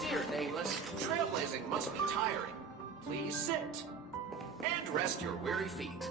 Dear Nameless, trailblazing must be tiring. Please sit and rest your weary feet.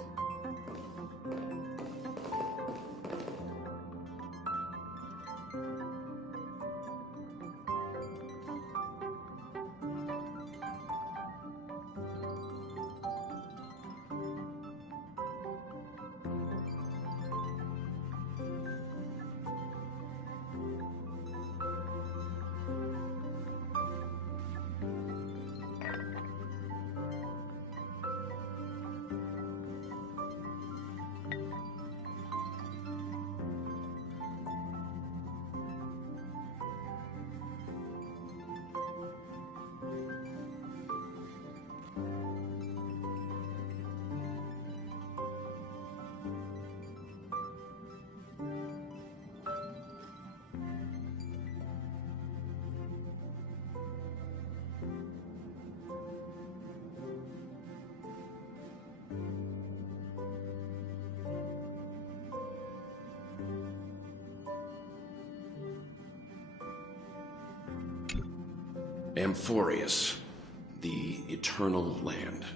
Amphorius, the Eternal Land.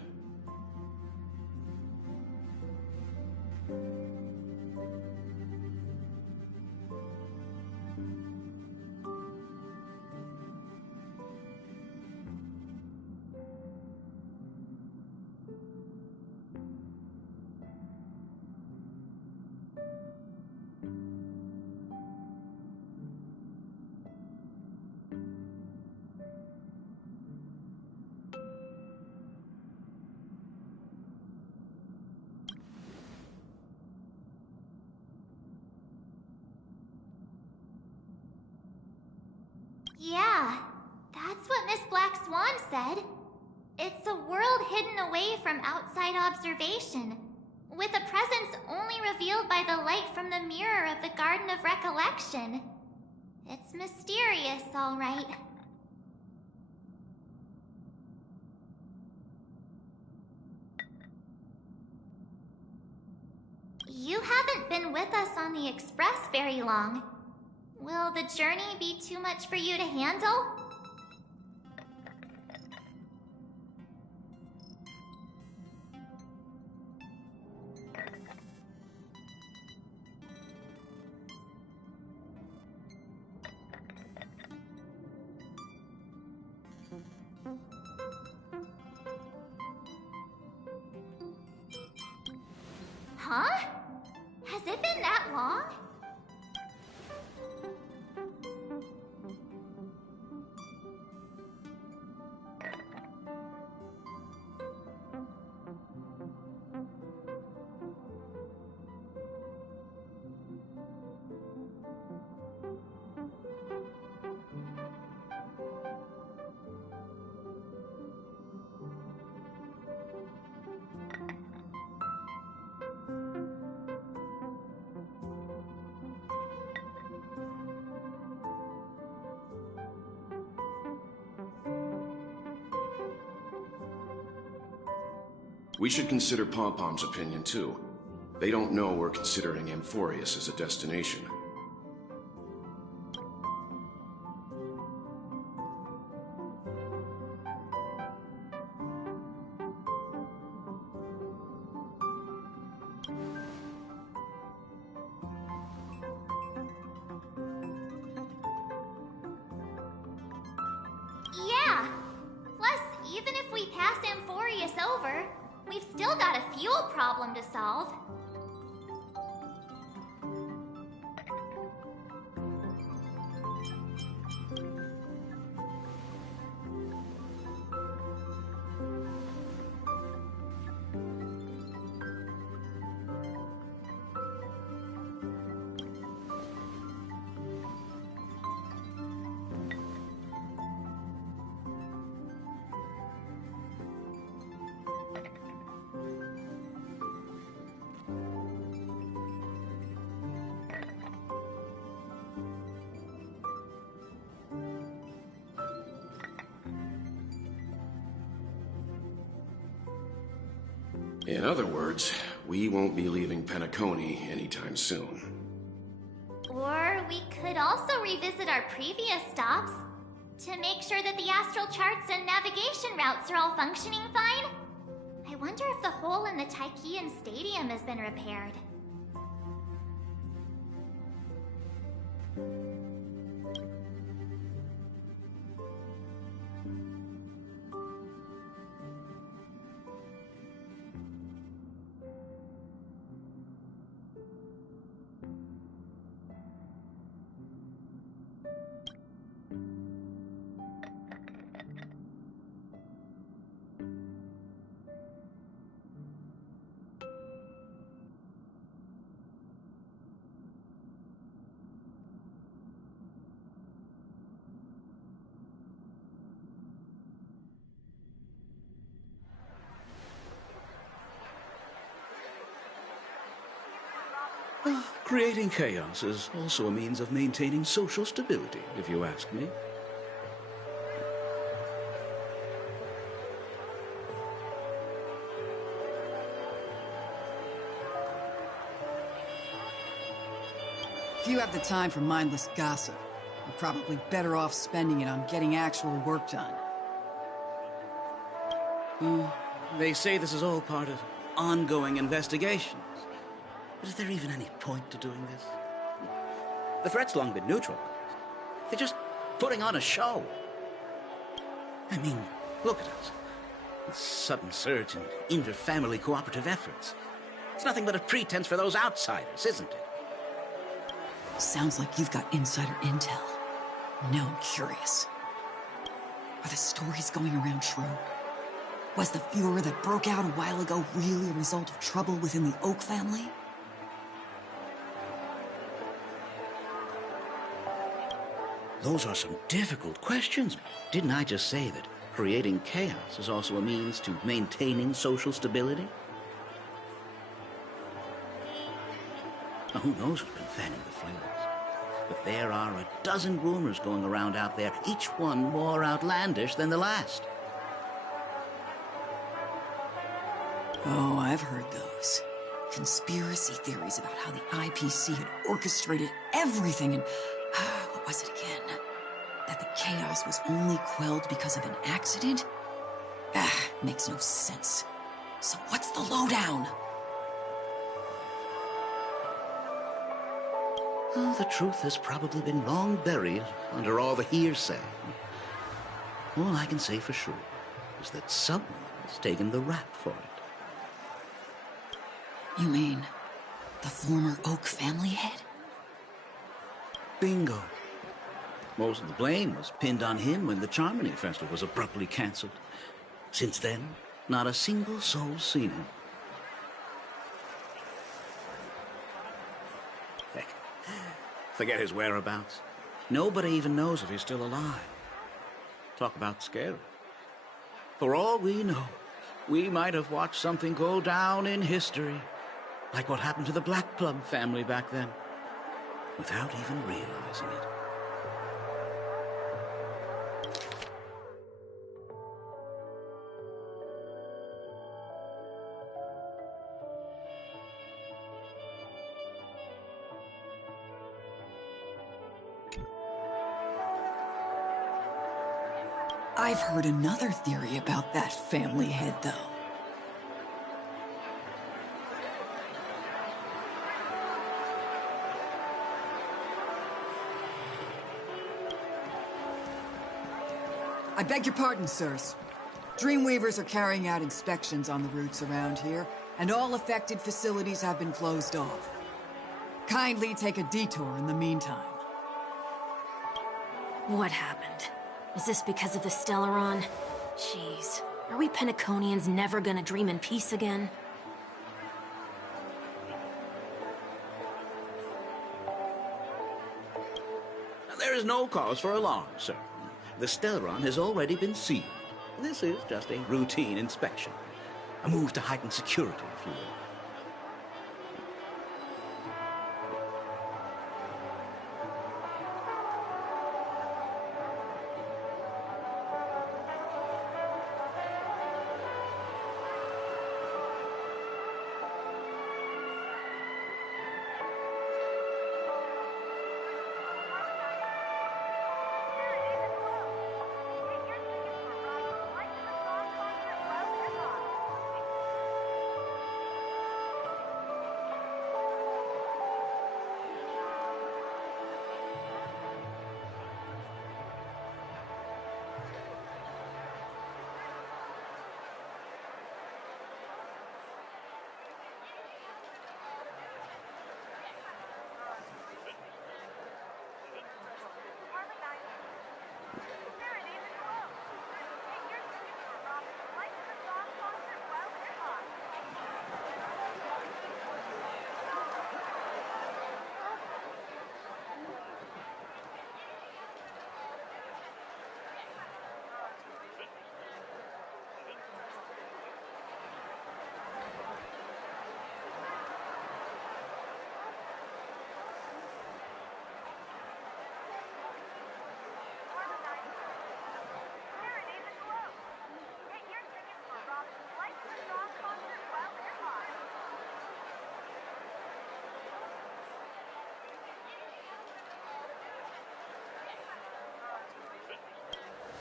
Yeah, that's what Miss Black Swan said. It's a world hidden away from outside observation, with a presence only revealed by the light from the mirror of the Garden of Recollection. It's mysterious, all right. You haven't been with us on the Express very long. Will the journey be too much for you to handle? Huh? Has it been that long? We should consider Pom-Pom's opinion, too. They don't know we're considering Amphorius as a destination. Yeah! Plus, even if we pass Amphorius over, we've still got a fuel problem to solve. In other words, we won't be leaving Penacony anytime soon. Or we could also revisit our previous stops to make sure that the astral charts and navigation routes are all functioning fine. I wonder if the hole in the Tychean Stadium has been repaired. Creating chaos is also a means of maintaining social stability, if you ask me. If you have the time for mindless gossip, you're probably better off spending it on getting actual work done. They say this is all part of ongoing investigations. But is there even any point to doing this? The threat's long been neutralized. They're just putting on a show. I mean, look at us. The sudden surge in inter-family cooperative efforts. It's nothing but a pretense for those outsiders, isn't it? Sounds like you've got insider intel. Now I'm curious. Are the stories going around true? Was the furor that broke out a while ago really a result of trouble within the Oak family? Those are some difficult questions. Didn't I just say that creating chaos is also a means to maintaining social stability? Now, who knows who's been fanning the flames? But there are a dozen rumors going around out there, each one more outlandish than the last. Oh, I've heard those. Conspiracy theories about how the IPC had orchestrated everything and... what was it again? That the chaos was only quelled because of an accident? Makes no sense. So what's the lowdown? Oh, the truth has probably been long buried under all the hearsay. All I can say for sure is that someone's taken the rap for it. You mean the former Oak family head? Bingo. Most of the blame was pinned on him when the Charmony Festival was abruptly cancelled. Since then, not a single soul's seen him. Heck, forget his whereabouts. Nobody even knows if he's still alive. Talk about scary. For all we know, we might have watched something go down in history, like what happened to the Black Plum family back then, without even realizing it. I've heard another theory about that family head, though. I beg your pardon, sirs. Dreamweavers are carrying out inspections on the routes around here, and all affected facilities have been closed off. Kindly take a detour in the meantime. What happened? Is this because of the Stellaron? Jeez, are we Penaconians never gonna dream in peace again? There is no cause for alarm, sir. The Stellaron has already been sealed. This is just a routine inspection. A move to heighten security, if you will.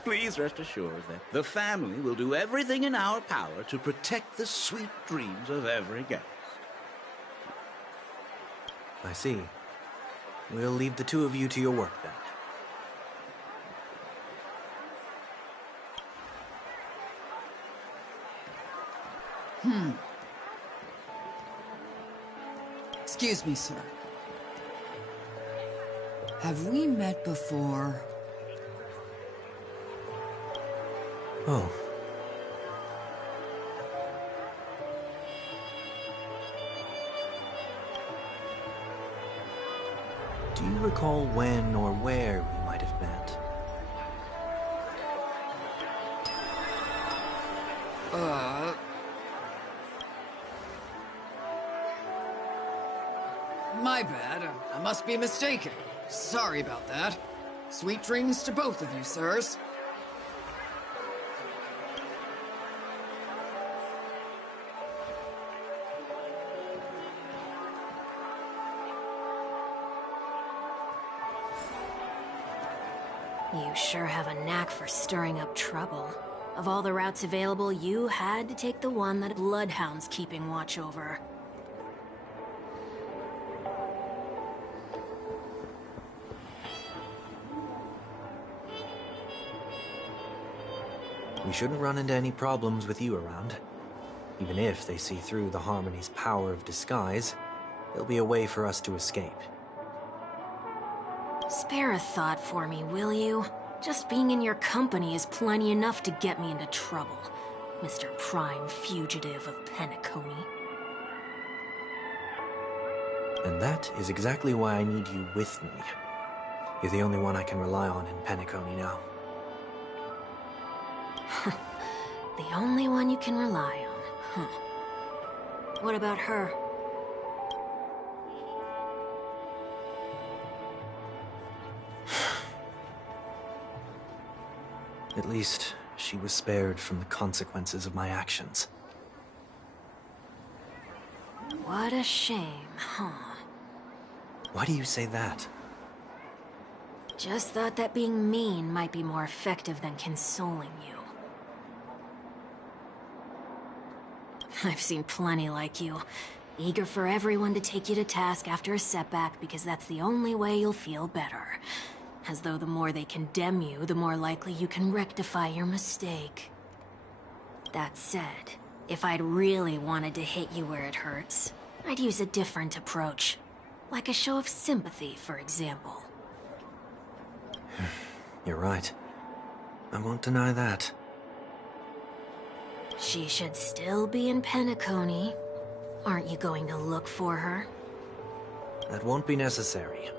Please rest assured that the family will do everything in our power to protect the sweet dreams of every guest. I see. We'll leave the two of you to your work then. Excuse me, sir. Have we met before? Oh. Do you recall when or where we might have met? My bad. I must be mistaken. Sorry about that. Sweet dreams to both of you, sirs. You sure have a knack for stirring up trouble. Of all the routes available, you had to take the one that Bloodhound's keeping watch over. We shouldn't run into any problems with you around. Even if they see through the Harmony's power of disguise, there'll be a way for us to escape. Spare a thought for me, will you? Just being in your company is plenty enough to get me into trouble, Mr. Prime Fugitive of Penacony. And that is exactly why I need you with me. You're the only one I can rely on in Penacony now. The only one you can rely on, huh? What about her? At least, she was spared from the consequences of my actions. What a shame, huh? Why do you say that? Just thought that being mean might be more effective than consoling you. I've seen plenty like you, eager for everyone to take you to task after a setback because that's the only way you'll feel better. As though the more they condemn you, the more likely you can rectify your mistake. That said, if I'd really wanted to hit you where it hurts, I'd use a different approach. Like a show of sympathy, for example. You're right. I won't deny that. She should still be in Penacony. Aren't you going to look for her? That won't be necessary.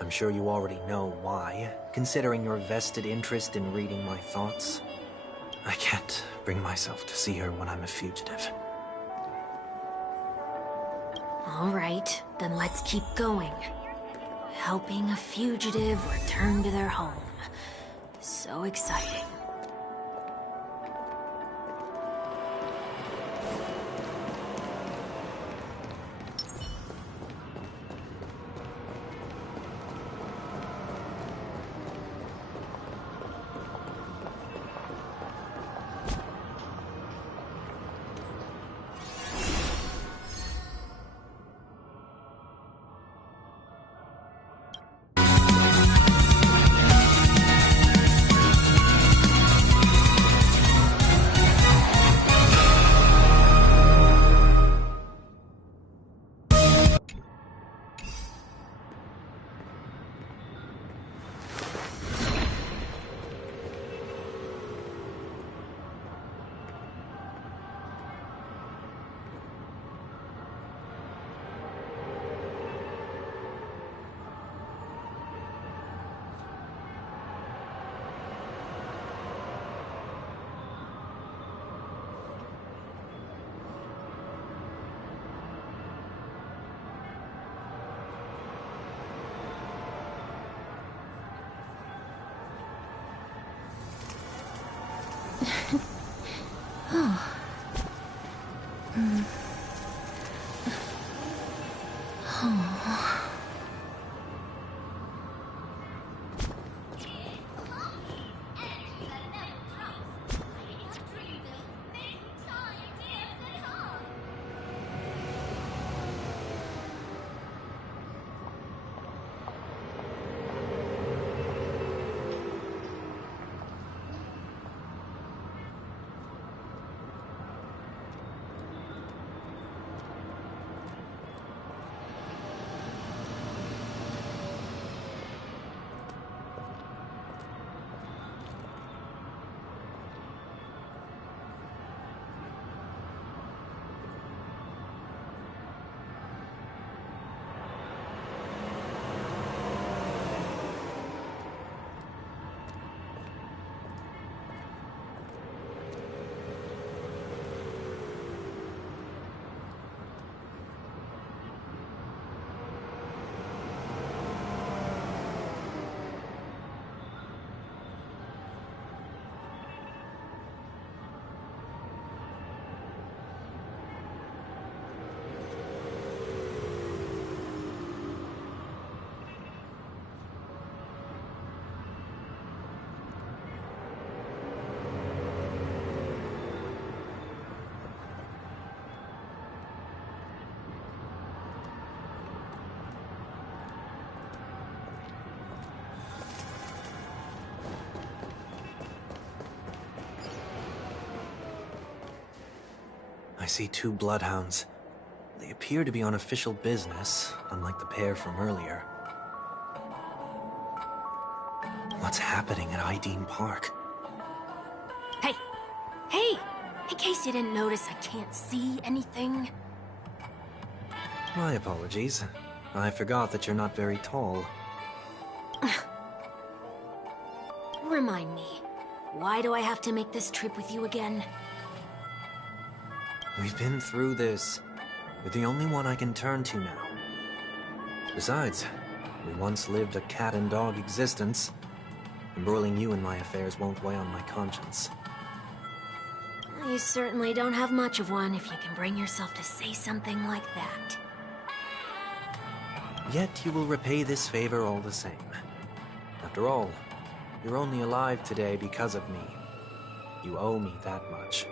I'm sure you already know why, considering your vested interest in reading my thoughts. I can't bring myself to see her when I'm a fugitive. All right, then let's keep going. Helping a fugitive return to their home. So exciting. I see 2 bloodhounds. They appear to be on official business, unlike the pair from earlier. What's happening at Ideen Park? Hey! Hey! In case you didn't notice, I can't see anything. My apologies. I forgot that you're not very tall. Remind me, why do I have to make this trip with you again? We've been through this. You're the only one I can turn to now. Besides, we once lived a cat-and-dog existence. Embroiling you in my affairs won't weigh on my conscience. You certainly don't have much of one if you can bring yourself to say something like that. Yet you will repay this favor all the same. After all, you're only alive today because of me. You owe me that much.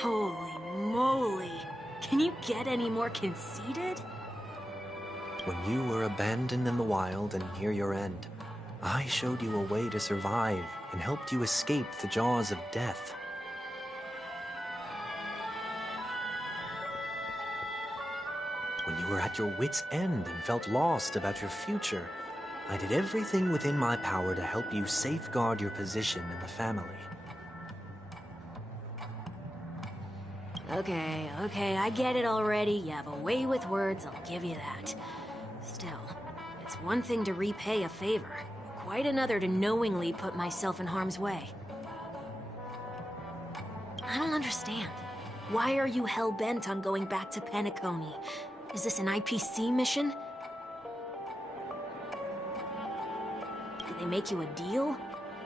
Holy moly! Can you get any more conceited? When you were abandoned in the wild and near your end, I showed you a way to survive and helped you escape the jaws of death. When you were at your wit's end and felt lost about your future, I did everything within my power to help you safeguard your position in the family. Okay, I get it already. You have a way with words, I'll give you that. Still, it's one thing to repay a favor, quite another to knowingly put myself in harm's way. I don't understand. Why are you hell-bent on going back to Penacony? Is this an IPC mission? Did they make you a deal?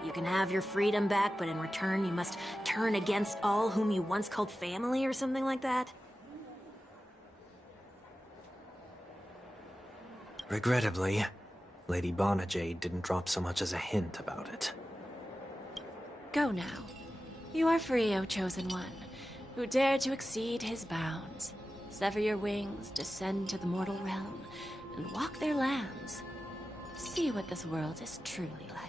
You can have your freedom back, but in return you must turn against all whom you once called family or something like that? Regrettably, Lady Bonajade didn't drop so much as a hint about it. Go now. You are free, O Chosen One, who dare to exceed his bounds. Sever your wings, descend to the mortal realm, and walk their lands. See what this world is truly like.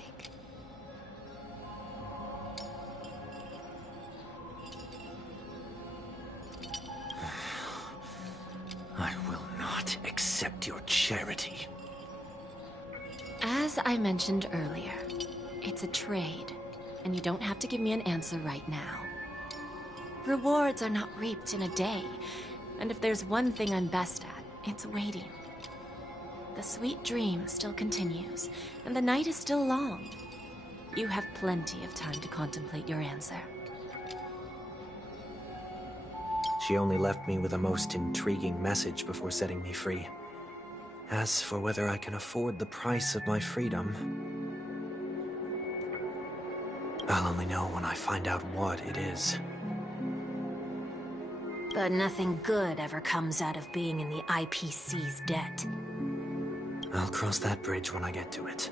I will not accept your charity. As I mentioned earlier, it's a trade, and you don't have to give me an answer right now. Rewards are not reaped in a day, and if there's one thing I'm best at, it's waiting. The sweet dream still continues, and the night is still long. You have plenty of time to contemplate your answer. She only left me with a most intriguing message before setting me free. As for whether I can afford the price of my freedom, I'll only know when I find out what it is. But nothing good ever comes out of being in the IPC's debt. I'll cross that bridge when I get to it.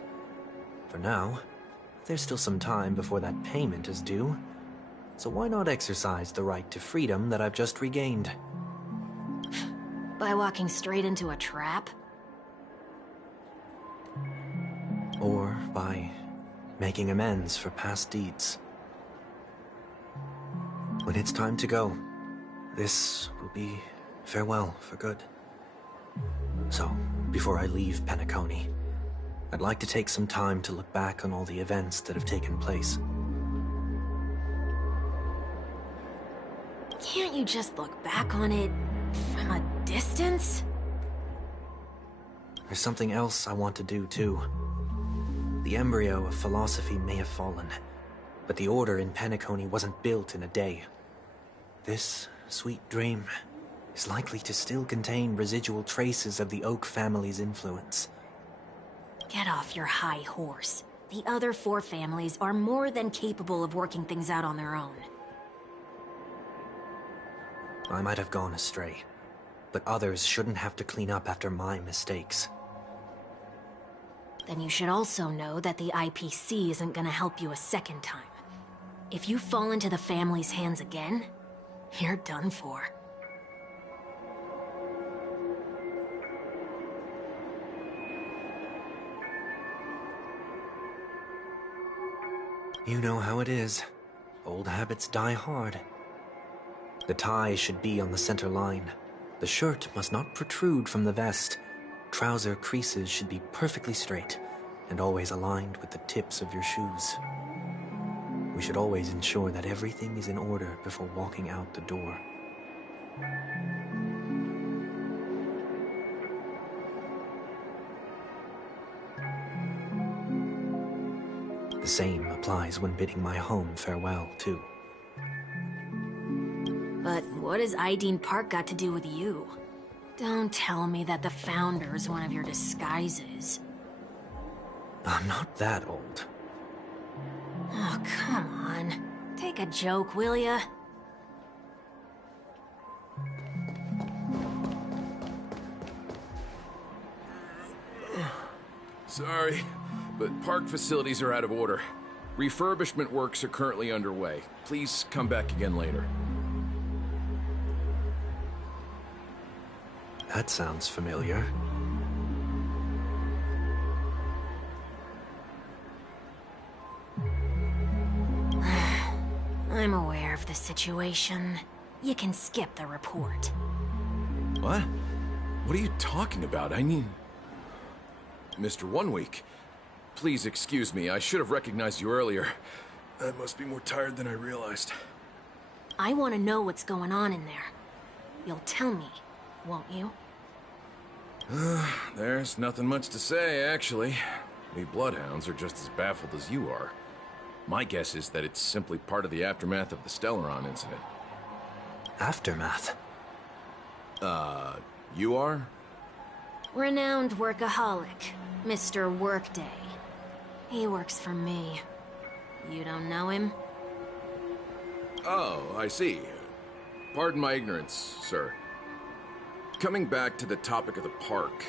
For now, there's still some time before that payment is due. So why not exercise the right to freedom that I've just regained? By walking straight into a trap? Or by making amends for past deeds. When it's time to go, this will be farewell for good. So, before I leave Penacony, I'd like to take some time to look back on all the events that have taken place. Can't you just look back on it from a distance? There's something else I want to do, too. The embryo of philosophy may have fallen, but the Order in Penacony wasn't built in a day. This sweet dream is likely to still contain residual traces of the Oak family's influence. Get off your high horse. The other 4 families are more than capable of working things out on their own. I might have gone astray, but others shouldn't have to clean up after my mistakes. Then you should also know that the IPC isn't gonna help you a second time. If you fall into the family's hands again, you're done for. You know how it is. Old habits die hard. The tie should be on the center line. The shirt must not protrude from the vest. Trouser creases should be perfectly straight and always aligned with the tips of your shoes. We should always ensure that everything is in order before walking out the door. The same applies when bidding my home farewell, too. But what has Ideen Park got to do with you? Don't tell me that the Founder's one of your disguises. I'm not that old. Oh, come on. Take a joke, will ya? Sorry, but park facilities are out of order. Refurbishment works are currently underway. Please come back again later. That sounds familiar. I'm aware of the situation. You can skip the report. What? What are you talking about? I mean... Mr. One Week, please excuse me. I should have recognized you earlier. I must be more tired than I realized. I want to know what's going on in there. You'll tell me, won't you? There's nothing much to say, actually. We Bloodhounds are just as baffled as you are. My guess is that it's simply part of the aftermath of the Stellaron incident. Aftermath? You are? Renowned workaholic, Mr. Workday. He works for me. You don't know him? Oh, I see. Pardon my ignorance, sir. Coming back to the topic of the park,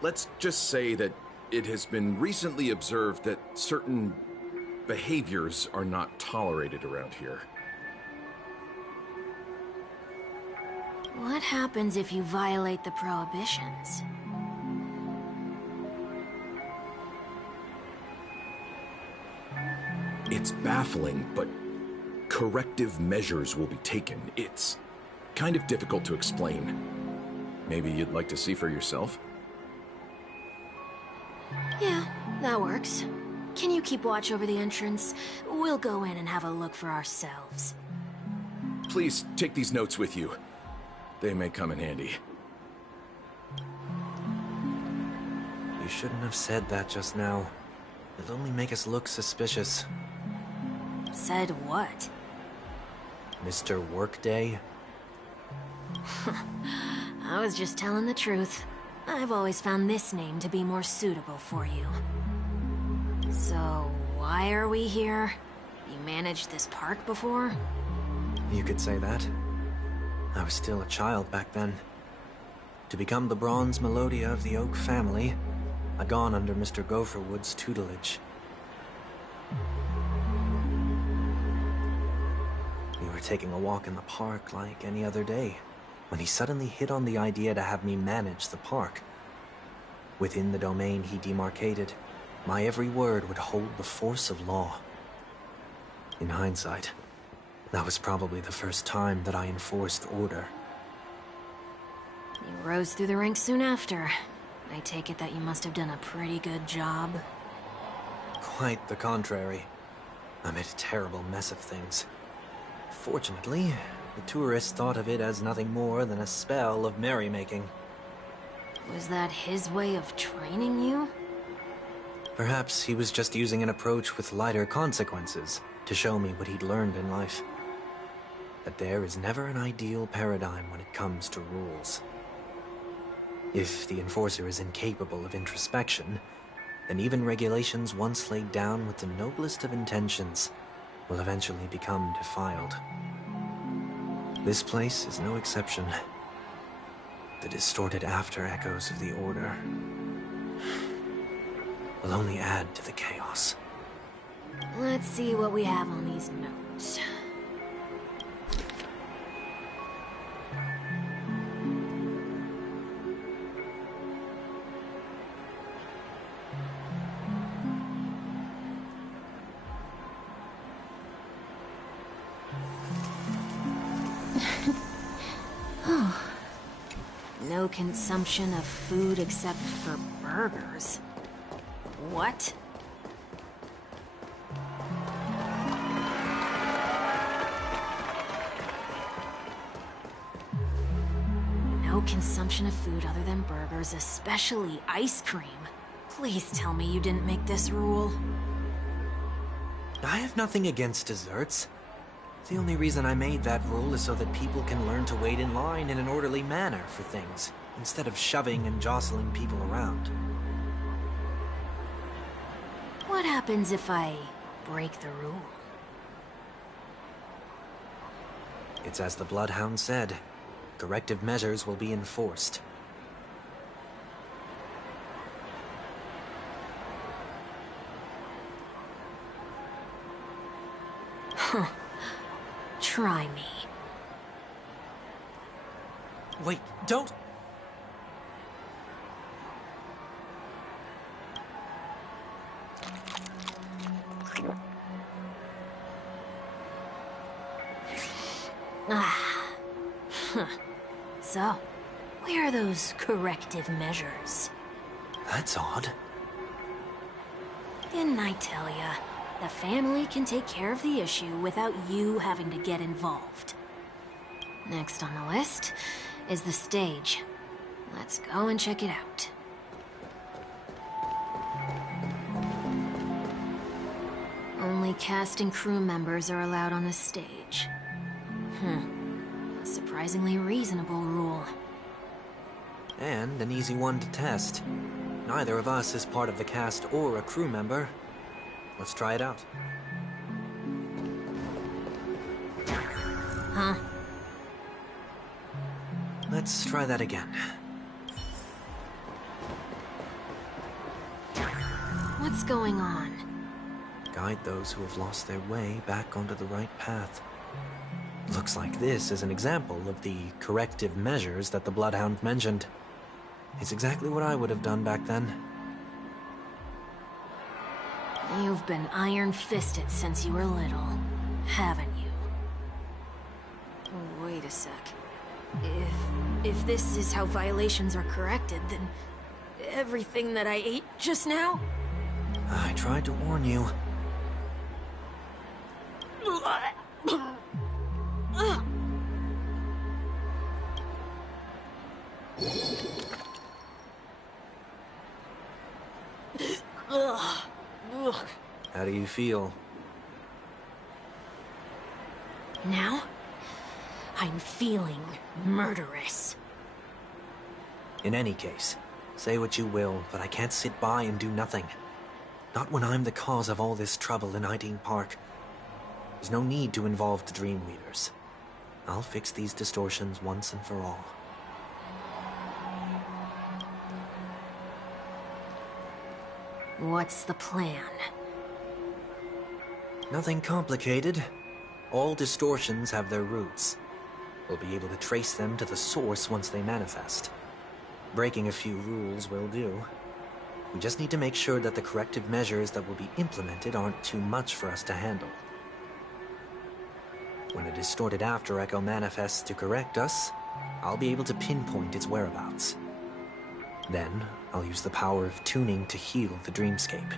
let's just say that it has been recently observed that certain behaviors are not tolerated around here. What happens if you violate the prohibitions? It's baffling, but corrective measures will be taken. It's kind of difficult to explain. Maybe you'd like to see for yourself? Yeah, that works. Can you keep watch over the entrance? We'll go in and have a look for ourselves. Please take these notes with you. They may come in handy. You shouldn't have said that just now. It'll only make us look suspicious. Said what? Mr. Workday? I was just telling the truth. I've always found this name to be more suitable for you. So, why are we here? You managed this park before? You could say that. I was still a child back then. To become the Bronze Melodia of the Oak family, I'd gone under Mr. Gopherwood's tutelage. We were taking a walk in the park like any other day, when he suddenly hit on the idea to have me manage the park. Within the domain he demarcated, my every word would hold the force of law. In hindsight, that was probably the first time that I enforced order. You rose through the ranks soon after. I take it that you must have done a pretty good job. Quite the contrary. I made a terrible mess of things. Fortunately, the tourists thought of it as nothing more than a spell of merrymaking. Was that his way of training you? Perhaps he was just using an approach with lighter consequences to show me what he'd learned in life. That there is never an ideal paradigm when it comes to rules. If the enforcer is incapable of introspection, then even regulations once laid down with the noblest of intentions will eventually become defiled. This place is no exception. The distorted after-echoes of the Order will only add to the chaos. Let's see what we have on these notes. consumption of food except for burgers. What? No consumption of food other than burgers, especially ice cream. Please tell me you didn't make this rule. I have nothing against desserts. The only reason I made that rule is so that people can learn to wait in line in an orderly manner for things, instead of shoving and jostling people around. What happens if I break the rule? It's as the Bloodhound said. Corrective measures will be enforced. Huh. Try me. Wait, don't... Ah. Huh. So, where are those corrective measures? That's odd. Didn't I tell ya? The family can take care of the issue without you having to get involved. Next on the list is the stage. Let's go and check it out. Only cast and crew members are allowed on the stage. A surprisingly reasonable rule. And an easy one to test. Neither of us is part of the cast or a crew member. Let's try it out. Huh? Let's try that again. What's going on? Guide those who have lost their way back onto the right path. Looks like this is an example of the corrective measures that the Bloodhound mentioned. It's exactly what I would have done back then. You've been iron-fisted since you were little, haven't you? Wait a sec. If this is how violations are corrected, then everything that I ate just now? I tried to warn you. How do you feel? Now, I'm feeling murderous. In any case, say what you will, but I can't sit by and do nothing. Not when I'm the cause of all this trouble in Ideen Park. There's no need to involve the Dreamweavers. I'll fix these distortions once and for all. What's the plan? Nothing complicated. All distortions have their roots. We'll be able to trace them to the source once they manifest. Breaking a few rules will do. We just need to make sure that the corrective measures that will be implemented aren't too much for us to handle. When a distorted After Echo manifests to correct us, I'll be able to pinpoint its whereabouts. Then, I'll use the power of tuning to heal the dreamscape.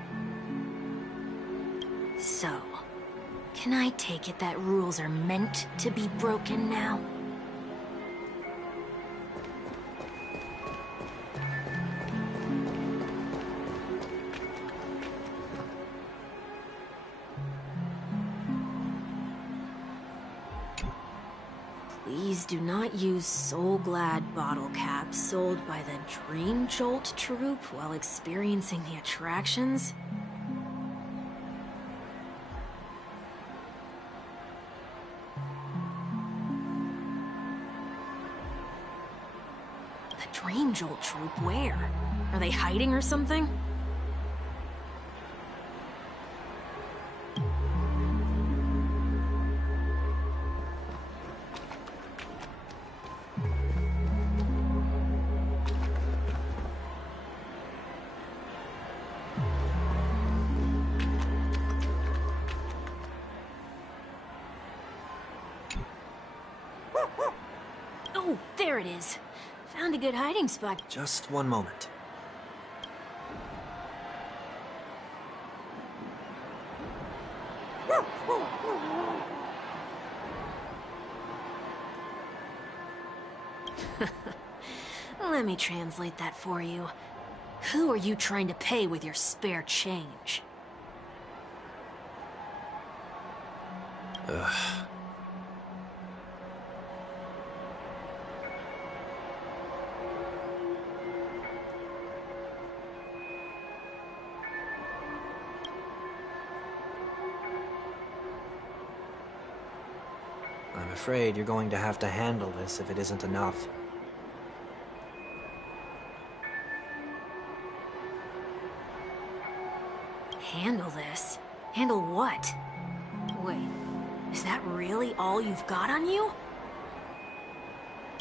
So, can I take it that rules are meant to be broken now? Please do not use Soul Glad bottle caps sold by the Dream Jolt troupe while experiencing the attractions. The Dream Jolt troupe, where? Are they hiding or something? Oh, there it is. Found a good hiding spot. Just one moment. Let me translate that for you. Who are you trying to pay with your spare change? I'm afraid you're going to have to handle this if it isn't enough. Handle this? Handle what? Wait, is that really all you've got on you?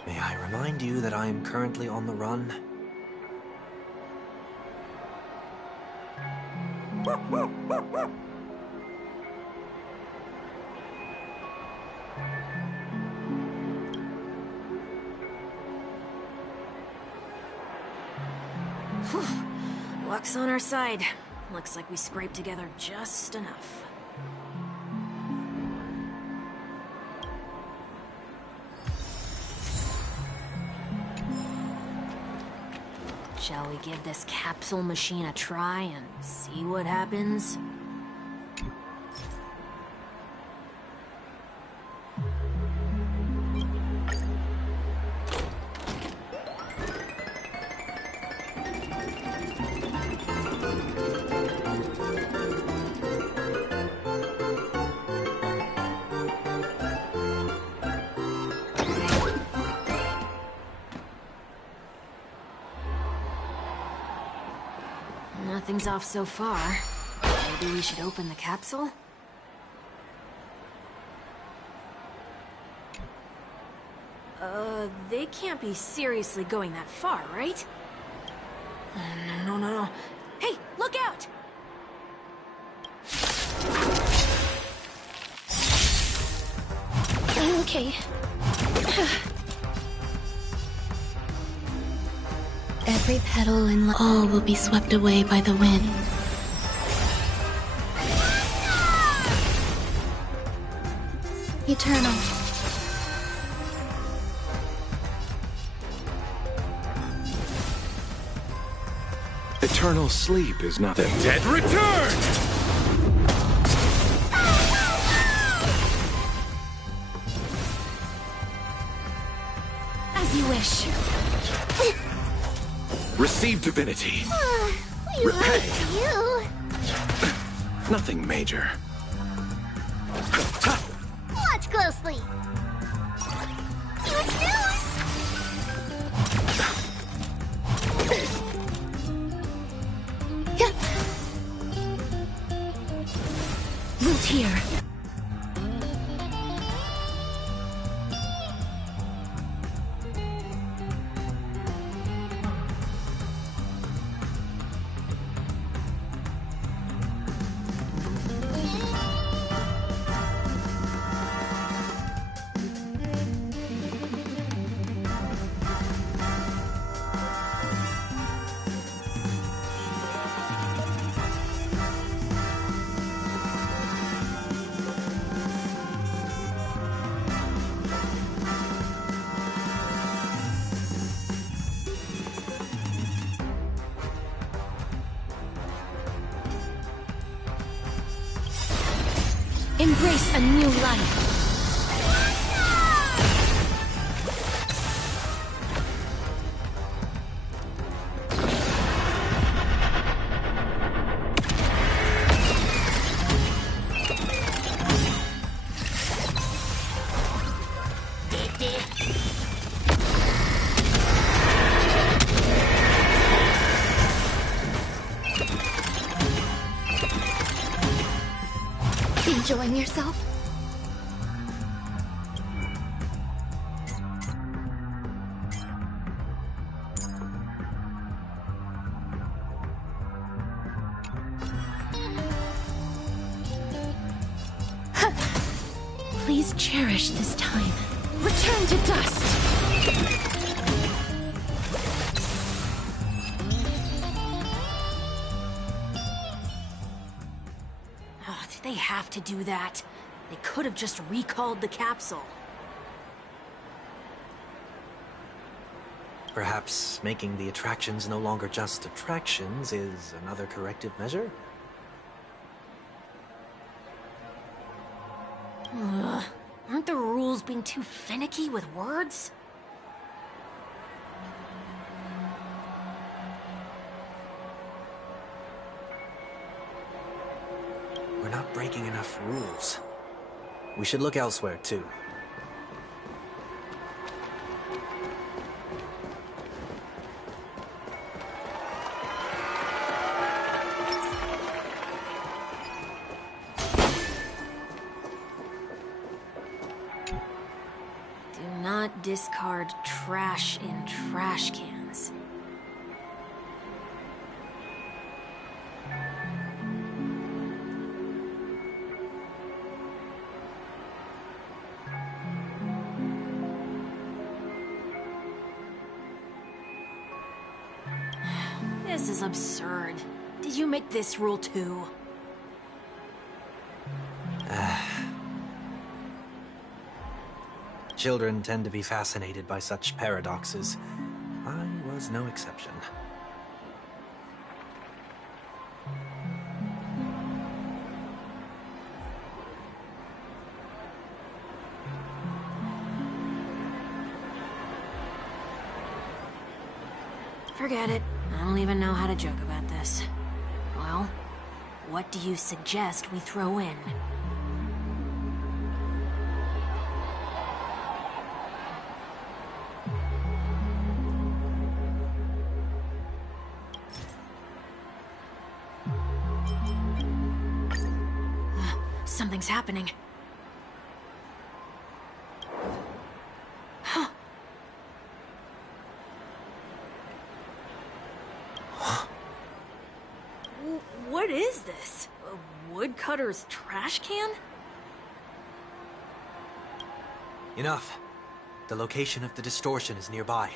May I remind you that I am currently on the run? Luck's on our side. Looks like we scraped together just enough. Shall we give this capsule machine a try and see what happens? Nothing's off so far. Maybe we should open the capsule? They can't be seriously going that far, right? No. Hey, look out! Okay. Every petal and all will be swept away by the wind. Eternal. Eternal sleep is not the dead return! As you wish. Receive divinity. We Repay. like you. Nothing major. Watch closely. What's news? Root here. Embrace a new life. Enjoying yourself? Please cherish this time. Return to dust. Why'd they have to do that? They could have just recalled the capsule. Perhaps making the attractions no longer just attractions is another corrective measure? Ugh. Aren't the rules being too finicky with words? We're not breaking enough rules. We should look elsewhere, too. Do not discard trash in trash cans. This is absurd. Did you make this rule too? Children tend to be fascinated by such paradoxes. I was no exception. Forget it. I don't even know how to joke about this. Well, what do you suggest we throw in? Something's happening. Huh. What is this? A woodcutter's trash can? Enough. The location of the distortion is nearby.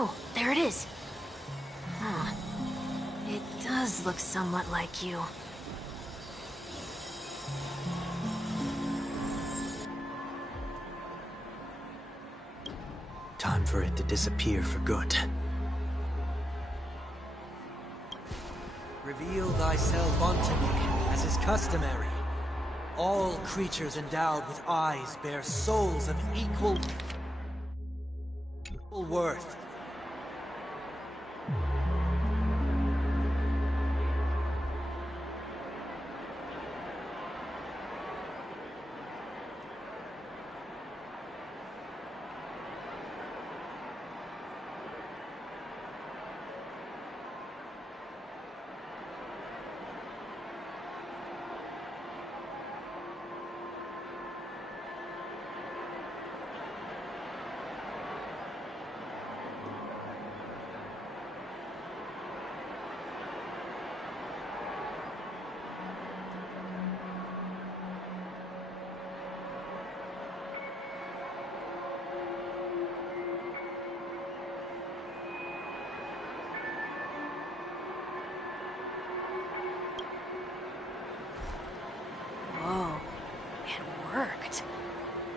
Oh, there it is. Huh. It does look somewhat like you. Time for it to disappear for good. Reveal thyself unto me, as is customary. All creatures endowed with eyes bear souls of equal worth.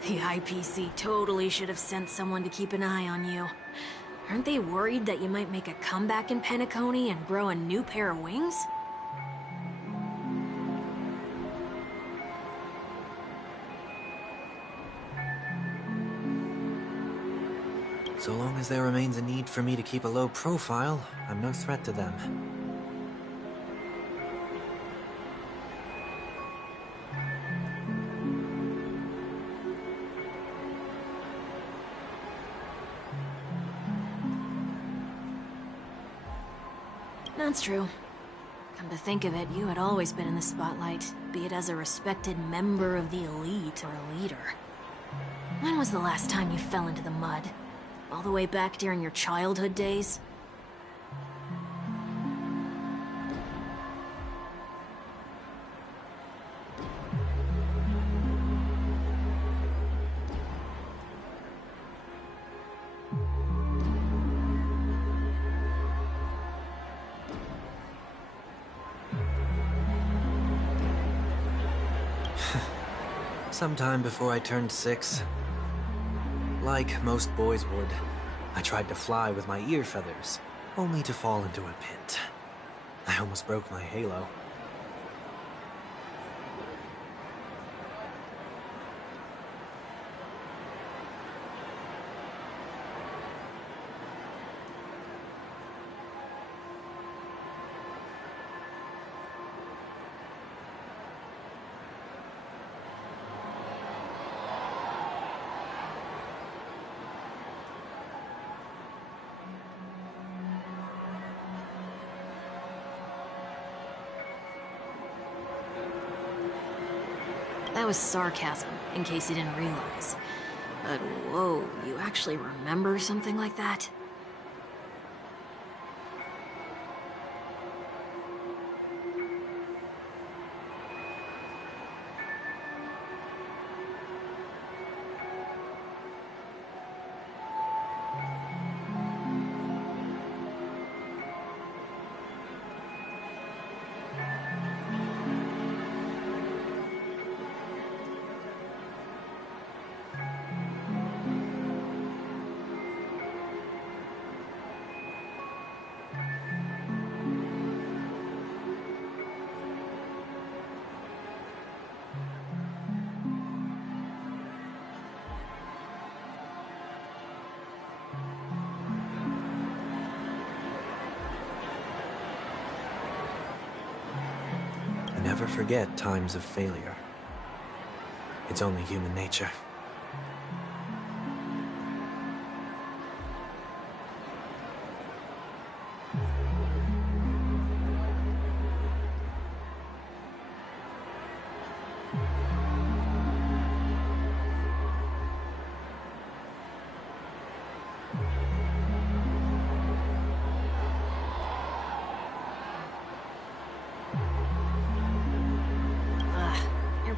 The IPC totally should have sent someone to keep an eye on you. Aren't they worried that you might make a comeback in Penacony and grow a new pair of wings? So long as there remains a need for me to keep a low profile, I'm no threat to them. That's true. Come to think of it, you had always been in the spotlight, be it as a respected member of the elite or a leader. When was the last time you fell into the mud? All the way back during your childhood days? Sometime before I turned 6. Like most boys would, I tried to fly with my ear feathers, only to fall into a pit. I almost broke my halo. That was sarcasm, in case you didn't realize. But whoa, you actually remember something like that? Never forget times of failure. It's only human nature.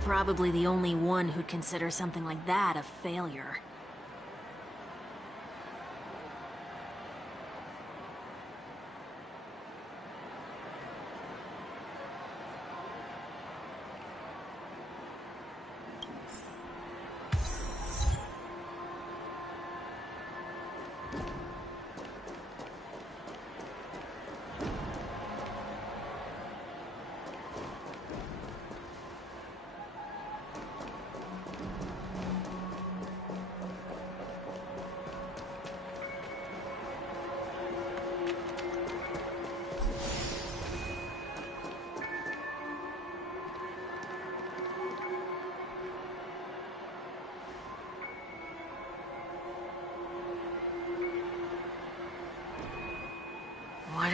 Probably the only one who'd consider something like that a failure.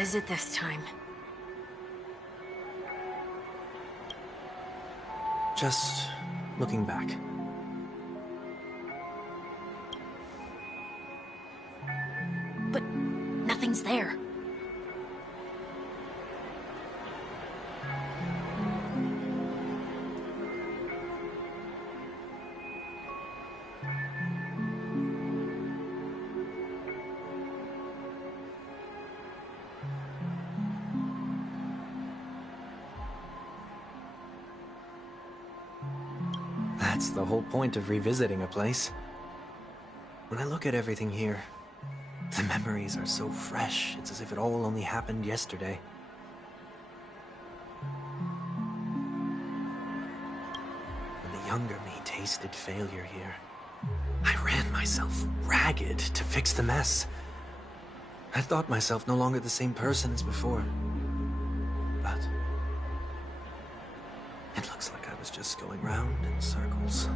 is it this time? Just looking back. But nothing's there. That's the whole point of revisiting a place. When I look at everything here, the memories are so fresh, it's as if it all only happened yesterday. When the younger me tasted failure here, I ran myself ragged to fix the mess. I thought myself no longer the same person as before. But it looks like I was just going round in circles.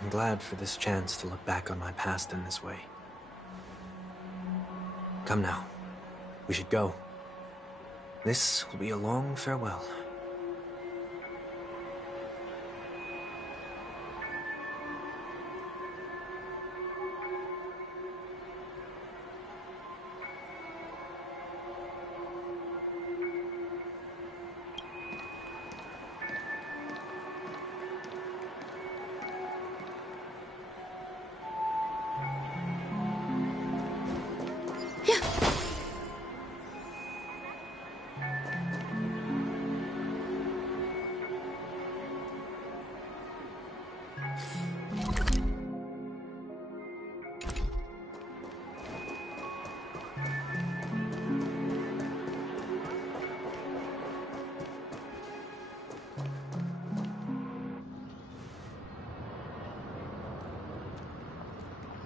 I'm glad for this chance to look back on my past in this way. Come now. We should go. This will be a long farewell.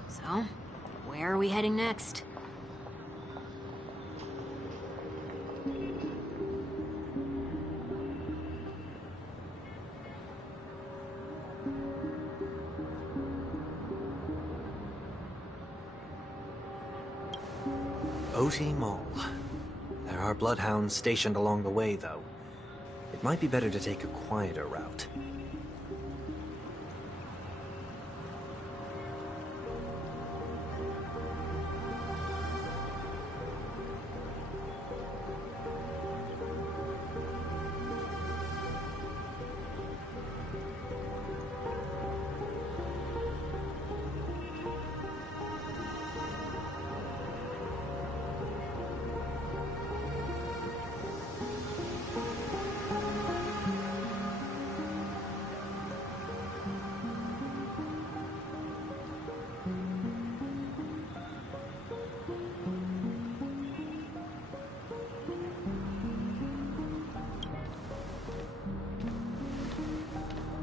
So, where are we heading next? OT Mall. There are bloodhounds stationed along the way, though. It might be better to take a quieter route.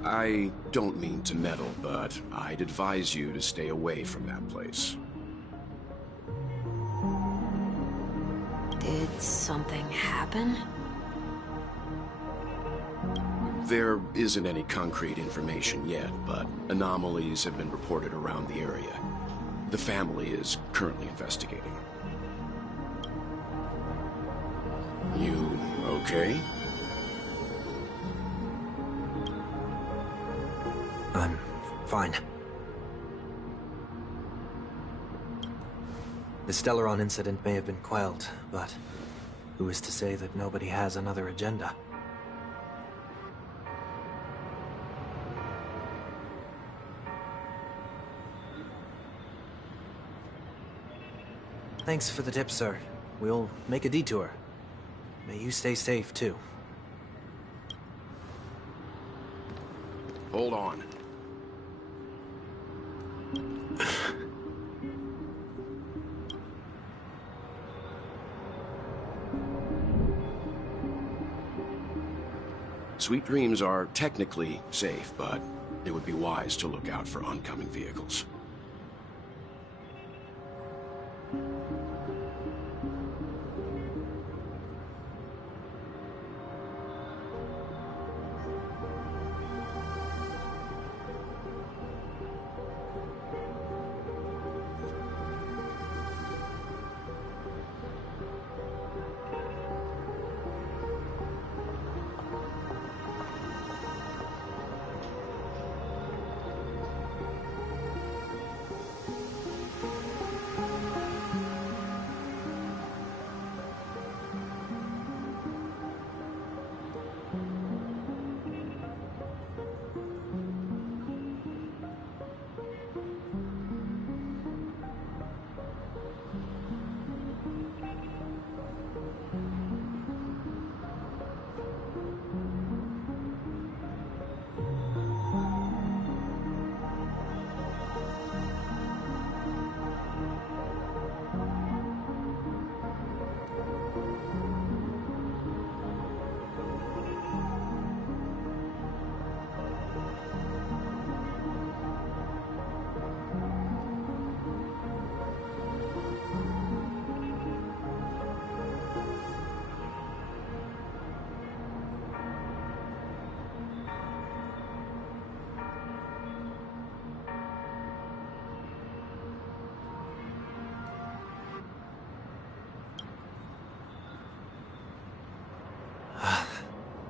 I don't mean to meddle, but I'd advise you to stay away from that place. Did something happen? There isn't any concrete information yet, but anomalies have been reported around the area. The family is currently investigating. You okay? I'm fine. The Stellaron incident may have been quelled, but who is to say that nobody has another agenda? Thanks for the tip, sir. We'll make a detour. May you stay safe, too. Hold on. Sweet Dreams are technically safe, but it would be wise to look out for oncoming vehicles.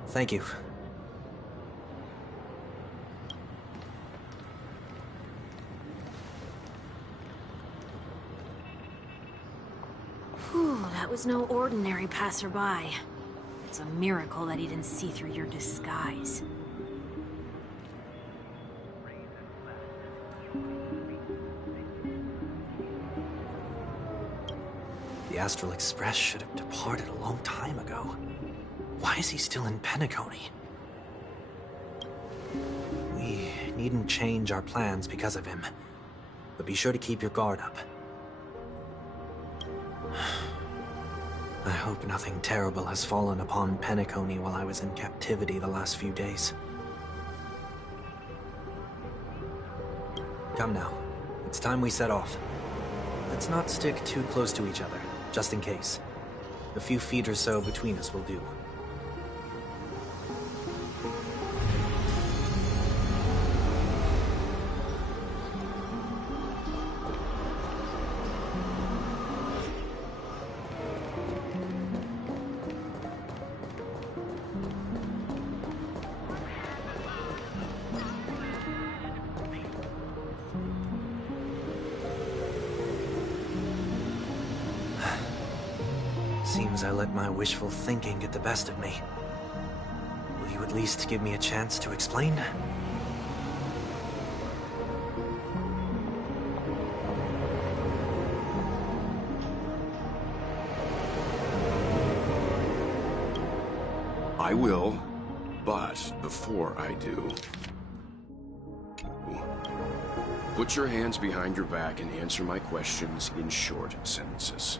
Thank you. Whew, that was no ordinary passerby. It's a miracle that he didn't see through your disguise. The Astral Express should have departed a long time ago. Why is he still in Penacony? We needn't change our plans because of him, but be sure to keep your guard up. I hope nothing terrible has fallen upon Penacony while I was in captivity the last few days. Come now, it's time we set off. Let's not stick too close to each other, just in case. A few feet or so between us will do. Seems I let my wishful thinking get the best of me. Will you at least give me a chance to explain? I will, but before I do... Put your hands behind your back and answer my questions in short sentences.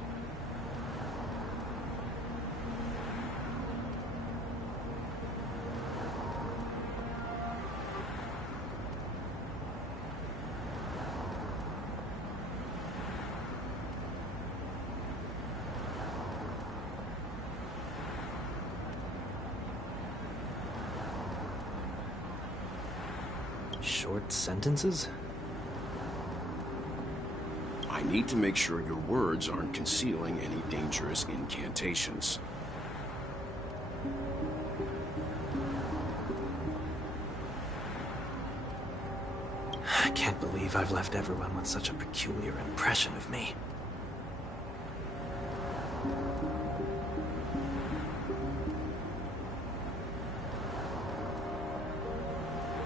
Short sentences? I need to make sure your words aren't concealing any dangerous incantations. I can't believe I've left everyone with such a peculiar impression of me.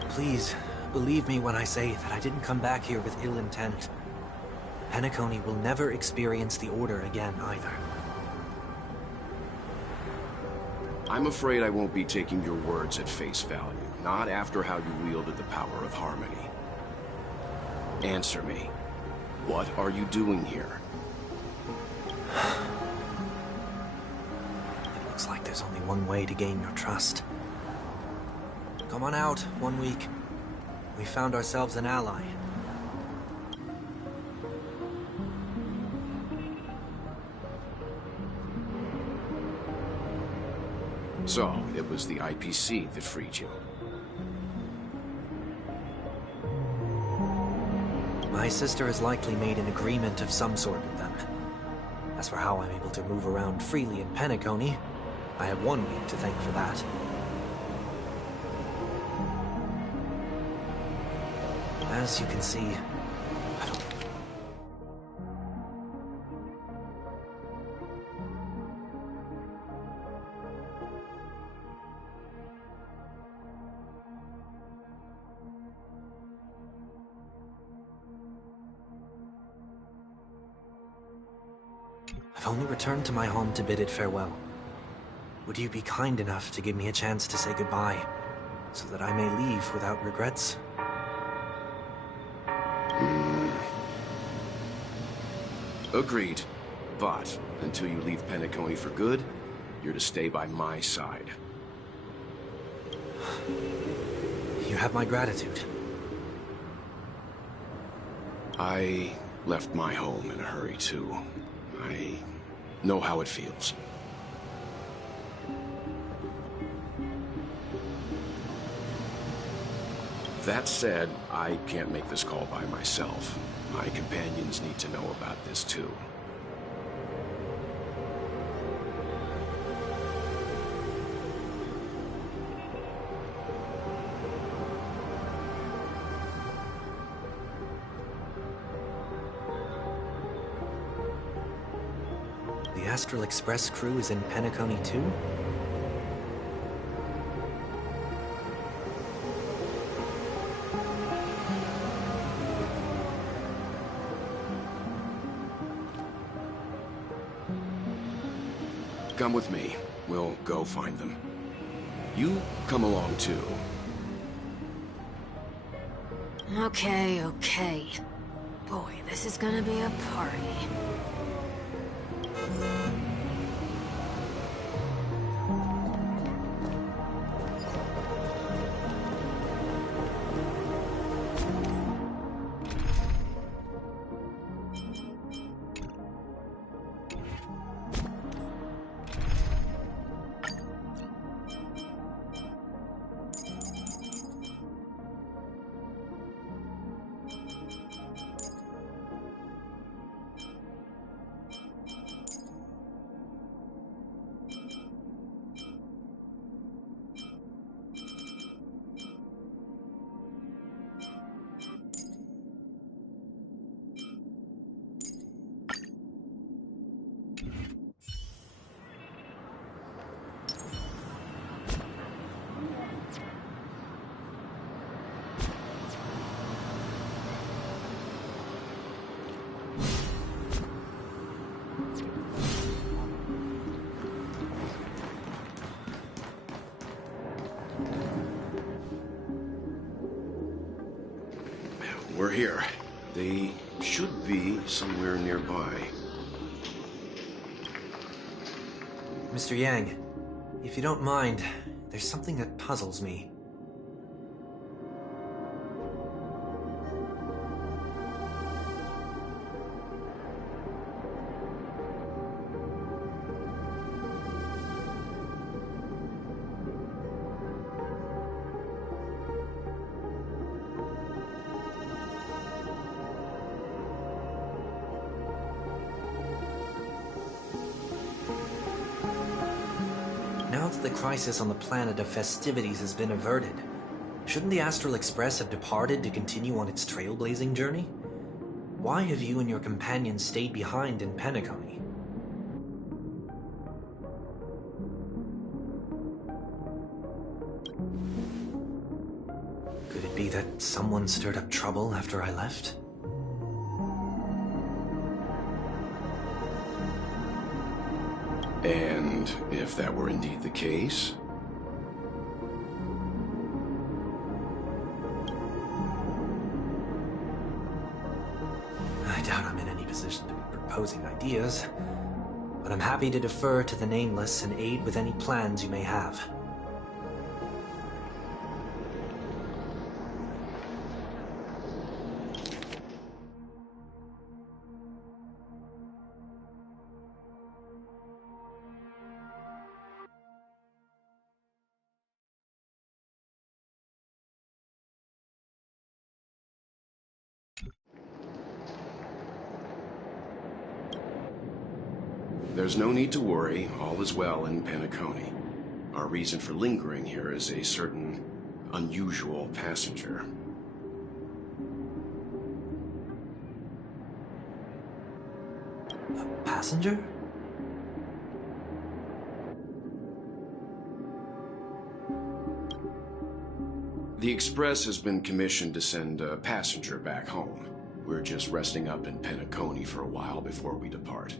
Please, believe me when I say that I didn't come back here with ill intent. Penacony will never experience the Order again, either. I'm afraid I won't be taking your words at face value, not after how you wielded the power of Harmony. Answer me. What are you doing here? It looks like there's only one way to gain your trust. Come on out, 1 week. We found ourselves an ally. So, it was the IPC that freed you. My sister has likely made an agreement of some sort with them. As for how I'm able to move around freely in Penacony, I have 1 week to thank for that. As you can see, I've only returned to my home to bid it farewell. Would you be kind enough to give me a chance to say goodbye, so that I may leave without regrets? Agreed. But, until you leave Penacony for good, you're to stay by my side. You have my gratitude. I left my home in a hurry, too. I know how it feels. That said, I can't make this call by myself. My companions need to know about this, too. The Astral Express crew is in Penacony too? Come with me. We'll go find them. You come along, too. Okay, okay. Boy, this is gonna be a party. We're here. They should be somewhere nearby. Mr. Yang, if you don't mind, there's something that puzzles me. Now that the crisis on the planet of festivities has been averted, shouldn't the Astral Express have departed to continue on its trailblazing journey? Why have you and your companions stayed behind in Penacony? Could it be that someone stirred up trouble after I left? And if that were indeed the case... I doubt I'm in any position to be proposing ideas, but I'm happy to defer to the Nameless and aid with any plans you may have. There's no need to worry. All is well in Penacony. Our reason for lingering here is a certain unusual passenger. A passenger? The Express has been commissioned to send a passenger back home. We're just resting up in Penacony for a while before we depart.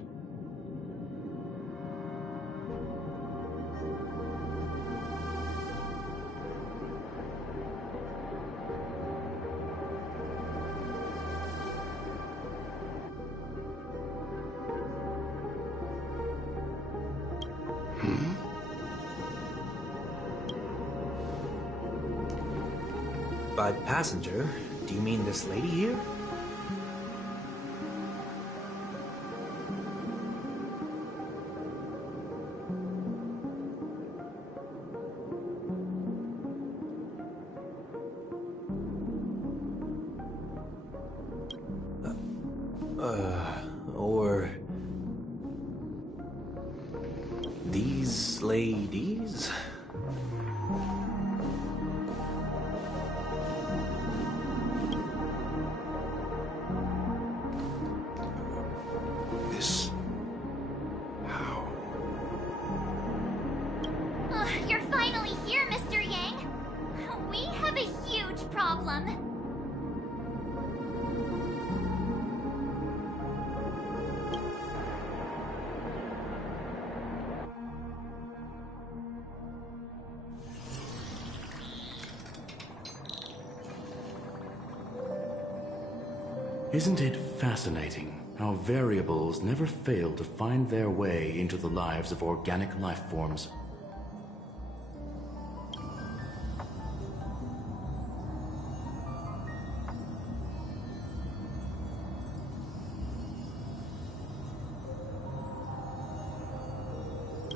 By passenger, do you mean this lady here? Or these ladies? You're finally here, Mr. Yang. We have a huge problem. Isn't it fascinating how variables never fail to find their way into the lives of organic life forms?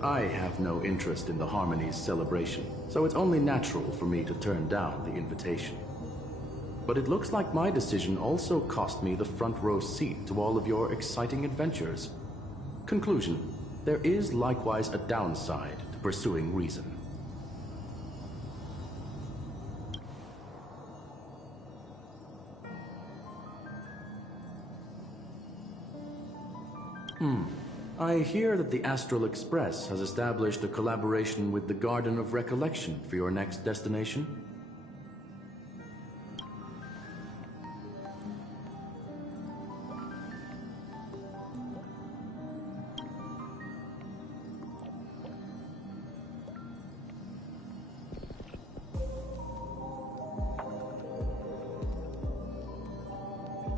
I have no interest in the Harmony's celebration, so it's only natural for me to turn down the invitation. But it looks like my decision also cost me the front row seat to all of your exciting adventures. Conclusion: there is likewise a downside to pursuing reason. I hear that the Astral Express has established a collaboration with the Garden of Recollection for your next destination.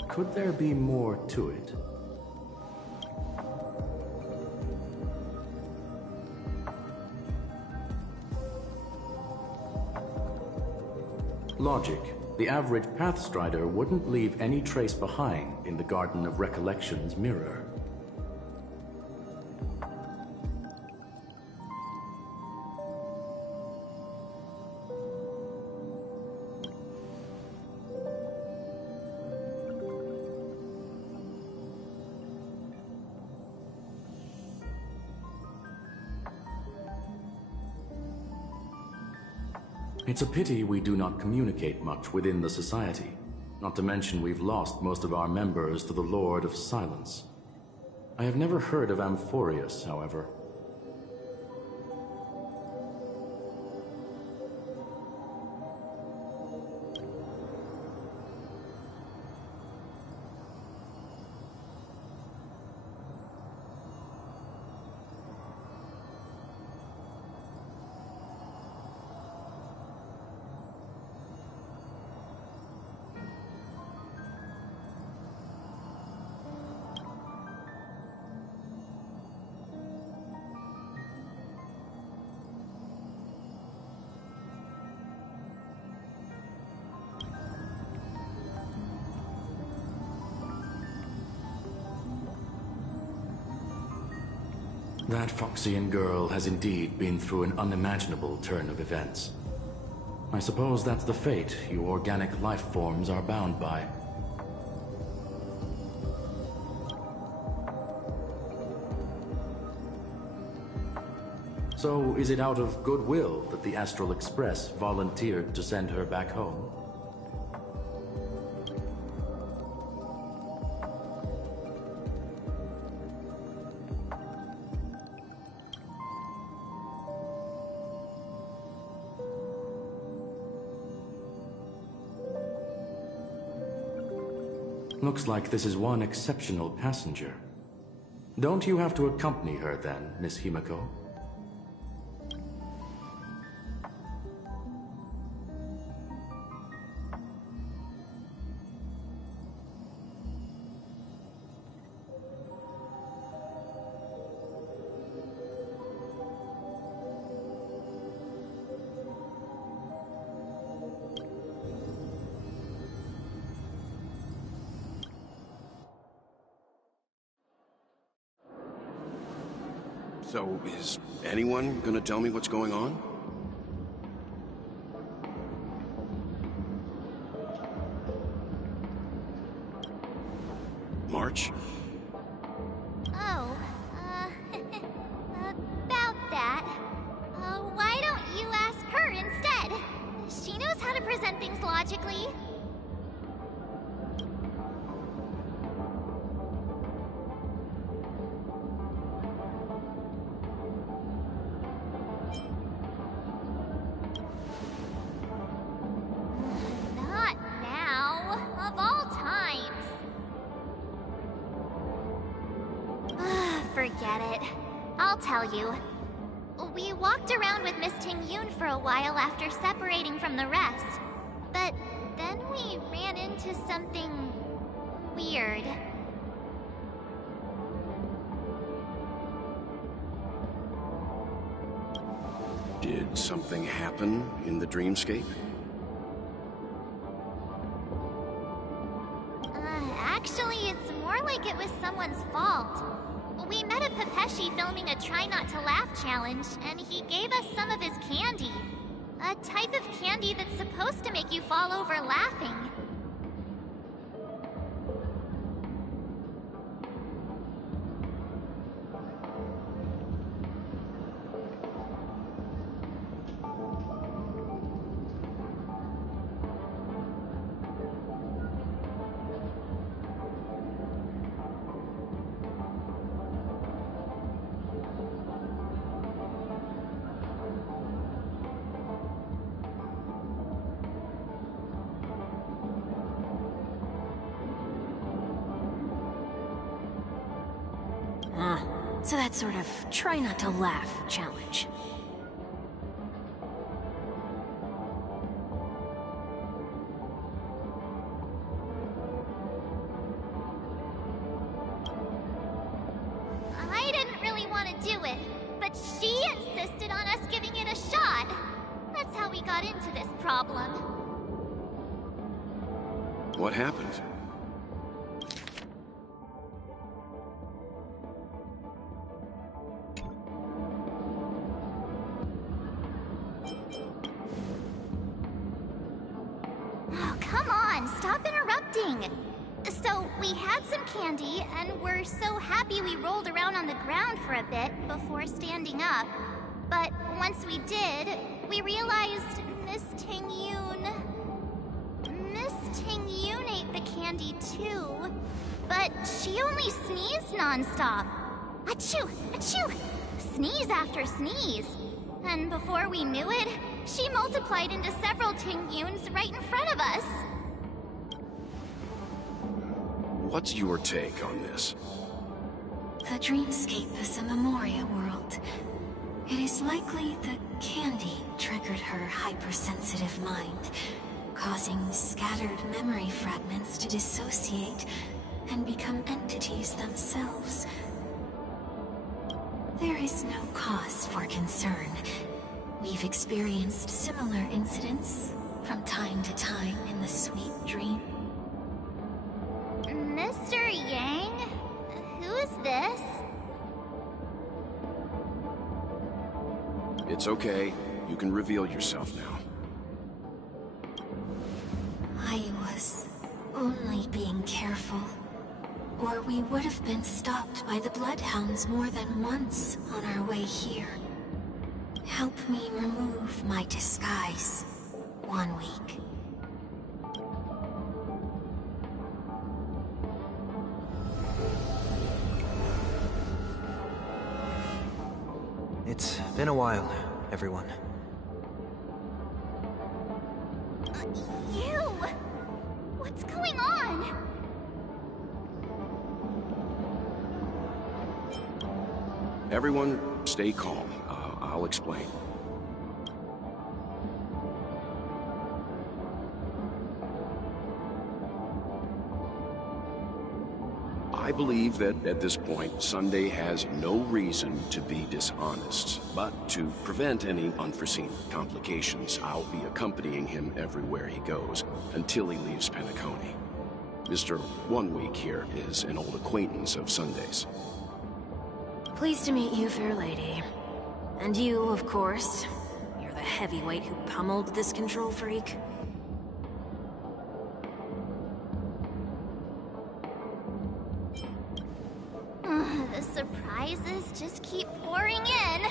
Could there be more to it? Logic. The average Pathstrider wouldn't leave any trace behind in the Garden of Recollection's mirror. It's a pity we do not communicate much within the society. Not to mention we've lost most of our members to the Lord of Silence. I have never heard of Amphorius, however. That Foxian girl has indeed been through an unimaginable turn of events. I suppose that's the fate you organic life forms are bound by. So is it out of goodwill that the Astral Express volunteered to send her back home? Looks like this is one exceptional passenger. Don't you have to accompany her then, Miss Himiko? So, is anyone gonna tell me what's going on? March? Oh, about that. Why don't you ask her instead? She knows how to present things logically. Not now. Of all times. Forget it. I'll tell you. We walked around with Miss Ting-Yun for a while after separating from the rest. But then we ran into something weird. Did something happen in the dreamscape? Actually, it's more like it was someone's fault. We met a Pepeshi filming a Try Not to Laugh challenge, and he gave us some of his candy. A type of candy that's supposed to make you fall over laughing. So that sort of try not to laugh challenge. I didn't really want to do it, but she insisted on us giving it a shot. That's how we got into this problem. What happened? Oh, come on, stop interrupting. So, we had some candy, and we're so happy we rolled around on the ground for a bit before standing up. But once we did, we realized Miss Ting-Yun ate the candy too. But she only sneezed nonstop. Achoo! Achoo! Sneeze after sneeze. And before we knew it, she multiplied into several Ting-Yuns right in front of us. What's your take on this? The dreamscape is a Memoria world. It is likely the candy triggered her hypersensitive mind, causing scattered memory fragments to dissociate and become entities themselves. There is no cause for concern. We've experienced similar incidents from time to time in the sweet dream. Mr. Yang? Who is this? It's okay. You can reveal yourself now. I was only being careful. Or we would have been stopped by the Bloodhounds more than once on our way here. Help me remove my disguise. 1 week. It's been a while, everyone. You! What's going on? Everyone, stay calm. I'll explain. I believe that at this point, Sunday has no reason to be dishonest. But to prevent any unforeseen complications, I'll be accompanying him everywhere he goes until he leaves Penacony. Mr. 1 Week here is an old acquaintance of Sunday's. Pleased to meet you, fair lady. And you, of course. You're the heavyweight who pummeled this control freak. The surprises just keep pouring in.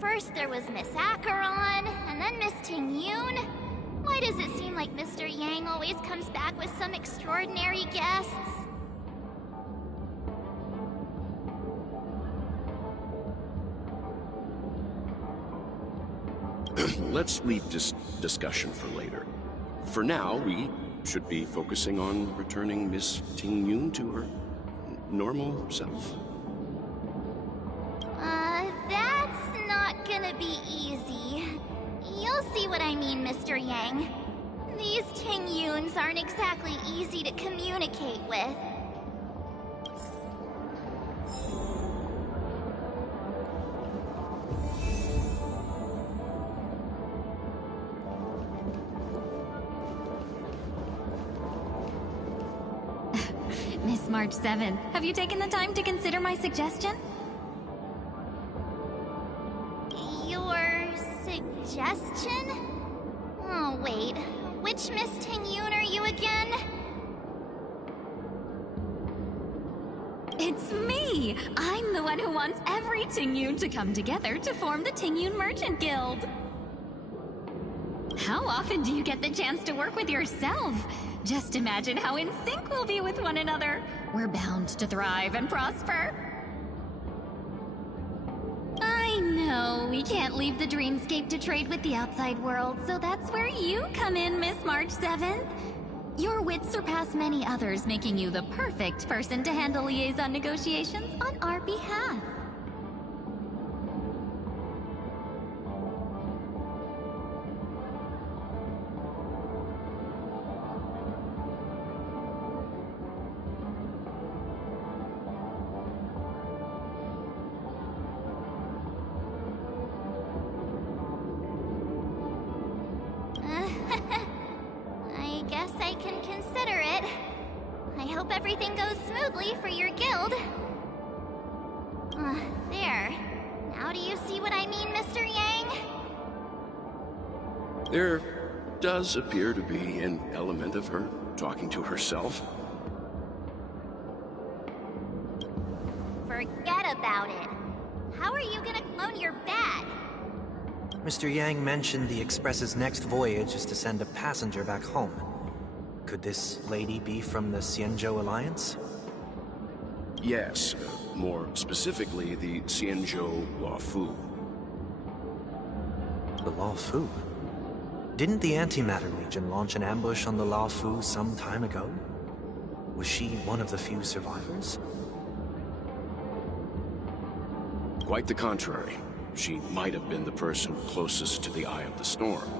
First there was Miss Acheron, and then Miss Ting-Yun. Why does it seem like Mr. Yang always comes back with some extraordinary guests? Let's leave this discussion for later. For now, we should be focusing on returning Miss Ting-Yun to her normal self. That's not gonna be easy. You'll see what I mean, Mr. Yang. These Ting-Yuns aren't exactly easy to communicate with. Miss March 7th, have you taken the time to consider my suggestion? Your suggestion? Oh, wait. Which Miss Ting-Yun are you again? It's me! I'm the one who wants every Ting-Yun to come together to form the Ting-Yun Merchant Guild. How often do you get the chance to work with yourself? Just imagine how in sync we'll be with one another. We're bound to thrive and prosper. I know, we can't leave the dreamscape to trade with the outside world, so that's where you come in, Miss March 7th. Your wits surpass many others, making you the perfect person to handle liaison negotiations on our behalf. I guess I can consider it. I hope everything goes smoothly for your guild. There. Now do you see what I mean, Mr. Yang? There does appear to be an element of her talking to herself. Forget about it. How are you gonna clone your bat? Mr. Yang mentioned the Express's next voyage is to send a passenger back home. Could this lady be from the Xianzhou Alliance? Yes, more specifically, the Xianzhou Luofu. The Luofu? Didn't the Antimatter Legion launch an ambush on the Luofu some time ago? Was she one of the few survivors? Quite the contrary. She might have been the person closest to the Eye of the Storm.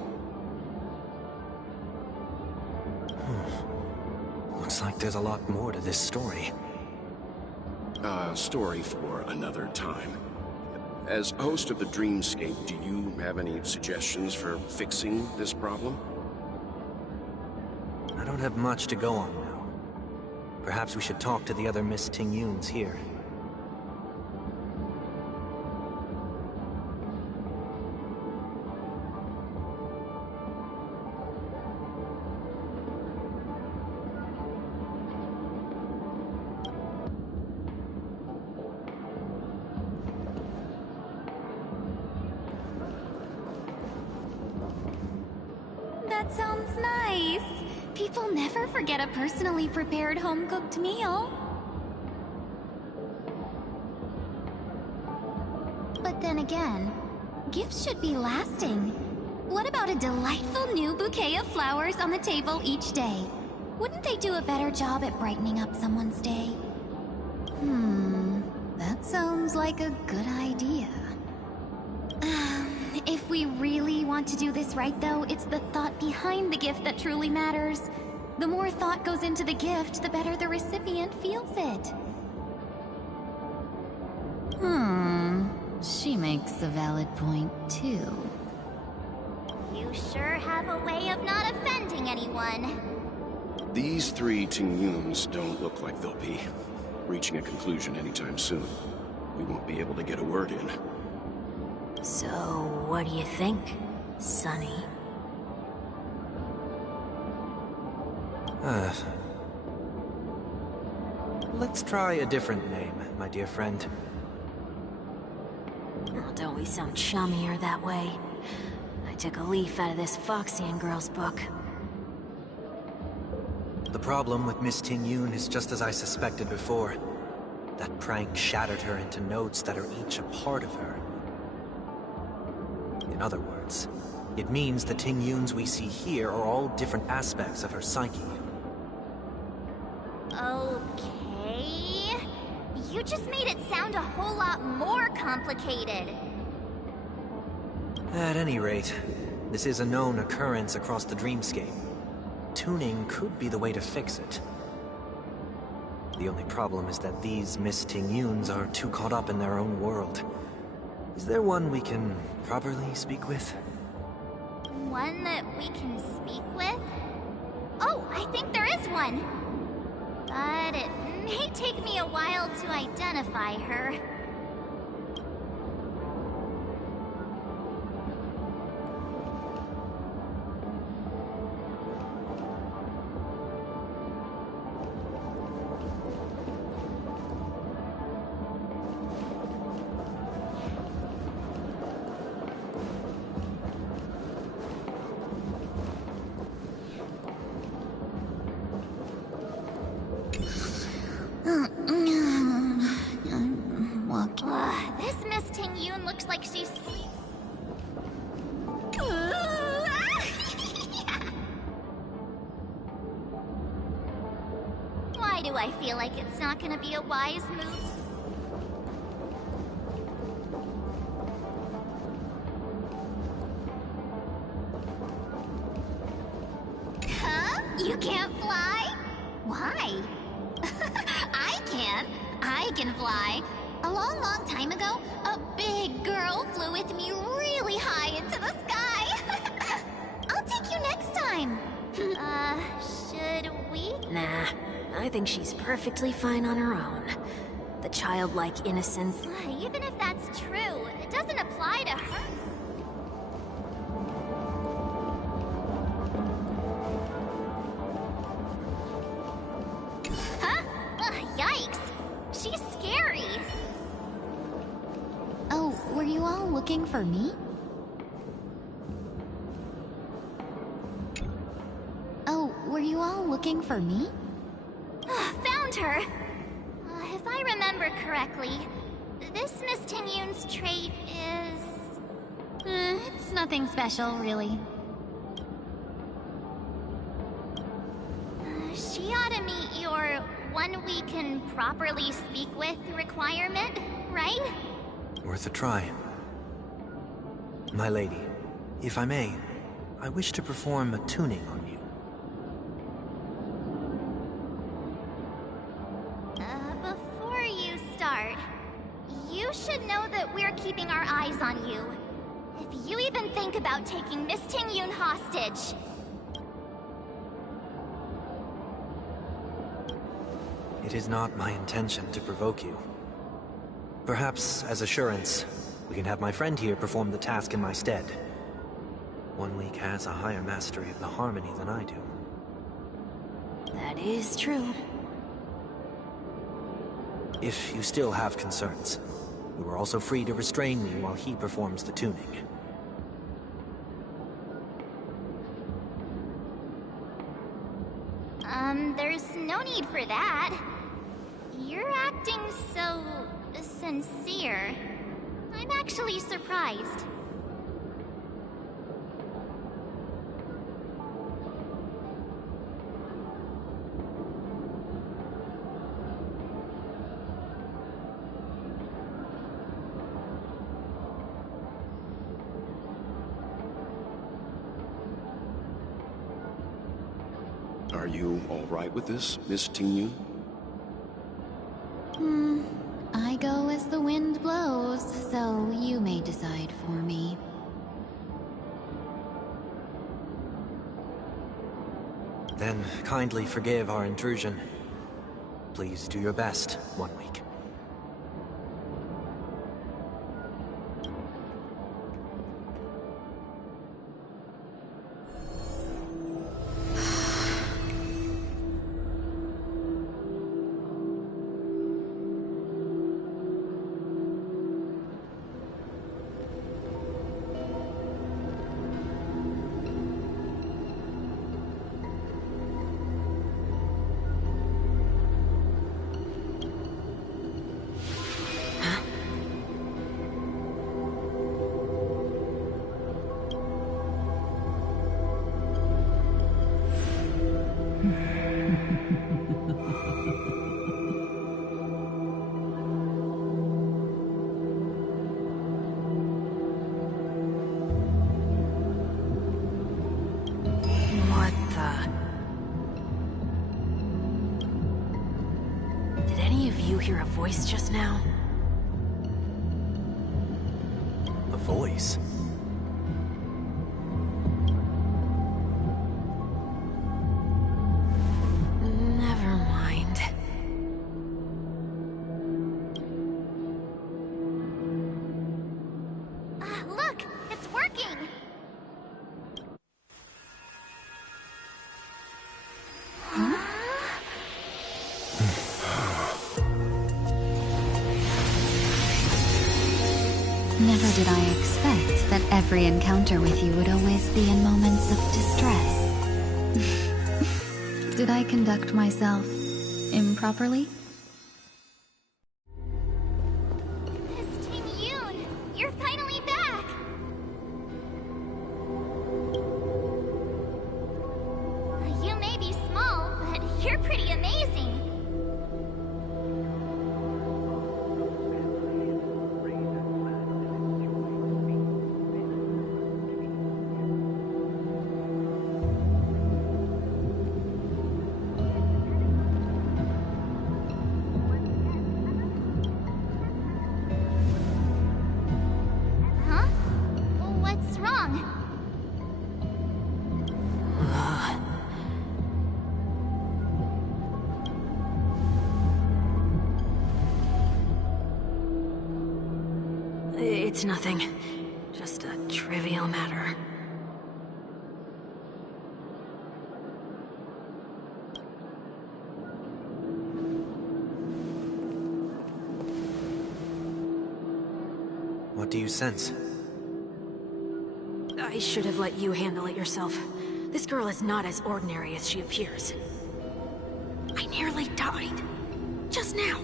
Looks like there's a lot more to this story. Story for another time. As host of the Dreamscape, do you have any suggestions for fixing this problem? I don't have much to go on now. Perhaps we should talk to the other Miss Ting-Yuns here. never forget a personally prepared home-cooked meal. But then again, gifts should be lasting. What about a delightful new bouquet of flowers on the table each day? Wouldn't they do a better job at brightening up someone's day? That sounds like a good idea. If we really want to do this right, though, it's the thought behind the gift that truly matters. The more thought goes into the gift, the better the recipient feels it. She makes a valid point, too. You sure have a way of not offending anyone. These three Ting-Yuns don't look like they'll be reaching a conclusion anytime soon. We won't be able to get a word in. So, what do you think, Sonny? Let's try a different name, my dear friend. Oh, don't we sound chummier that way? I took a leaf out of this Foxian girl's book. The problem with Miss Ting-Yun is just as I suspected before. That prank shattered her into notes that are each a part of her. In other words, it means the Ting-Yuns we see here are all different aspects of her psyche. Okay... You just made it sound a whole lot more complicated. At any rate, this is a known occurrence across the dreamscape. Tuning could be the way to fix it. The only problem is that these Miss Ting-Yuns are too caught up in their own world. Is there one we can properly speak with? One that we can speak with? Oh, I think there is one! But it may take me a while to identify her. This Miss Ting-Yun looks like she's... Why do I feel like it's not gonna be a wise move? Huh? You can't fly? Why? I can. I can fly. A long, long time ago, a big girl flew with me really high into the sky. I'll take you next time. Should we? Nah, I think she's perfectly fine on her own. The childlike innocence... Even if that's true, it doesn't apply to her. Huh? Yikes. She's scary. Oh, were you all looking for me? Oh, were you all looking for me? Found her! If I remember correctly, this Miss Ting-Yun's trait is... It's nothing special, really. She ought to meet your one we can properly speak with requirement, right? Worth a try. My lady, if I may, I wish to perform a tuning on you. Before you start, you should know that we're keeping our eyes on you. If you even think about taking Miss Ting-Yun hostage... It is not my intention to provoke you. Perhaps, as assurance, we can have my friend here perform the task in my stead. One week has a higher mastery of the harmony than I do. That is true. If you still have concerns, you are also free to restrain me while he performs the tuning. There's no need for that. You're acting so sincere. I'm actually surprised. Are you all right with this, Miss Tingyun? I go as the wind blows, so you may decide for me. Then kindly forgive our intrusion. Please do your best, 1 week. What the... Did any of you hear a voice just now? A voice? Never mind. Look! It's working! Never did I expect that every encounter with you would always be in moments of distress. Did I conduct myself improperly? Miss Tingyun! You're finally back! You may be small, but you're pretty amazing! Huh? What's wrong? It's nothing. Just a trivial matter. What do you sense? I should have let you handle it yourself. This girl is not as ordinary as she appears. I nearly died. Just now.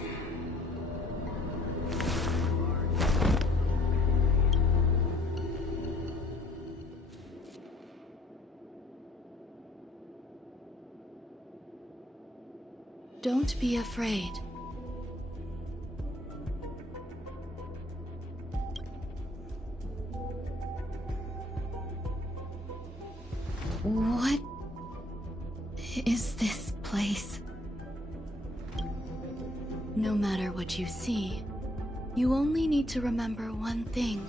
Don't be afraid. What is this place? No matter what you see, you only need to remember one thing.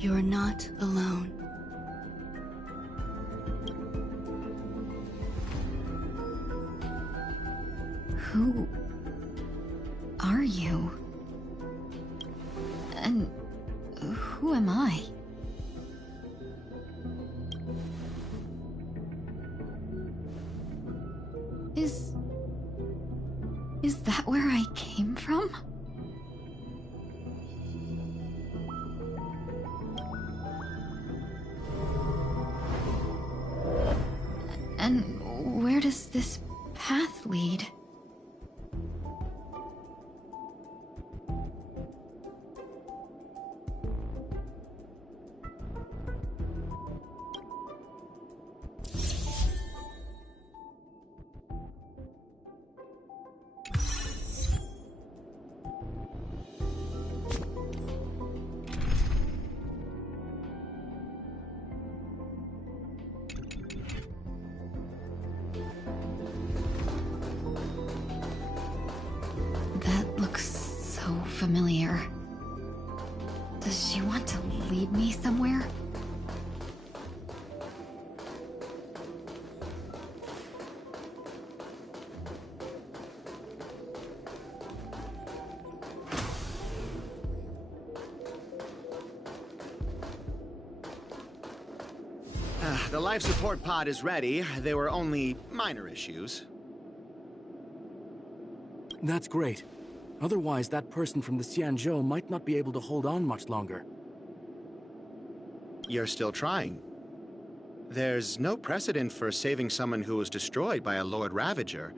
You're not alone. Who are you? And who am I? Is that where I came from? And where does this path lead? That looks so familiar. Does she want to lead me somewhere? The life support pod is ready. There were only minor issues. That's great. Otherwise, that person from the Xianzhou might not be able to hold on much longer. You're still trying. There's no precedent for saving someone who was destroyed by a Lord Ravager.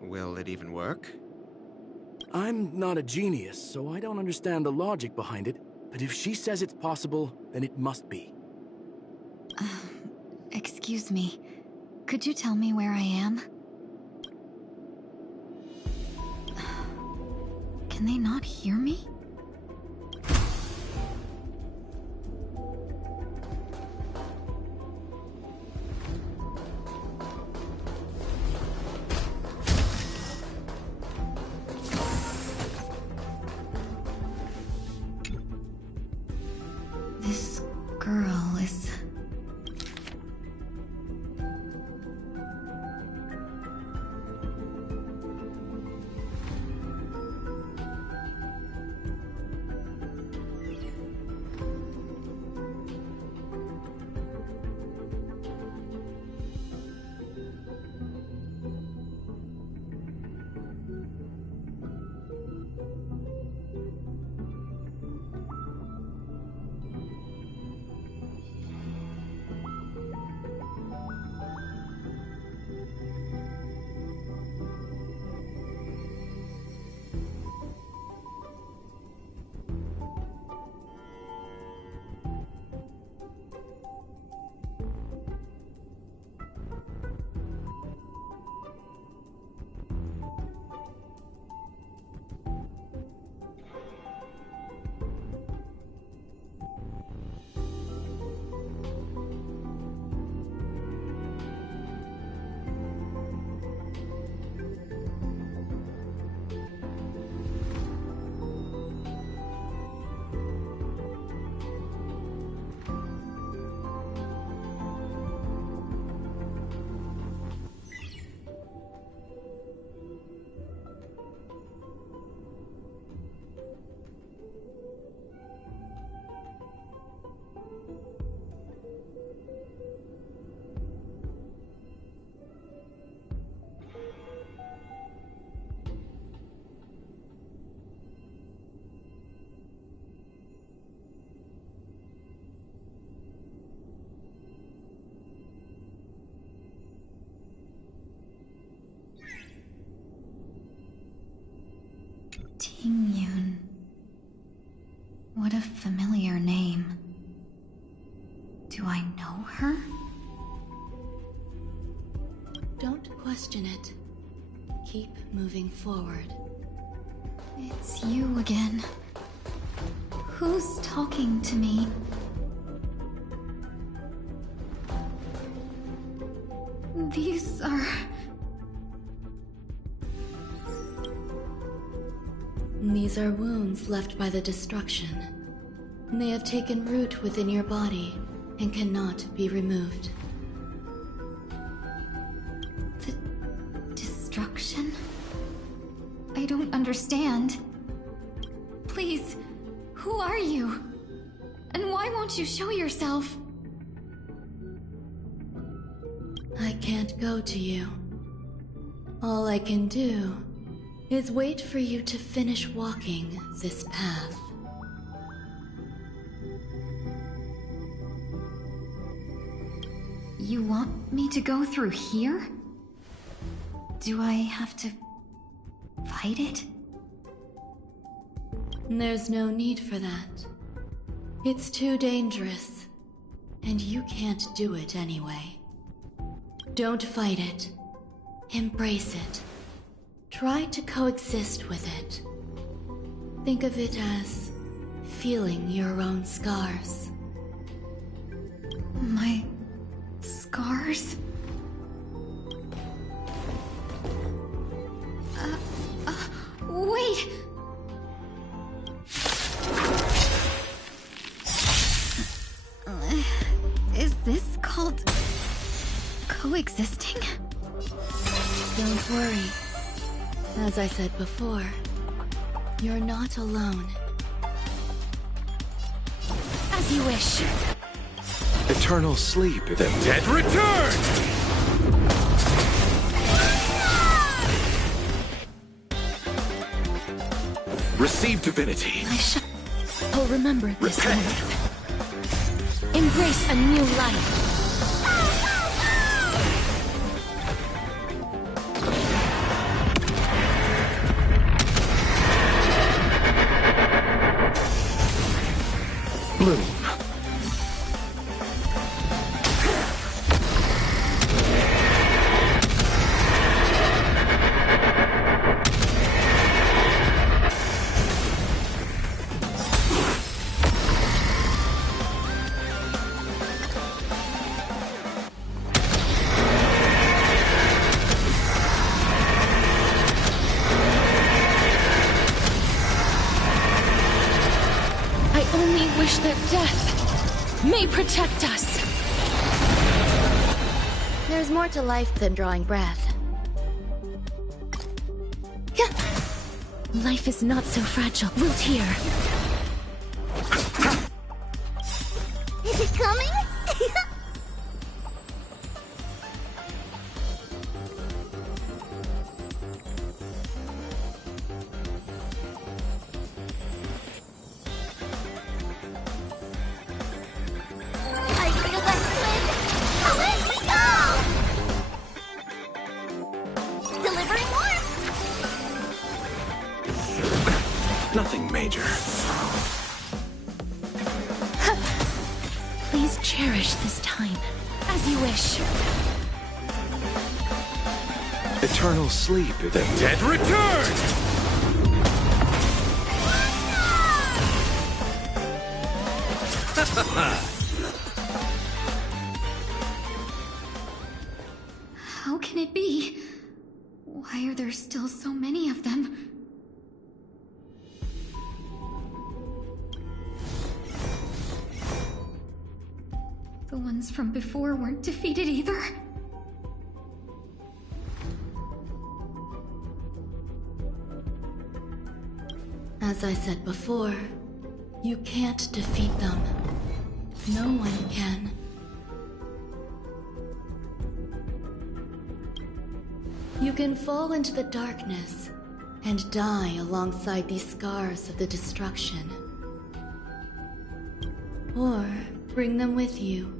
Will it even work? I'm not a genius, so I don't understand the logic behind it. But if she says it's possible, then it must be. Excuse me. Could you tell me where I am? Can they not hear me? This girl is... Tingyun. What a familiar name. Do I know her? Don't question it. Keep moving forward. It's you again. Who's talking to me? These are... These are wounds left by the destruction. They have taken root within your body and cannot be removed. The destruction? I don't understand. Please, who are you? And why won't you show yourself? I can't go to you. All I can do is wait for you to finish walking this path. You want me to go through here? Do I have to fight it? There's no need for that. It's too dangerous, and you can't do it anyway. Don't fight it. Embrace it. Try to coexist with it. Think of it as feeling your own scars. My scars? Wait! Is this called coexisting? Don't worry. As I said before, you're not alone. As you wish. Eternal sleep. The dead return! Receive divinity. I'll remember this moment. Embrace a new life. Bloom. That death may protect us. There's more to life than drawing breath. Life is not so fragile. Wilt here. Is it coming? Nothing major. Please cherish this time, as you wish. Eternal sleep. The dead return! How can it be? Why are there still so many of them? The ones from before weren't defeated either? As I said before, you can't defeat them. No one can. You can fall into the darkness and die alongside these scars of the destruction. Or bring them with you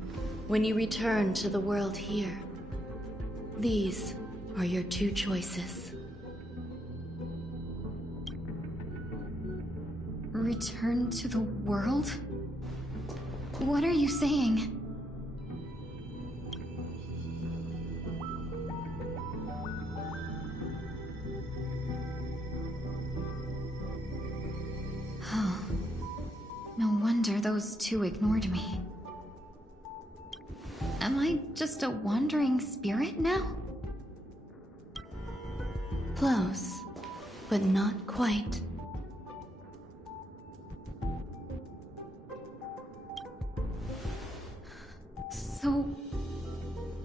when you return to the world here. These are your two choices. Return to the world? What are you saying? Oh, no wonder those two ignored me. Am I just a wandering spirit now? Close, but not quite. So,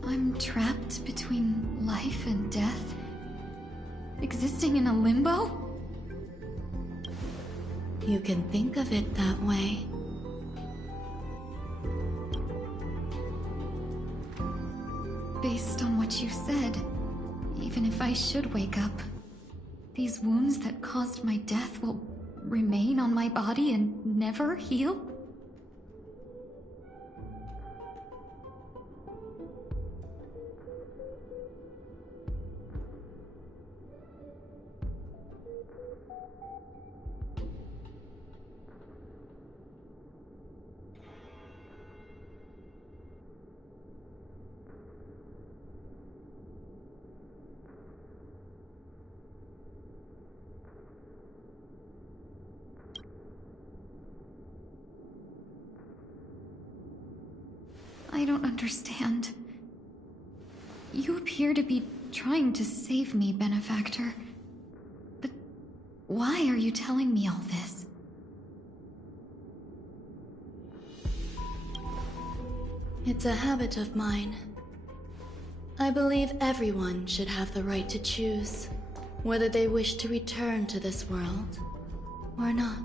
I'm trapped between life and death? Existing in a limbo? You can think of it that way. Based on what you said, even if I should wake up, these wounds that caused my death will remain on my body and never heal? I don't understand. You appear to be trying to save me, Benefactor. But why are you telling me all this? It's a habit of mine. I believe everyone should have the right to choose whether they wish to return to this world or not.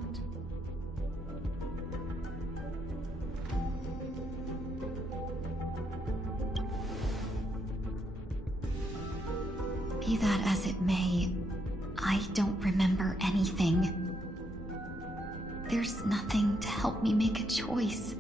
Be that as it may, I don't remember anything. There's nothing to help me make a choice.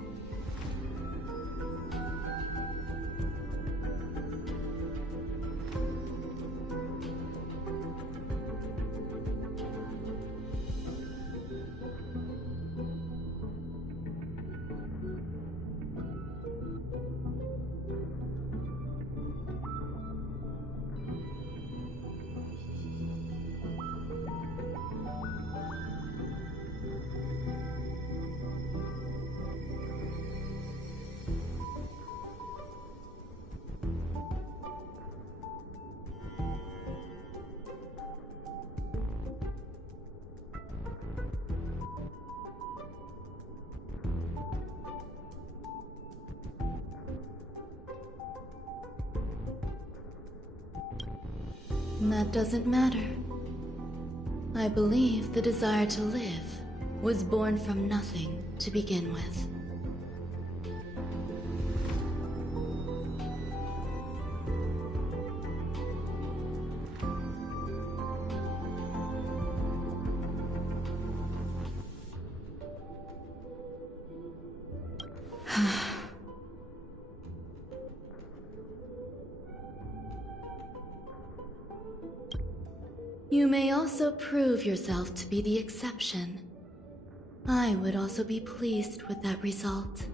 That doesn't matter. I believe the desire to live was born from nothing to begin with. You may also prove yourself to be the exception. I would also be pleased with that result.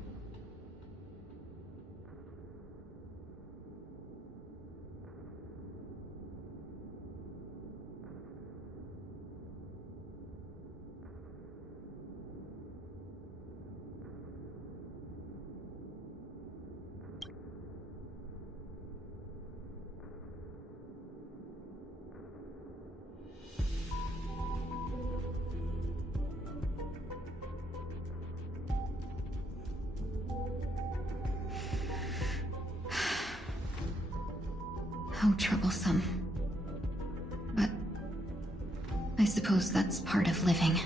How troublesome. But I suppose that's part of living.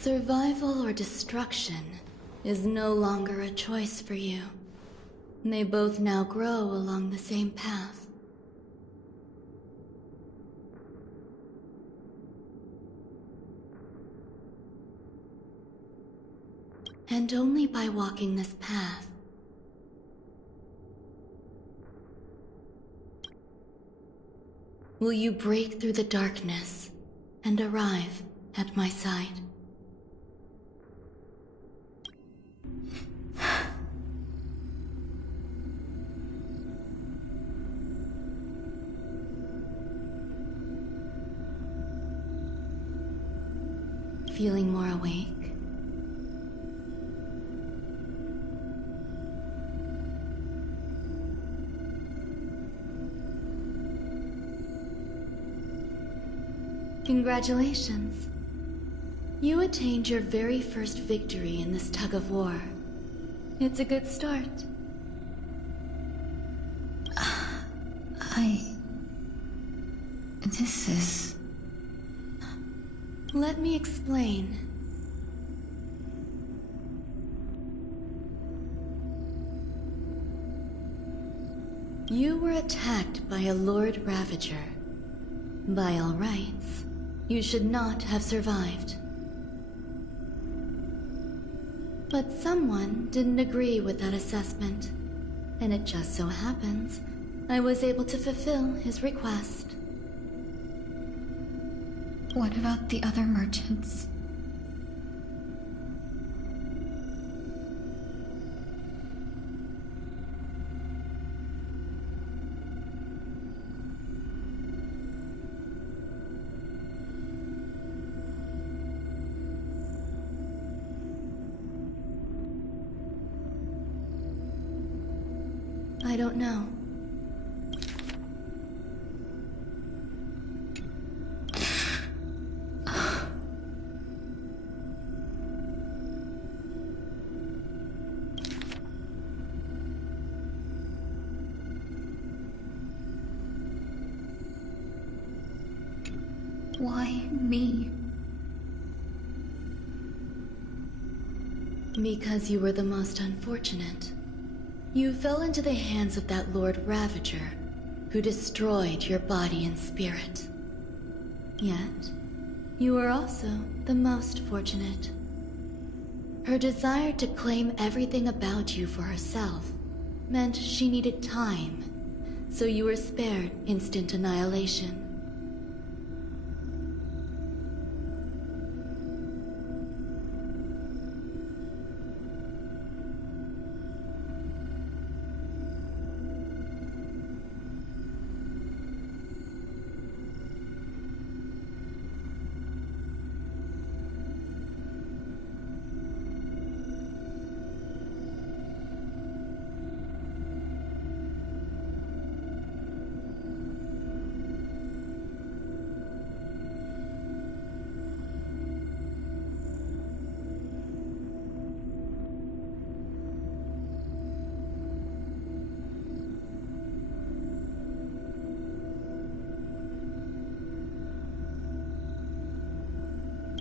Survival or destruction is no longer a choice for you. They both now grow along the same path. And only by walking this path will you break through the darkness and arrive at my side? Feeling more awake? Congratulations. You attained your very first victory in this tug of war. It's a good start. This is... Let me explain. You were attacked by a Lord Ravager. By all rights, you should not have survived. But someone didn't agree with that assessment, and it just so happens I was able to fulfill his request. What about the other merchants? I don't know. Why me? Because you were the most unfortunate. You fell into the hands of that Lord Ravager, who destroyed your body and spirit. Yet, you were also the most fortunate. Her desire to claim everything about you for herself meant she needed time, so you were spared instant annihilation.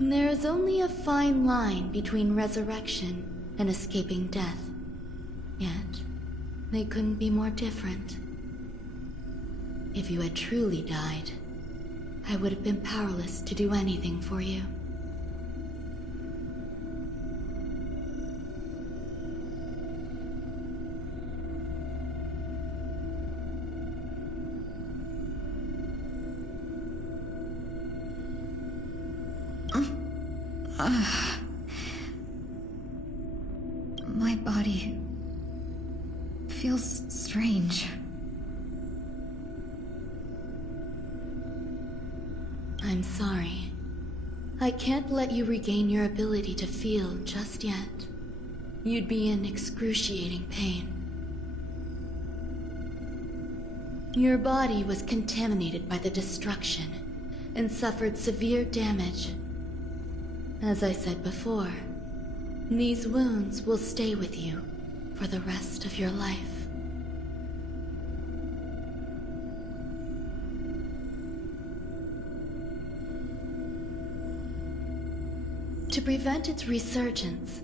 There is only a fine line between resurrection and escaping death. Yet, they couldn't be more different. If you had truly died, I would have been powerless to do anything for you. My body feels strange. I'm sorry. I can't let you regain your ability to feel just yet. You'd be in excruciating pain. Your body was contaminated by the destruction and suffered severe damage. As I said before, these wounds will stay with you for the rest of your life. To prevent its resurgence,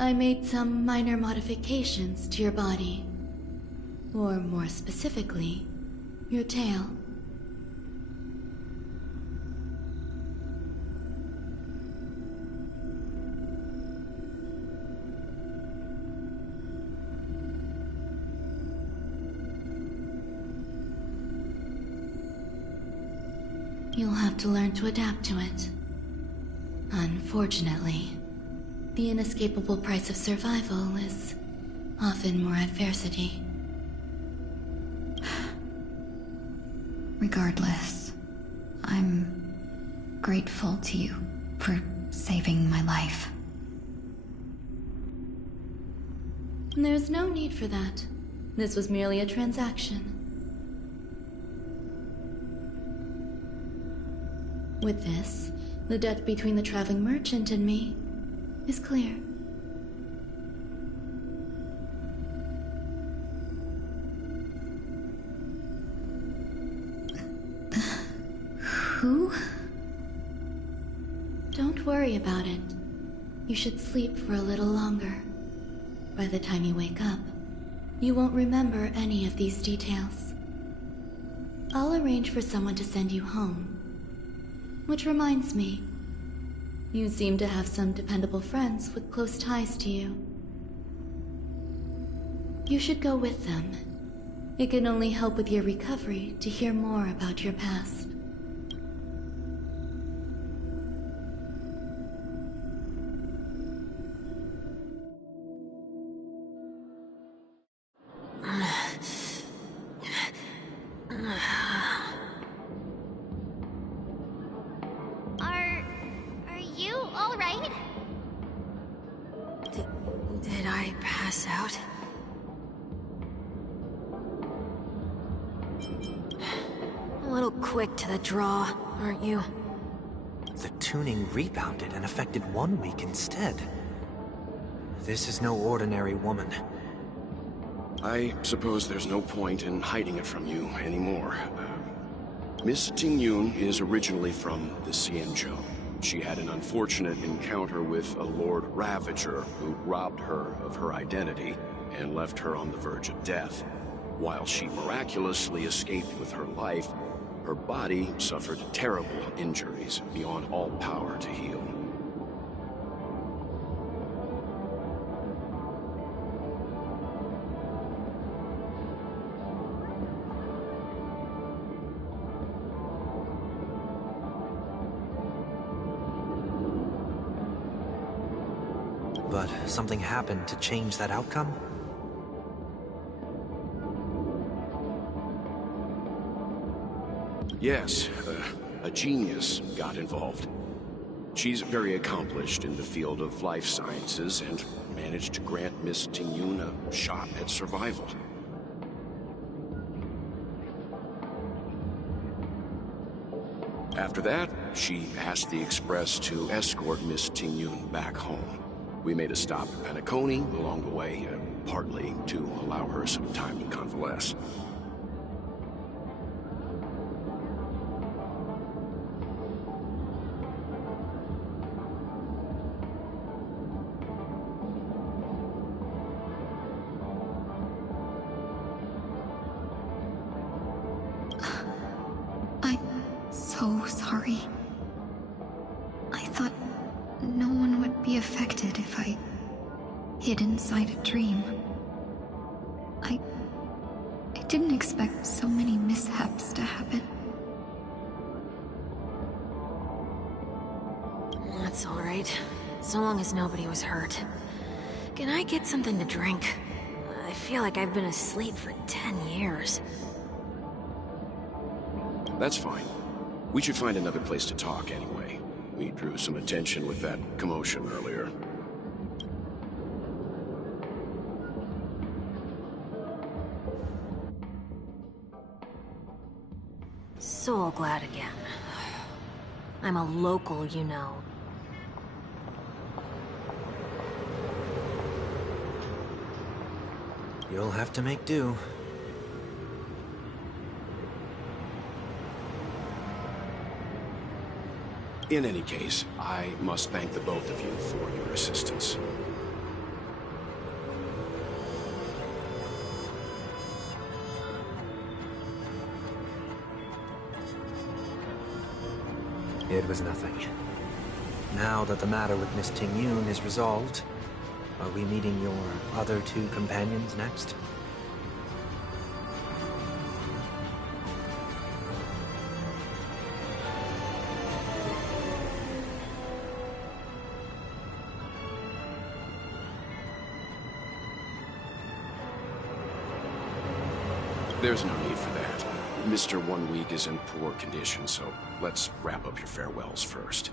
I made some minor modifications to your body. Or more specifically, your tail. You'll have to learn to adapt to it. Unfortunately, the inescapable price of survival is often more adversity. Regardless, I'm grateful to you for saving my life. There's no need for that. This was merely a transaction. With this, the debt between the traveling merchant and me is clear. Who? Don't worry about it. You should sleep for a little longer. By the time you wake up, you won't remember any of these details. I'll arrange for someone to send you home. Which reminds me, you seem to have some dependable friends with close ties to you. You should go with them. It can only help with your recovery to hear more about your past. Are you all right? Did I pass out? A little quick to the draw, aren't you? The tuning rebounded and affected 1 week instead. This is no ordinary woman. I suppose there's no point in hiding it from you anymore. Miss Ting-Yun is originally from the Xianzhou. She had an unfortunate encounter with a Lord Ravager who robbed her of her identity and left her on the verge of death. While she miraculously escaped with her life, her body suffered terrible injuries beyond all power to heal. But something happened to change that outcome? Yes, a genius got involved. She's very accomplished in the field of life sciences and managed to grant Miss Ting-Yun a shot at survival. After that, she asked the Express to escort Miss Ting-Yun back home. We made a stop at Penacony along the way, partly to allow her some time to convalesce. So sorry. I thought no one would be affected if I hid inside a dream. I didn't expect so many mishaps to happen. That's all right. So long as nobody was hurt. Can I get something to drink? I feel like I've been asleep for 10 years. That's fine. We should find another place to talk anyway. We drew some attention with that commotion earlier. So glad again. I'm a local, you know. You'll have to make do. In any case, I must thank the both of you for your assistance. It was nothing. Now that the matter with Miss Ting-Yun is resolved, are we meeting your other two companions next? There's no need for that. Mr. 1 Week is in poor condition, so let's wrap up your farewells first.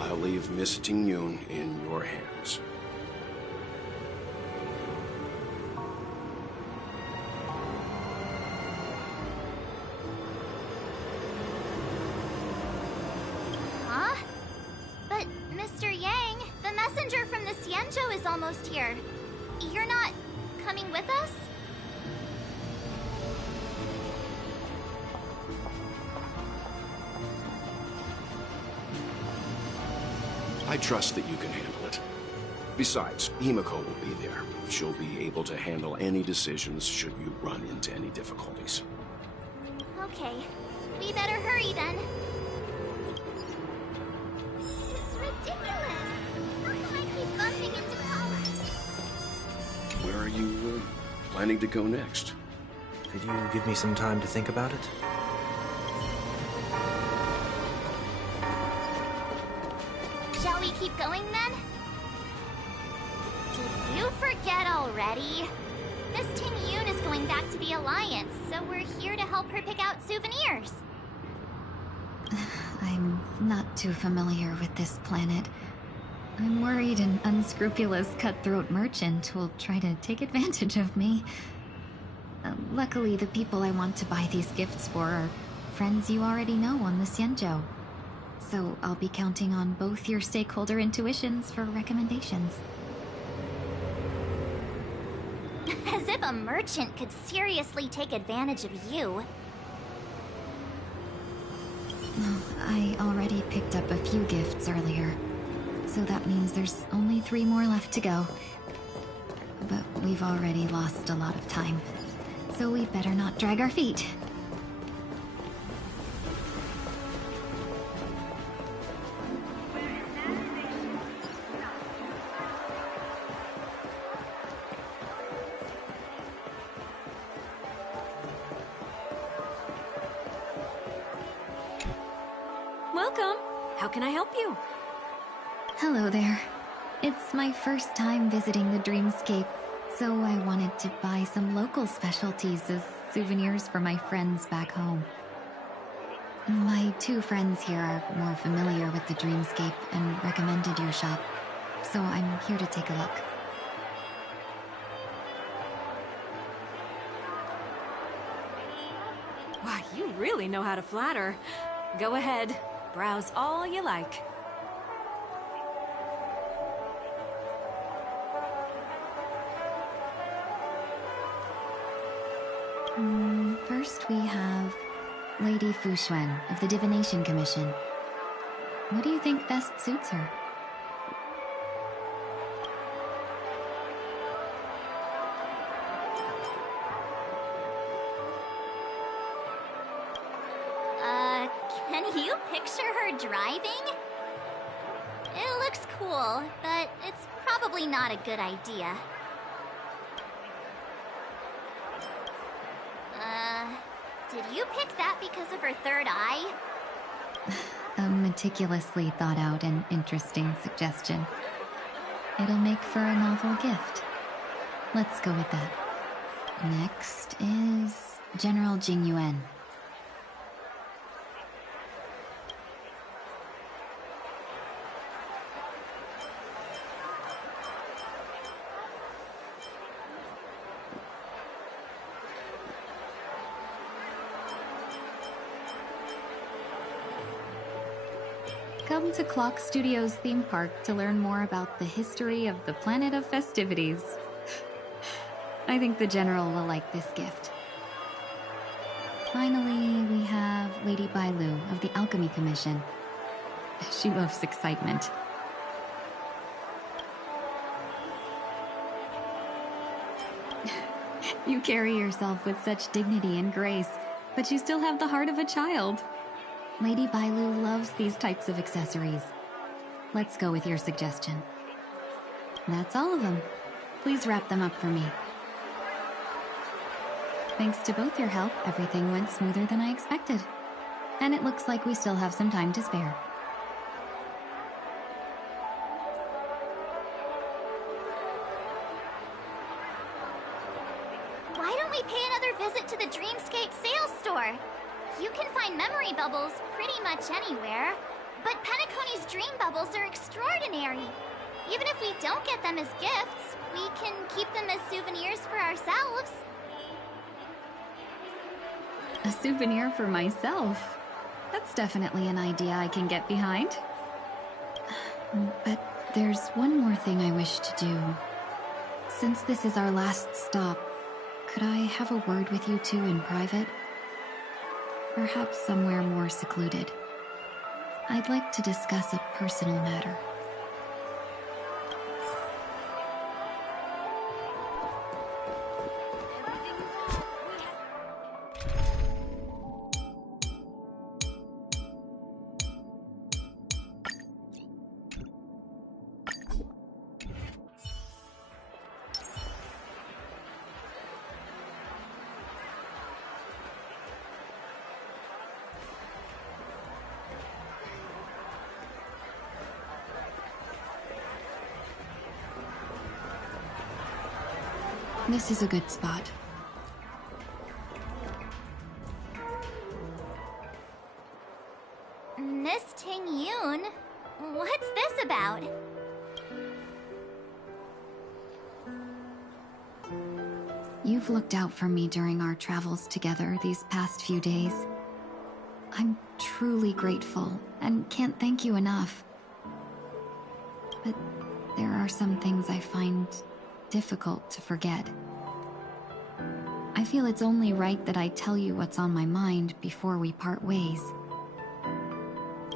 I'll leave Miss Ting-Yun in your hands. Huh? But, Mr. Yang, the messenger from the Xianzhou is almost here. You're not coming with us? I trust that you can handle it. Besides, Himiko will be there. She'll be able to handle any decisions should you run into any difficulties. Okay. We better hurry then. It's ridiculous! How come I keep bumping into cars? Where are you planning to go next? Could you give me some time to think about it? Shall we keep going then? Did you forget already? Miss Ting-Yun is going back to the Alliance, so we're here to help her pick out souvenirs. I'm not too familiar with this planet. I'm worried an unscrupulous cutthroat merchant will try to take advantage of me. Luckily, the people I want to buy these gifts for are friends you already know on the Xianzhou. So I'll be counting on both your stakeholder intuitions for recommendations. As if a merchant could seriously take advantage of you. I already picked up a few gifts earlier, so that means there's only 3 more left to go. But we've already lost a lot of time, so we better not drag our feet. Welcome. How can I help you? Hello there. It's my first time visiting the Dreamscape, so I wanted to buy some local specialties as souvenirs for my friends back home. My 2 friends here are more familiar with the Dreamscape and recommended your shop, so I'm here to take a look. Wow, you really know how to flatter. Go ahead. Browse all you like. First we have Lady Fu Xuan of the Divination Commission. What do you think best suits her? Can you picture her driving? It looks cool, but it's probably not a good idea. Did you pick that because of her third eye? A meticulously thought out and interesting suggestion. It'll make for a novel gift. Let's go with that. Next is General Jing Yuan. Come to Clock Studios theme park to learn more about the history of the Planet of Festivities. I think the General will like this gift. Finally, we have Lady Bailu of the Alchemy Commission. She loves excitement. You carry yourself with such dignity and grace, but you still have the heart of a child. Lady Bailu loves these types of accessories. Let's go with your suggestion. That's all of them. Please wrap them up for me. Thanks to both your help, everything went smoother than I expected. And it looks like we still have some time to spare. before. You can find memory bubbles pretty much anywhere, but Penacony's dream bubbles are extraordinary. Even if we don't get them as gifts, we can keep them as souvenirs for ourselves. A souvenir for myself? That's definitely an idea I can get behind. But there's one more thing I wish to do. Since this is our last stop, could I have a word with you two in private? Perhaps somewhere more secluded. I'd like to discuss a personal matter. This is a good spot. Miss Ting-Yun, what's this about? You've looked out for me during our travels together these past few days. I'm truly grateful and can't thank you enough. But there are some things I find difficult to forget. I feel it's only right that I tell you what's on my mind before we part ways.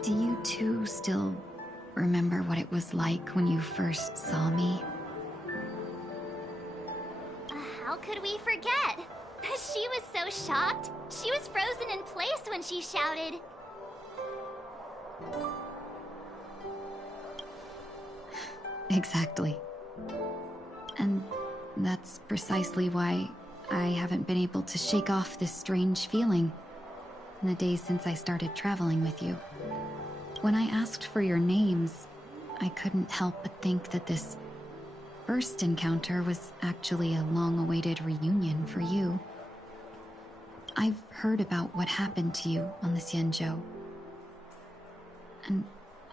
Do you two still remember what it was like when you first saw me? How could we forget? She was so shocked. She was frozen in place when she shouted. Exactly. And that's precisely why I haven't been able to shake off this strange feeling in the days since I started traveling with you. When I asked for your names, I couldn't help but think that this first encounter was actually a long-awaited reunion for you. I've heard about what happened to you on the Xianzhou. And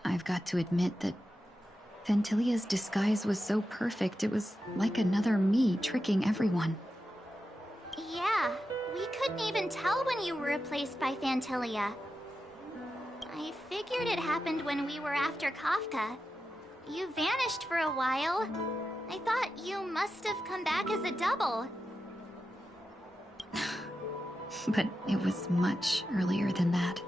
I've got to admit that Phantilia's disguise was so perfect, it was like another me tricking everyone. Yeah, we couldn't even tell when you were replaced by Phantilia. I figured it happened when we were after Kafka. You vanished for a while. I thought you must have come back as a double. But it was much earlier than that.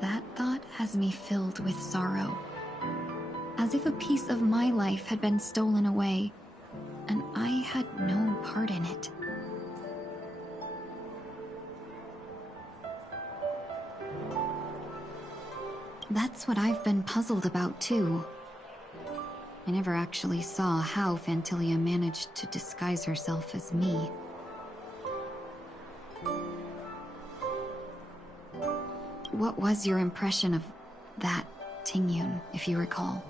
That thought has me filled with sorrow. As if a piece of my life had been stolen away, and I had no part in it. That's what I've been puzzled about, too. I never actually saw how Phantilia managed to disguise herself as me. What was your impression of that Ting-Yun, if you recall?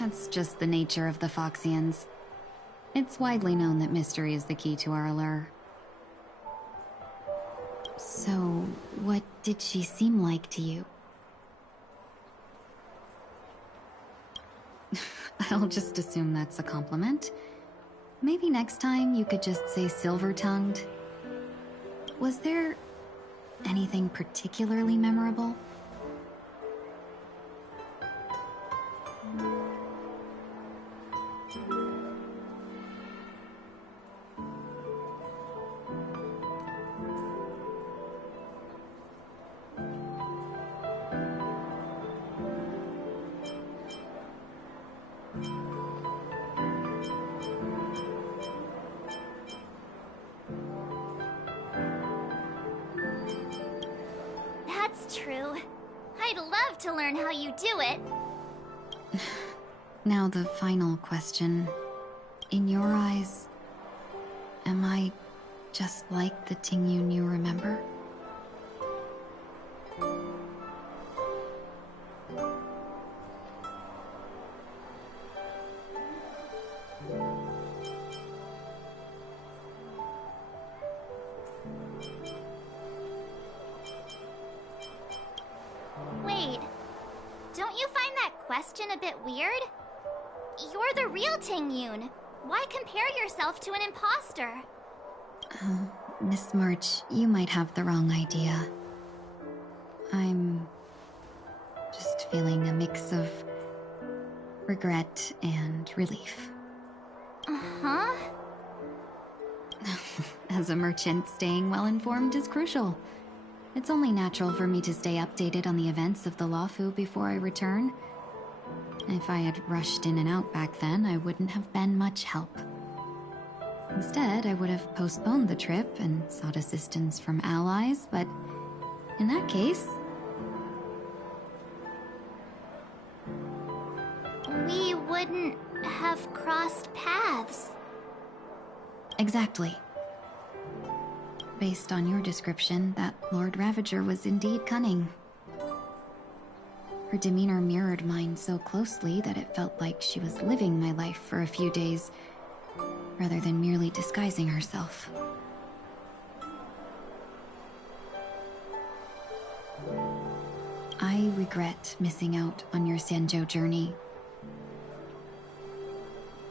That's just the nature of the Foxians. It's widely known that mystery is the key to our allure. So, what did she seem like to you? I'll just assume that's a compliment. Maybe next time you could just say silver-tongued. Was there anything particularly memorable? That's true. I'd love to learn how you do it. Now the final question. In your eyes, am I just like the Ting-Yun you remember? that question a bit weird? You're the real Ting Yun. Why compare yourself to an imposter? Oh, Miss March, you might have the wrong idea. I'm just feeling a mix of regret and relief. Uh-huh. As a merchant, staying well-informed is crucial. It's only natural for me to stay updated on the events of the Luofu before I return. If I had rushed in and out back then, I wouldn't have been much help. Instead, I would have postponed the trip and sought assistance from allies, but in that case... we wouldn't have crossed paths. Exactly. Based on your description, that Lord Ravager was indeed cunning. Her demeanor mirrored mine so closely that it felt like she was living my life for a few days, rather than merely disguising herself. I regret missing out on your Sanzhou journey.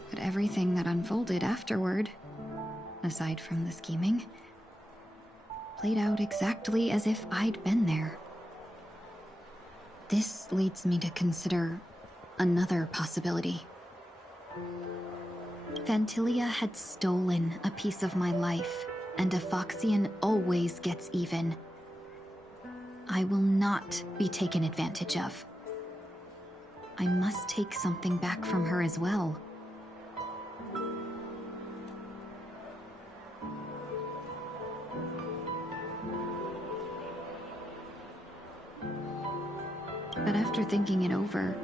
But everything that unfolded afterward, aside from the scheming, played out exactly as if I'd been there. This leads me to consider another possibility. Phantilia had stolen a piece of my life, and a Foxian always gets even. I will not be taken advantage of. I must take something back from her as well. But after thinking it over,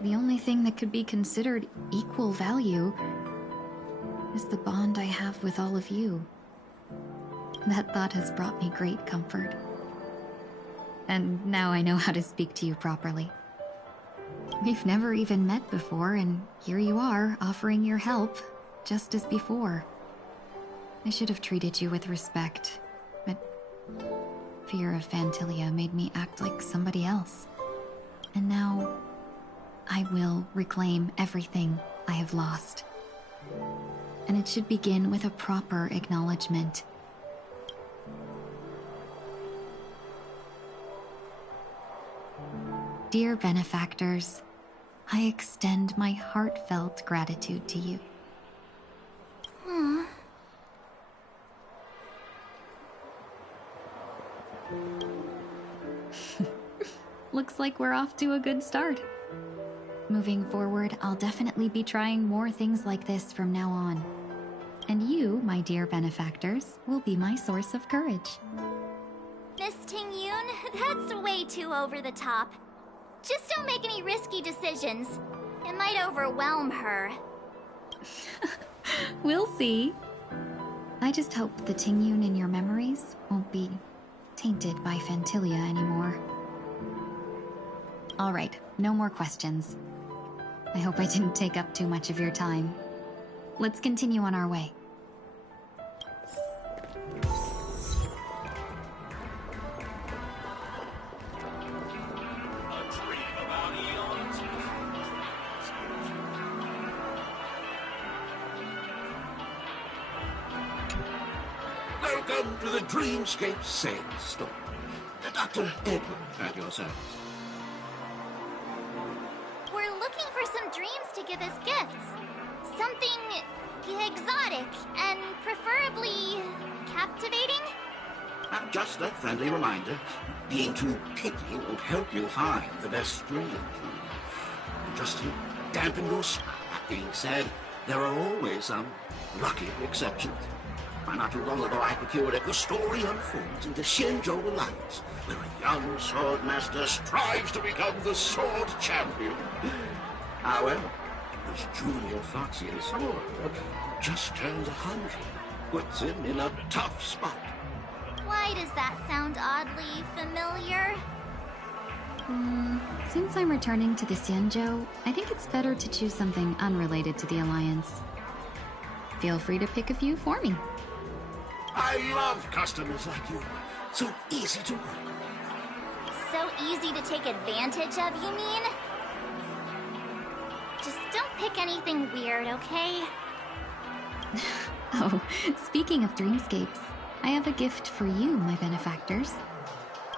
the only thing that could be considered equal value is the bond I have with all of you. That thought has brought me great comfort. And now I know how to speak to you properly. We've never even met before, and here you are, offering your help, just as before. I should have treated you with respect, but fear of Phantilia made me act like somebody else. And now, I will reclaim everything I have lost. And it should begin with a proper acknowledgement. Dear benefactors, I extend my heartfelt gratitude to you. Looks like we're off to a good start. Moving forward, I'll definitely be trying more things like this from now on. And you, my dear benefactors, will be my source of courage. Miss Ting Yun, that's way too over the top. Just don't make any risky decisions. It might overwhelm her. We'll see. I just hope the Ting Yun in your memories won't be tainted by Phantilia anymore. All right, no more questions. I hope I didn't take up too much of your time. Let's continue on our way. Welcome to the Dreamscape Sales Store. Dr. Edward at your service. We're looking for some dreams to give as gifts. Something exotic and preferably captivating. Just a friendly reminder, being too picky won't help you find the best dream. Just to dampen your smile. That being said, there are always some lucky exceptions. Not too long ago, I procured it. The story unfolds in the Xianzhou Alliance, where a young swordmaster strives to become the sword champion. However, this junior Foxian sword just turned 100, puts him in a tough spot. Why does that sound oddly familiar? Since I'm returning to the Xianzhou, I think it's better to choose something unrelated to the Alliance. Feel free to pick a few for me. I love customers like you. So easy to work with. So easy to take advantage of, you mean? don't pick anything weird, okay? Oh, speaking of dreamscapes, I have a gift for you, my benefactors.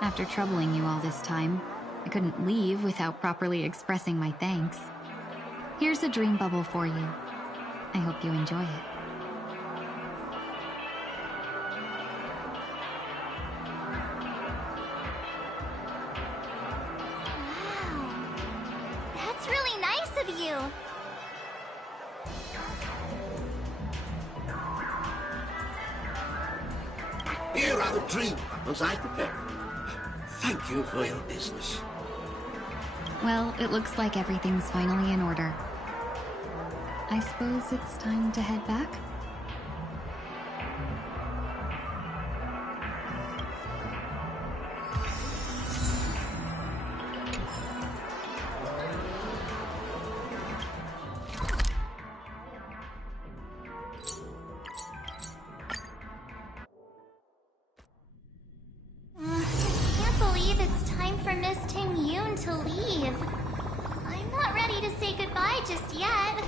After troubling you all this time, I couldn't leave without properly expressing my thanks. Here's a dream bubble for you. I hope you enjoy it. That's really nice of you. Here are the dream bubbles I prepared. Thank you for your business. Well, it looks like everything's finally in order. I suppose it's time to head back? Can't believe it's time for Miss Ting Yoon to leave. I'm not ready to say goodbye just yet.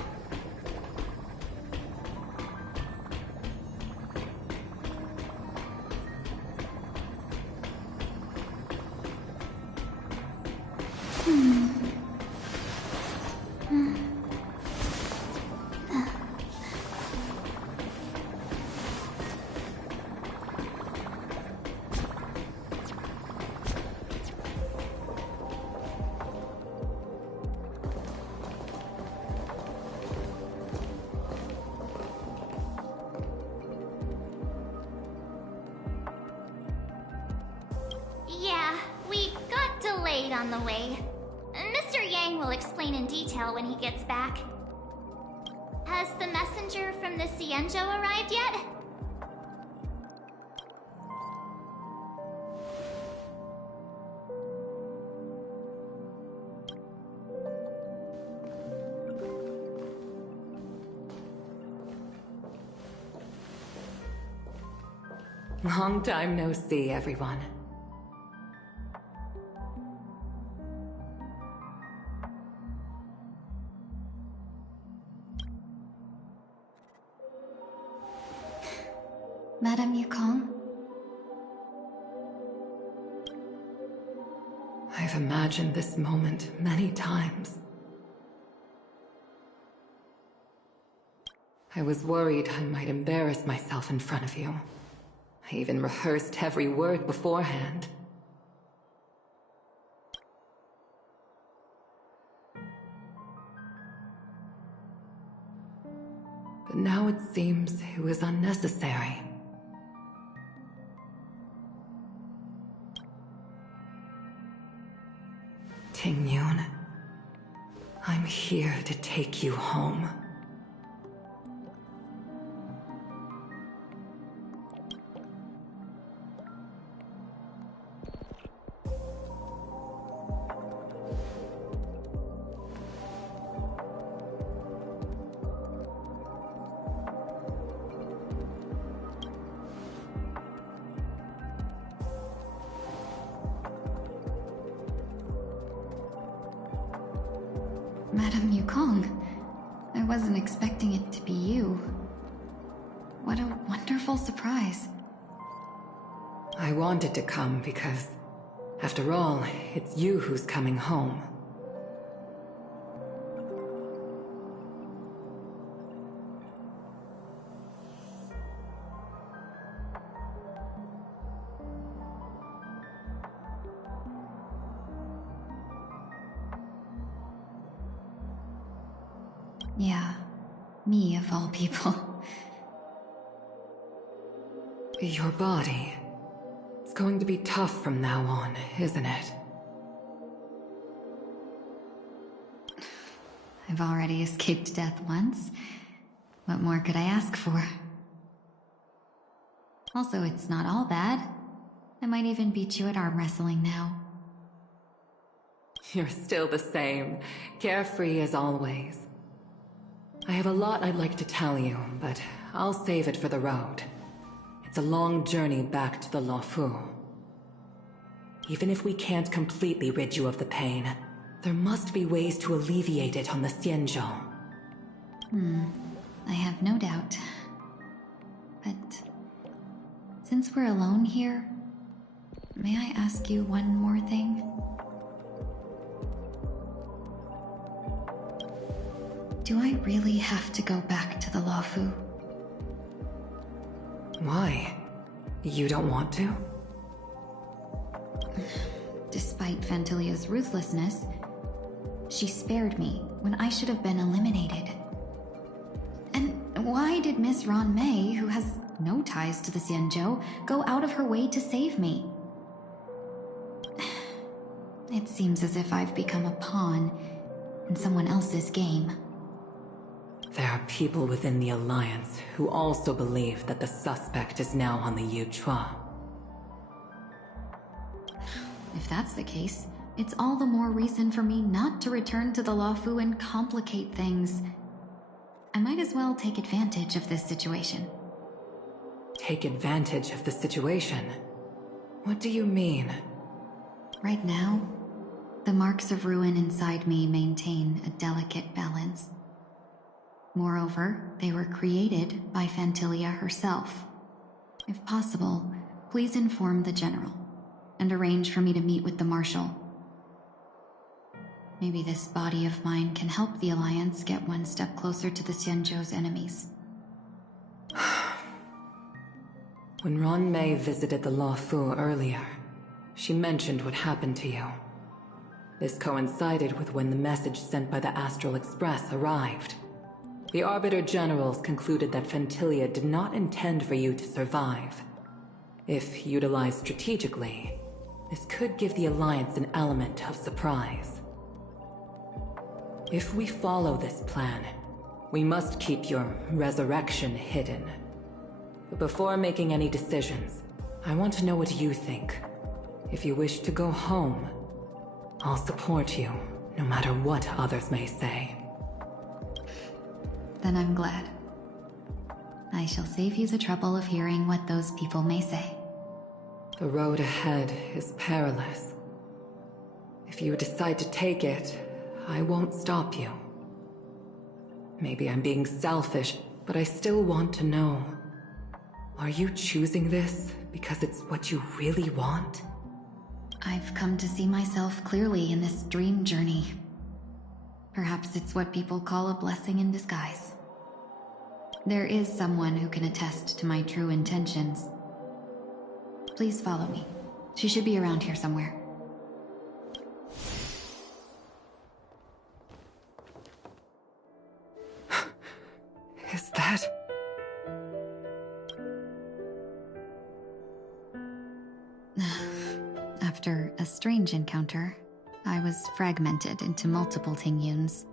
Yeah, we got delayed on the way. Mr. Yang will explain in detail when he gets back. Has the messenger from the Xianzhou arrived yet? Long time no see, everyone. Madame Yukong? I've imagined this moment many times. I was worried I might embarrass myself in front of you. I even rehearsed every word beforehand. But now it seems it was unnecessary. Ting Yoon, I'm here to take you home. Madame Yukong, I wasn't expecting it to be you. What a wonderful surprise. I wanted to come because, after all, it's you who's coming home. Yeah, me of all people. Your body. It's going to be tough from now on, isn't it? I've already escaped death once. What more could I ask for? Also, it's not all bad. I might even beat you at arm wrestling now. You're still the same, carefree as always. I have a lot I'd like to tell you, but I'll save it for the road. It's a long journey back to the Luofu. Even if we can't completely rid you of the pain, there must be ways to alleviate it on the Xianzhou. I have no doubt. But since we're alone here, may I ask you one more thing? Do I really have to go back to the Luofu? Why? You don't want to? Despite Fantilia's ruthlessness, she spared me when I should have been eliminated. And why did Miss Ron Mei, who has no ties to the Xianzhou, go out of her way to save me? It seems as if I've become a pawn in someone else's game. There are people within the Alliance who also believe that the suspect is now on the Yuchua. If that's the case, it's all the more reason for me not to return to the Luofu and complicate things. I might as well take advantage of this situation. Take advantage of the situation? What do you mean? Right now, the marks of ruin inside me maintain a delicate balance. Moreover, they were created by Fantilia herself. If possible, please inform the General and arrange for me to meet with the Marshal. Maybe this body of mine can help the Alliance get one step closer to the Xianzhou's enemies. When Ron Mei visited the Luofu earlier, she mentioned what happened to you. This coincided with when the message sent by the Astral Express arrived. The Arbiter Generals concluded that Fantilia did not intend for you to survive. If utilized strategically, this could give the Alliance an element of surprise. If we follow this plan, we must keep your resurrection hidden. But before making any decisions, I want to know what you think. If you wish to go home, I'll support you, no matter what others may say. Then I'm glad. I shall save you the trouble of hearing what those people may say. The road ahead is perilous. If you decide to take it, I won't stop you. Maybe I'm being selfish, but I still want to know. Are you choosing this because it's what you really want? I've come to see myself clearly in this dream journey. Perhaps it's what people call a blessing in disguise. There is someone who can attest to my true intentions. Please follow me. She should be around here somewhere. Is that... After a strange encounter, I was fragmented into multiple Tingyuns,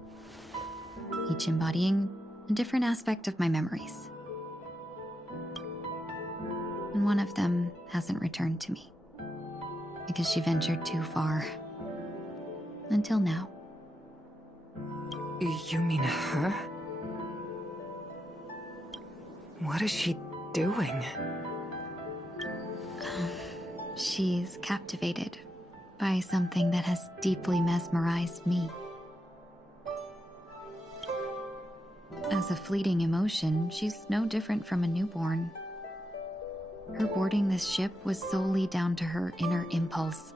each embodying a different aspect of my memories. And one of them hasn't returned to me, because she ventured too far. Until now. You mean her? What is she doing? She's captivated by something that has deeply mesmerized me. As a fleeting emotion, she's no different from a newborn. Her boarding this ship was solely down to her inner impulse.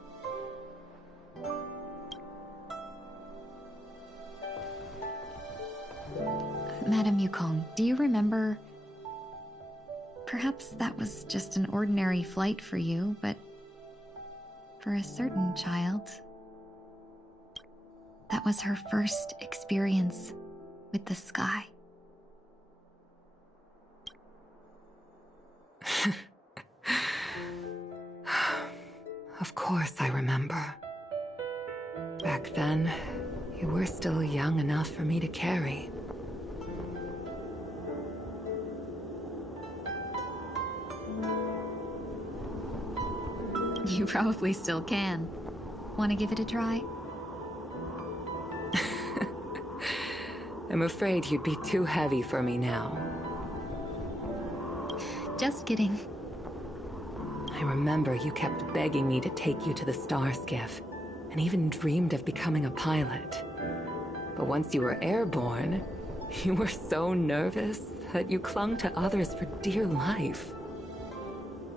Madame Yukong, do you remember? Perhaps that was just an ordinary flight for you, but for a certain child, that was her first experience with the sky. Of course I remember. Back then, you were still young enough for me to carry. You probably still can. Want to give it a try? I'm afraid you'd be too heavy for me now. Just kidding. I remember you kept begging me to take you to the Star Skiff, and even dreamed of becoming a pilot. But once you were airborne, You were so nervous that you clung to others for dear life.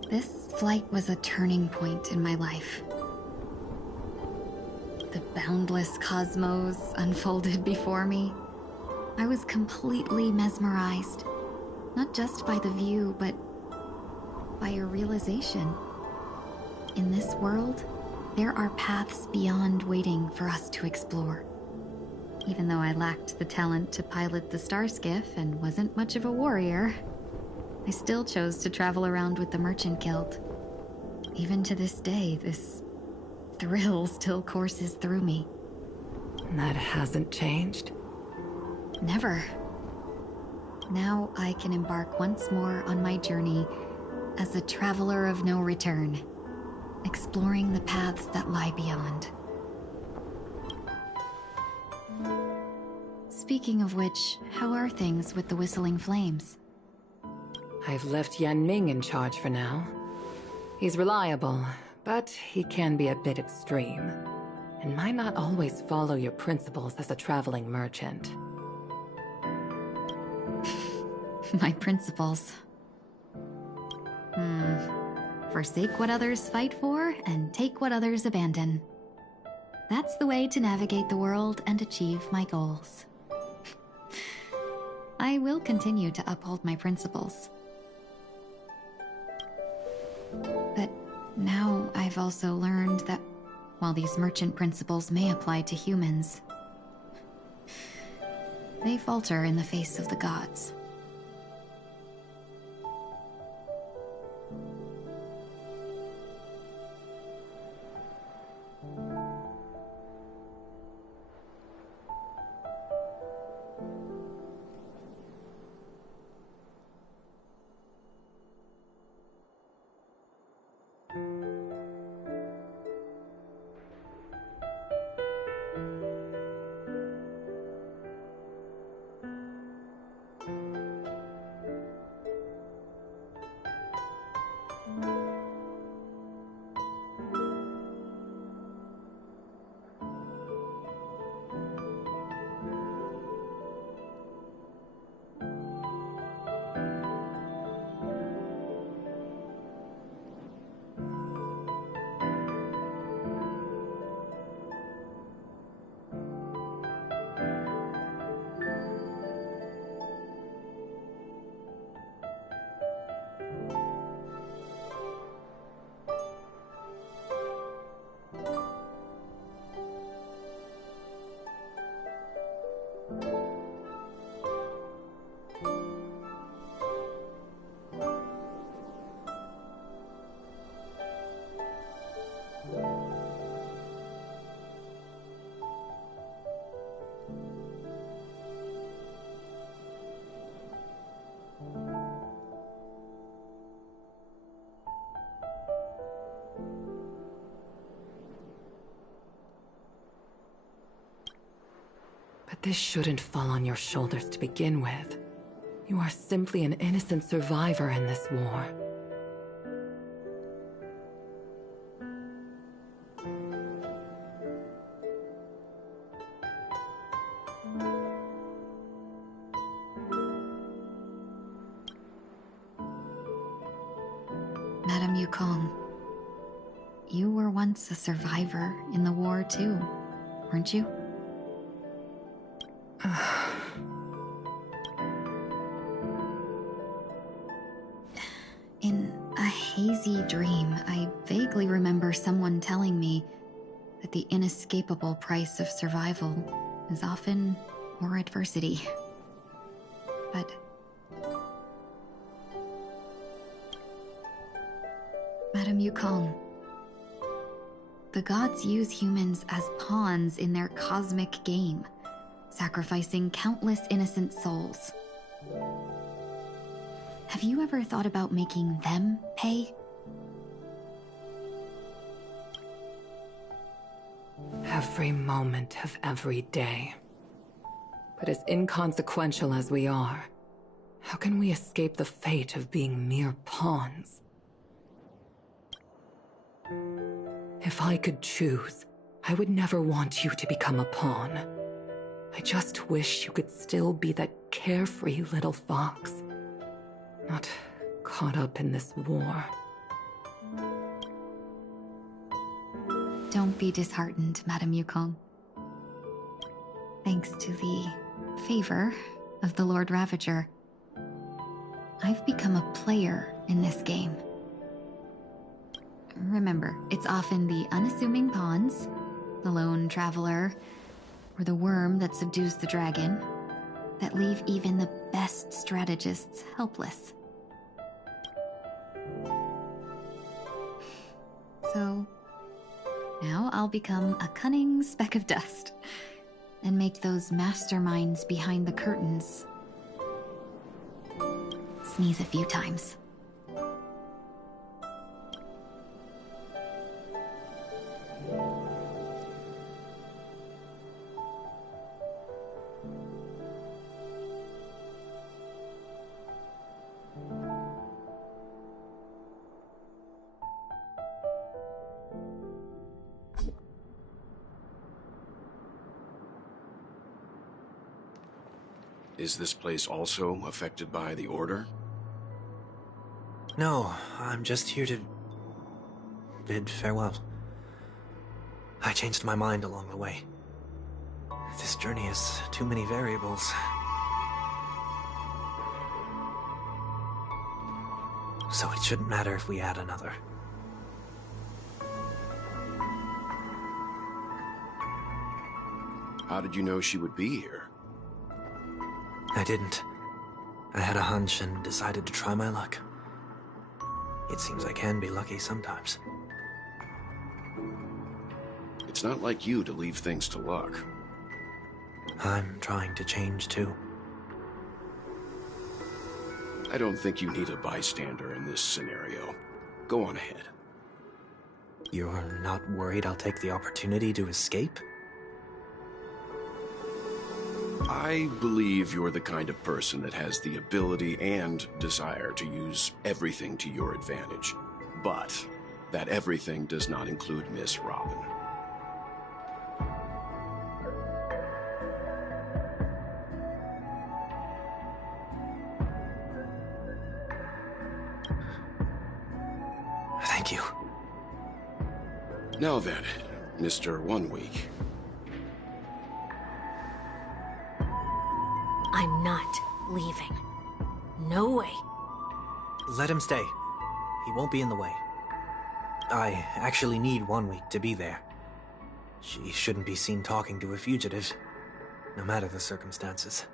This flight was a turning point in my life. The boundless cosmos unfolded before me. I was completely mesmerized, not just by the view, but by a realization. In this world, there are paths beyond waiting for us to explore. Even though I lacked the talent to pilot the Starskiff and wasn't much of a warrior, I still chose to travel around with the Merchant Guild. Even to this day, this thrill still courses through me. That hasn't changed? Never. Now I can embark once more on my journey as a traveler of no return, exploring the paths that lie beyond. Speaking of which, how are things with the Whistling Flames? I've left Yan Ming in charge for now. He's reliable, but he can be a bit extreme, and might not always follow your principles as a traveling merchant. My principles. Forsake what others fight for, and take what others abandon. That's the way to navigate the world and achieve my goals. I will continue to uphold my principles. But now I've also learned that while these merchant principles may apply to humans, they falter in the face of the gods. But this shouldn't fall on your shoulders to begin with. You are simply an innocent survivor in this war. Madame Yukong, you were once a survivor in the war too, weren't you? In a hazy dream, I vaguely remember someone telling me that the inescapable price of survival is often more adversity. But Madame Yukong, the gods use humans as pawns in their cosmic game, sacrificing countless innocent souls. Have you ever thought about making them pay? Every moment of every day. But as inconsequential as we are, how can we escape the fate of being mere pawns? If I could choose, I would never want you to become a pawn. I I just wish you could still be that carefree little fox. Not caught up in this war. Don't be disheartened, Madame Yukong. Thanks to the favor of the Lord Ravager, I've become a player in this game. Remember, it's often the unassuming pawns, the lone traveler, or the worm that subdues the dragon, that leave even the best strategists helpless. So, now I'll become a cunning speck of dust, and make those masterminds behind the curtains sneeze a few times. Is this place also affected by the Order? No, I'm just here to bid farewell. I changed my mind along the way. This journey has too many variables. So it shouldn't matter if we add another. How did you know she would be here? I didn't. I had a hunch and decided to try my luck. It seems I can be lucky sometimes. It's not like you to leave things to luck. I'm trying to change too. I don't think you need a bystander in this scenario. Go on ahead. You're not worried I'll take the opportunity to escape? I believe you're the kind of person that has the ability and desire to use everything to your advantage. But that everything does not include Miss Robin. Thank you. Now then, Mr. 1 Week. I'm not leaving. No way. Let him stay. He won't be in the way. I actually need 1 week to be there. She shouldn't be seen talking to a fugitive, no matter the circumstances.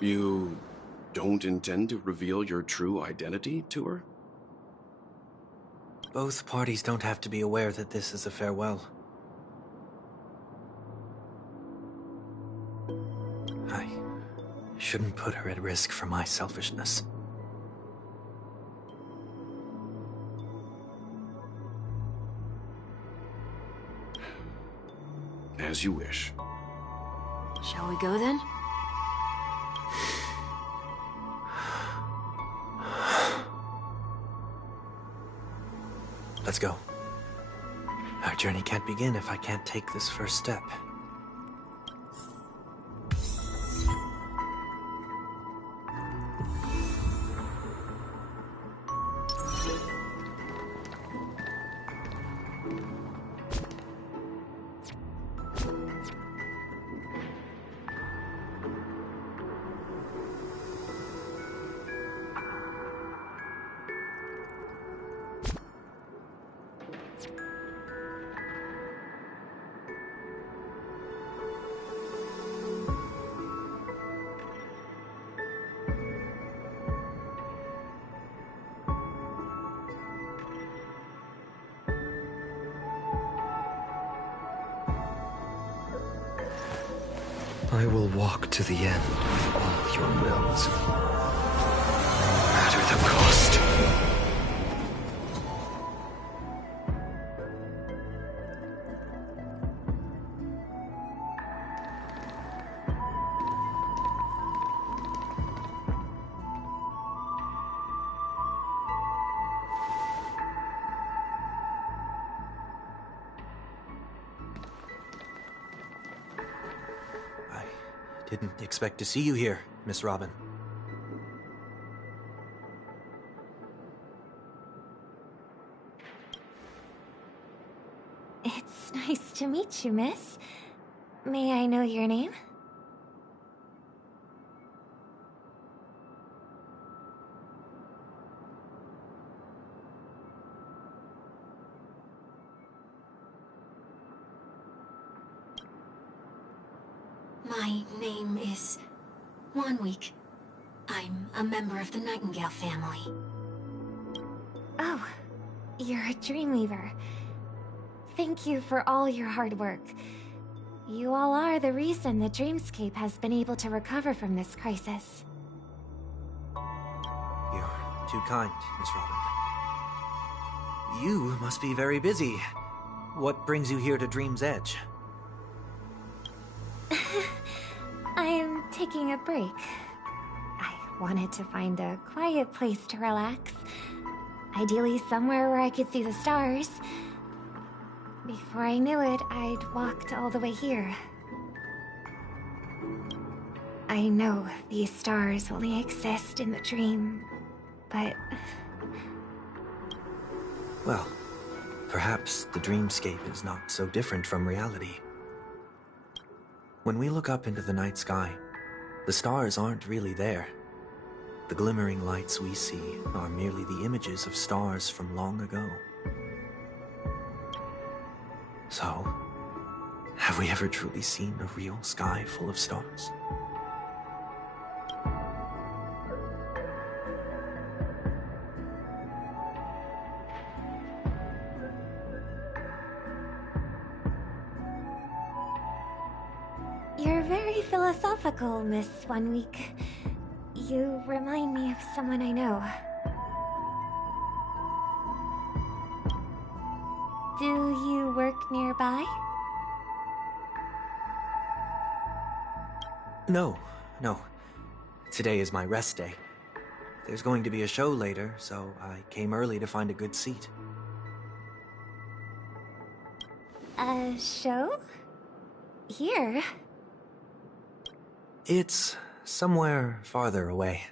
You don't intend to reveal your true identity to her? Both parties don't have to be aware that this is a farewell. I shouldn't put her at risk for my selfishness. As you wish. Shall we go then? Let's go. Our journey can't begin if I can't take this first step. I will walk to the end of all your wills, no matter the cost. Didn't expect to see you here, Miss Robin. It's nice to meet you, miss. May I know your name? My name is Wanweek. I'm a member of the Nightingale family. Oh, you're a Dreamweaver. Thank you for all your hard work. You all are the reason the Dreamscape has been able to recover from this crisis. You're too kind, Miss Robin. You must be very busy. What brings you here to Dream's Edge? I'm taking a break. I wanted to find a quiet place to relax. Ideally somewhere where I could see the stars. Before I knew it, I'd walked all the way here. I know these stars only exist in the dream, but... Well, perhaps the dreamscape is not so different from reality. When we look up into the night sky, the stars aren't really there. The glimmering lights we see are merely the images of stars from long ago. So, have we ever truly seen a real sky full of stars? You're very philosophical, Miss Wanweek. You remind me of someone I know. Do you work nearby? No. Today is my rest day. There's going to be a show later, so I came early to find a good seat. A show? Here? It's somewhere farther away.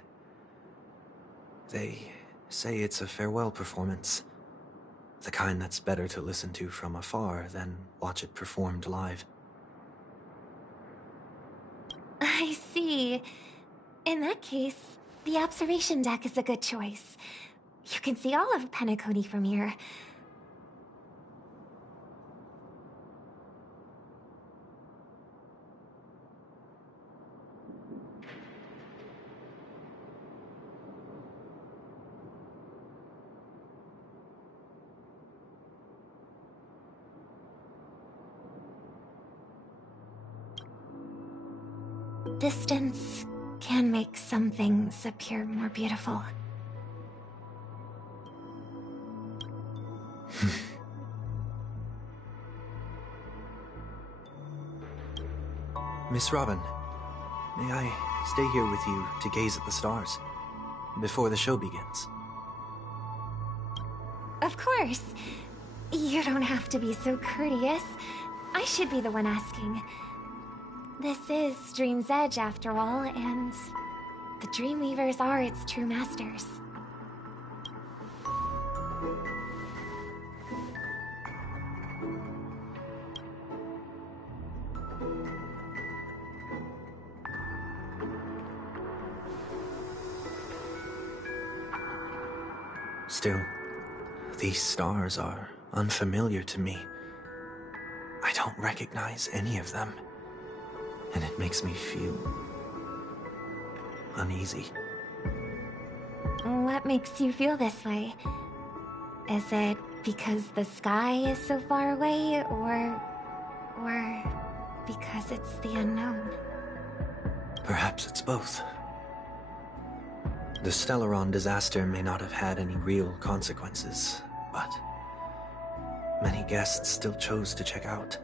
They say it's a farewell performance. The kind that's better to listen to from afar than watch it performed live. I see. In that case, the observation deck is a good choice. You can see all of Penacony from here. Distance can make some things appear more beautiful. Miss Robin, may I stay here with you to gaze at the stars before the show begins? Of course. You don't have to be so courteous. I should be the one asking. This is Dream's Edge, after all, and the Dreamweavers are its true masters. Still, these stars are unfamiliar to me. I don't recognize any of them. And it makes me feel uneasy. What makes you feel this way? Is it because the sky is so far away, or because it's the unknown? Perhaps it's both. The Stellaron disaster may not have had any real consequences, but many guests still chose to check out.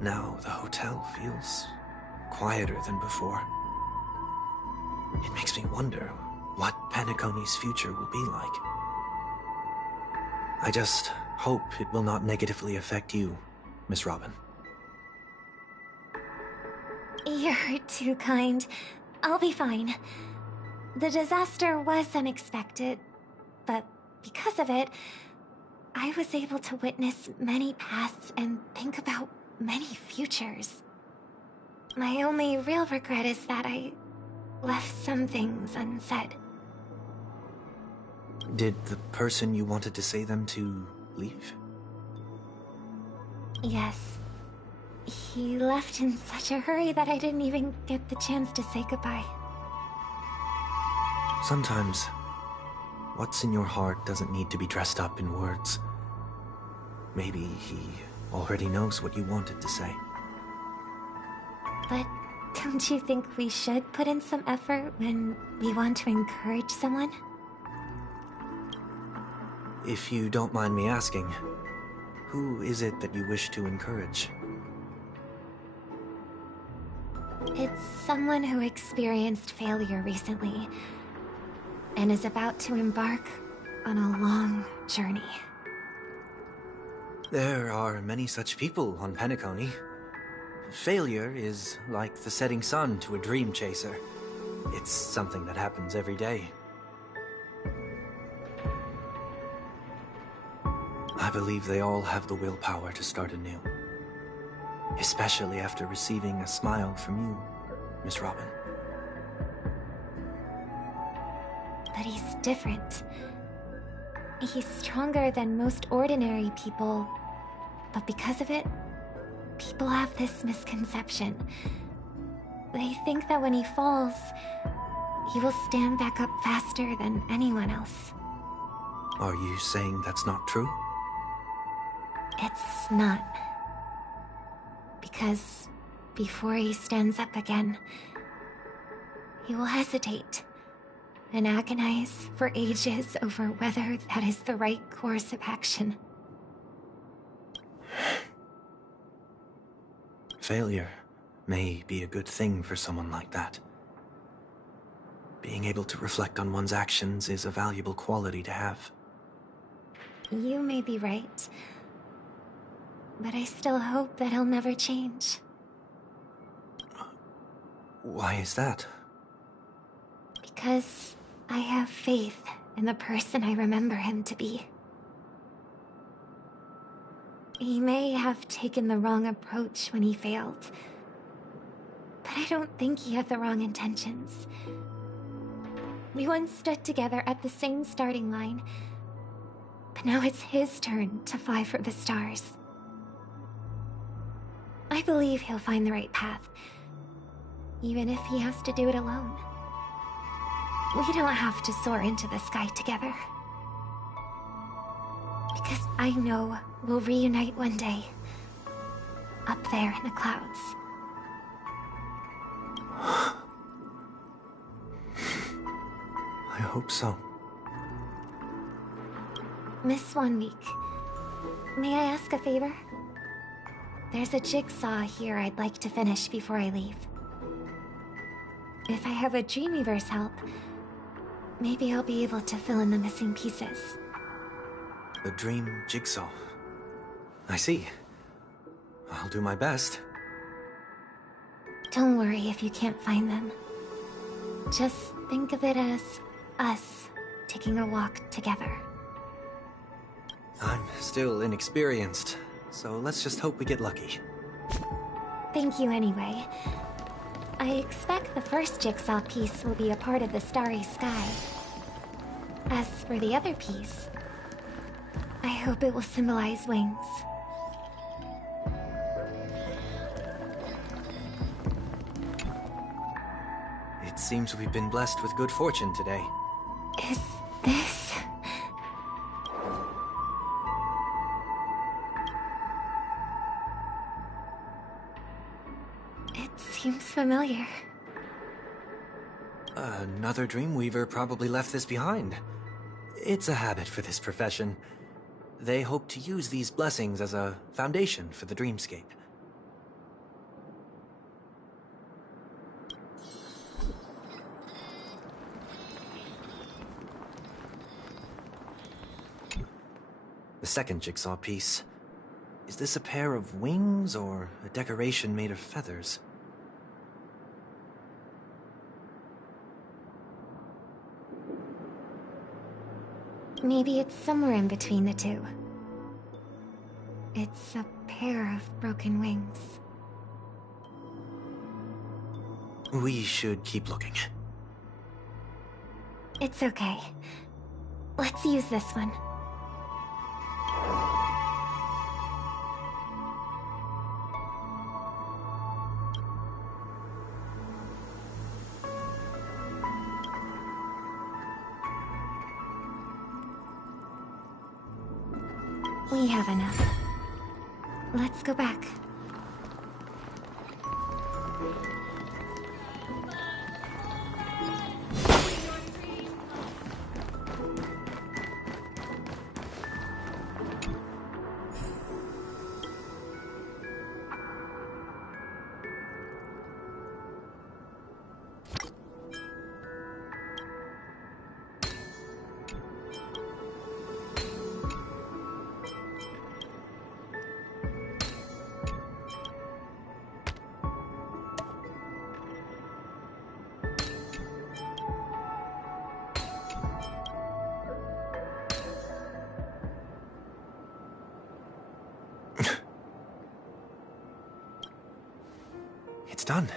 Now the hotel feels quieter than before. It makes me wonder what Penacony's future will be like. I just hope it will not negatively affect you, Miss Robin. You're too kind. I'll be fine. The disaster was unexpected, but because of it, I was able to witness many pasts and think about many futures. My only real regret is that I left some things unsaid. Did the person you wanted to say them to leave? Yes. He left in such a hurry that I didn't even get the chance to say goodbye. Sometimes, what's in your heart doesn't need to be dressed up in words. Maybe he already knows what you wanted to say. But don't you think we should put in some effort when we want to encourage someone? If you don't mind me asking, who is it that you wish to encourage? It's someone who experienced failure recently and is about to embark on a long journey. There are many such people on Penacony. Failure is like the setting sun to a dream chaser. It's something that happens every day. I believe they all have the willpower to start anew. Especially after receiving a smile from you, Miss Robin. But he's different. He's stronger than most ordinary people, but because of it, people have this misconception. They think that when he falls, he will stand back up faster than anyone else. Are you saying that's not true? It's not. Because before he stands up again, he will hesitate and agonize for ages over whether that is the right course of action. Failure may be a good thing for someone like that. Being able to reflect on one's actions is a valuable quality to have. You may be right, but I still hope that he'll never change. Why is that? Because I have faith in the person I remember him to be. He may have taken the wrong approach when he failed, but I don't think he had the wrong intentions. We once stood together at the same starting line, but now it's his turn to fly for the stars. I believe he'll find the right path, even if he has to do it alone. We don't have to soar into the sky together. Because I know we'll reunite one day, up there in the clouds. I hope so. Miss Swanwick, may I ask a favor? There's a jigsaw here I'd like to finish before I leave. If I have a Dreamweaver's help, maybe I'll be able to fill in the missing pieces. The dream jigsaw. I see. I'll do my best. Don't worry if you can't find them. Just think of it as us taking a walk together. I'm still inexperienced, so let's just hope we get lucky. Thank you anyway. I expect the first jigsaw piece will be a part of the starry sky. As for the other piece, I hope it will symbolize wings. It seems we've been blessed with good fortune today. Is this... It seems familiar. Another Dreamweaver probably left this behind. It's a habit for this profession. They hope to use these blessings as a foundation for the dreamscape. The second jigsaw piece. Is this a pair of wings or a decoration made of feathers? Maybe it's somewhere in between the two. It's a pair of broken wings. We should keep looking. It's okay. Let's use this one. We have enough. Let's go back. It's done.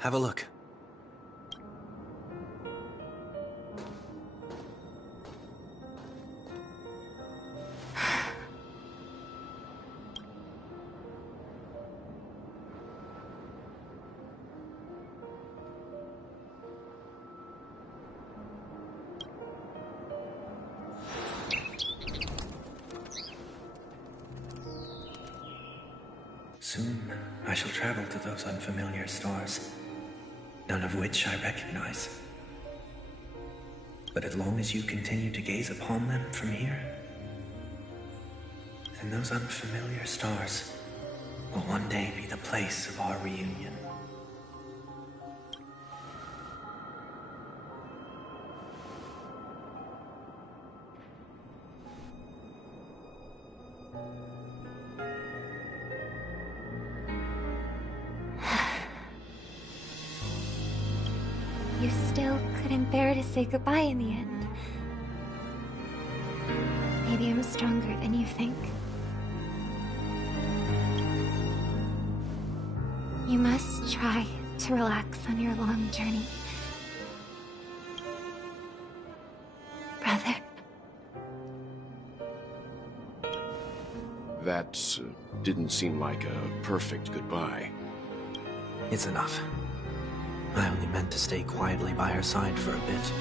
Have a look. Soon, I shall travel to those unfamiliar stars, none of which I recognize. But as long as you continue to gaze upon them from here, then those unfamiliar stars will one day be the place of our reunion. You still couldn't bear to say goodbye in the end. Maybe I'm stronger than you think. You must try to relax on your long journey. Brother. That didn't seem like a perfect goodbye. It's enough. I only meant to stay quietly by her side for a bit.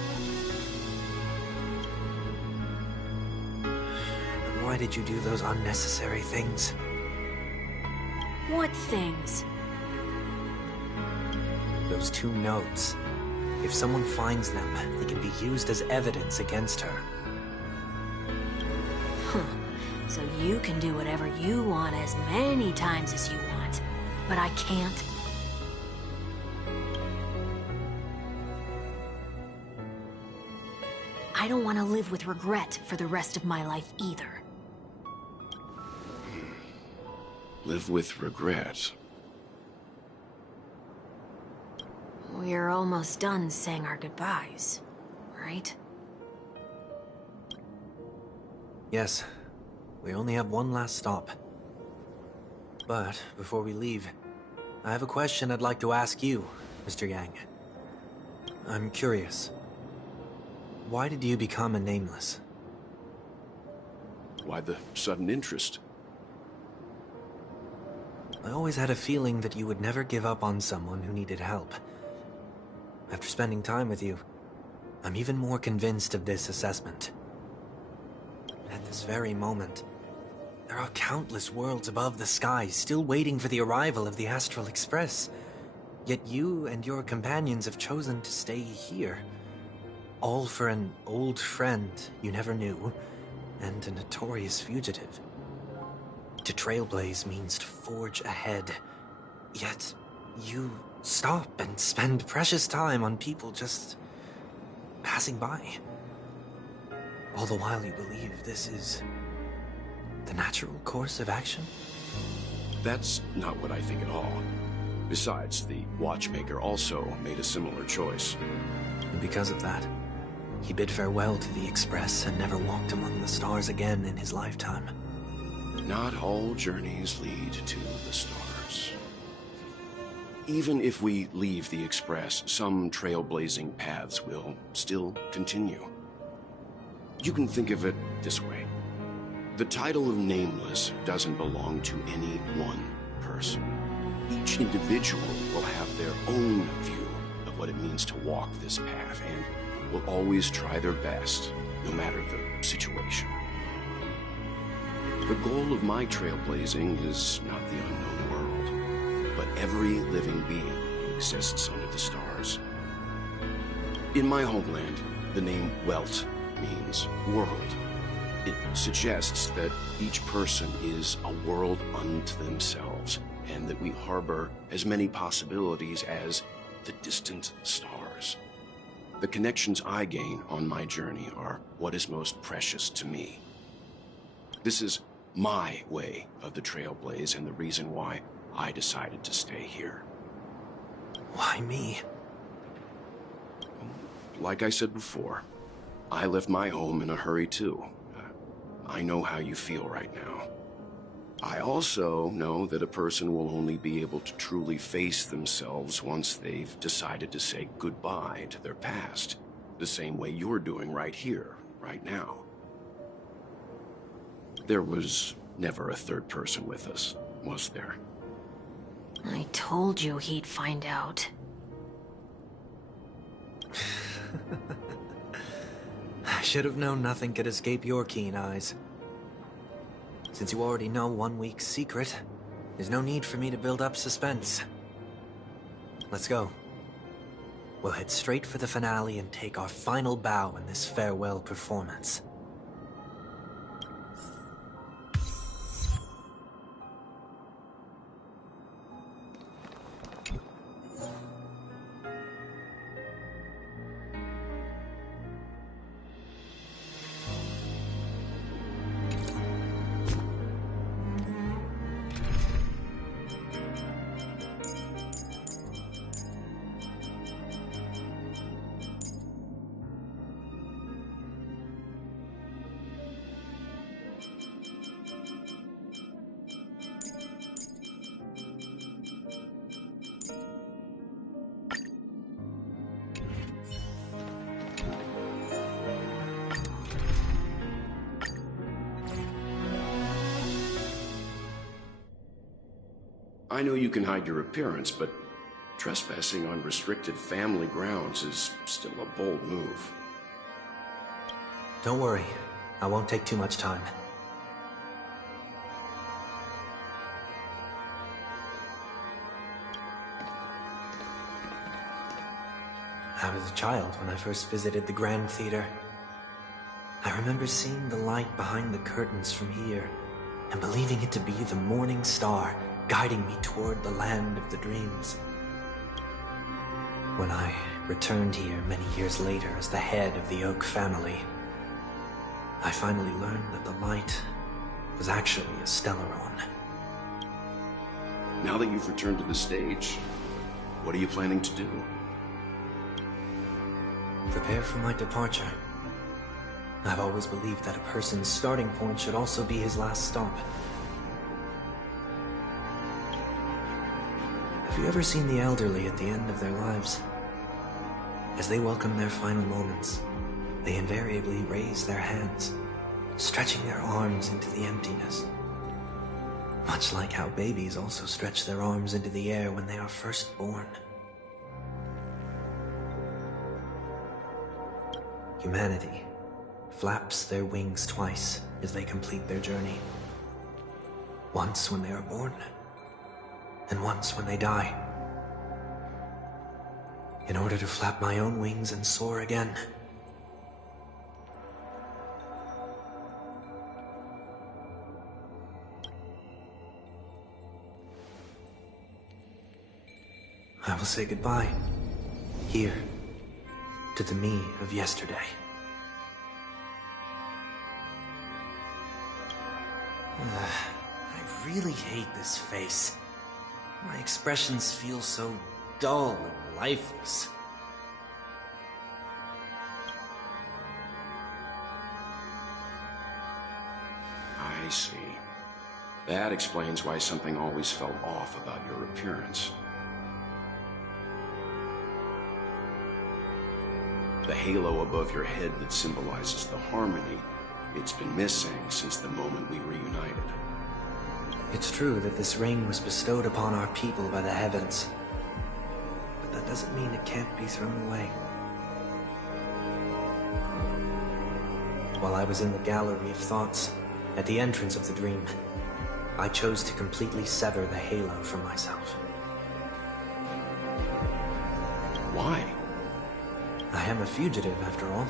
Why did you do those unnecessary things? What things? Those 2 notes. If someone finds them, they can be used as evidence against her. Huh. So you can do whatever you want as many times as you want, but I can't? I don't want to live with regret for the rest of my life either. Live with regret. We're almost done saying our goodbyes, right? Yes. We only have one last stop. But before we leave, I have a question I'd like to ask you, Mr. Yang. I'm curious. Why did you become a Nameless? Why the sudden interest? I always had a feeling that you would never give up on someone who needed help. After spending time with you, I'm even more convinced of this assessment. At this very moment, there are countless worlds above the sky still waiting for the arrival of the Astral Express. Yet you and your companions have chosen to stay here. All for an old friend you never knew, and a notorious fugitive. To trailblaze means to forge ahead. Yet, you stop and spend precious time on people just passing by. All the while you believe this is the natural course of action? That's not what I think at all. Besides, the Watchmaker also made a similar choice. And because of that, he bid farewell to the Express and never walked among the stars again in his lifetime. Not all journeys lead to the stars. Even if we leave the Express, some trailblazing paths will still continue. You can think of it this way. The title of Nameless doesn't belong to any one person. Each individual will have their own view of what it means to walk this path, and will always try their best, no matter the situation. The goal of my trailblazing is not the unknown world, but every living being who exists under the stars. In my homeland, the name Welt means world. It suggests that each person is a world unto themselves, and that we harbor as many possibilities as the distant stars. The connections I gain on my journey are what is most precious to me. This is my way of the Trailblaze, and the reason why I decided to stay here. Why me? Like I said before, I left my home in a hurry too. I know how you feel right now. I also know that a person will only be able to truly face themselves once they've decided to say goodbye to their past, the same way you're doing right here, right now. There was never a third person with us, was there? I told you he'd find out. I should have known nothing could escape your keen eyes. Since you already know 1 week's secret, there's no need for me to build up suspense. Let's go. We'll head straight for the finale and take our final bow in this farewell performance. I know you can hide your appearance, but trespassing on restricted family grounds is still a bold move. Don't worry, I won't take too much time. I was a child when I first visited the Grand Theater. I remember seeing the light behind the curtains from here, and believing it to be the morning star guiding me toward the land of the dreams. When I returned here many years later as the head of the Oak family, I finally learned that the light was actually a Stellaron. Now that you've returned to the stage, what are you planning to do? Prepare for my departure. I've always believed that a person's starting point should also be his last stop. Have you ever seen the elderly at the end of their lives? As they welcome their final moments, they invariably raise their hands, stretching their arms into the emptiness. Much like how babies also stretch their arms into the air when they are first born. Humanity flaps their wings twice as they complete their journey. Once when they are born, and once when they die. in order to flap my own wings and soar again. I will say goodbye, here, to the me of yesterday. I really hate this face. My expressions feel so dull and lifeless. I see. That explains why something always felt off about your appearance. The halo above your head that symbolizes the harmony, it's been missing since the moment we reunited. It's true that this ring was bestowed upon our people by the heavens, but that doesn't mean it can't be thrown away. While I was in the Gallery of Thoughts, at the entrance of the dream, I chose to completely sever the halo from myself. Why? I am a fugitive, after all.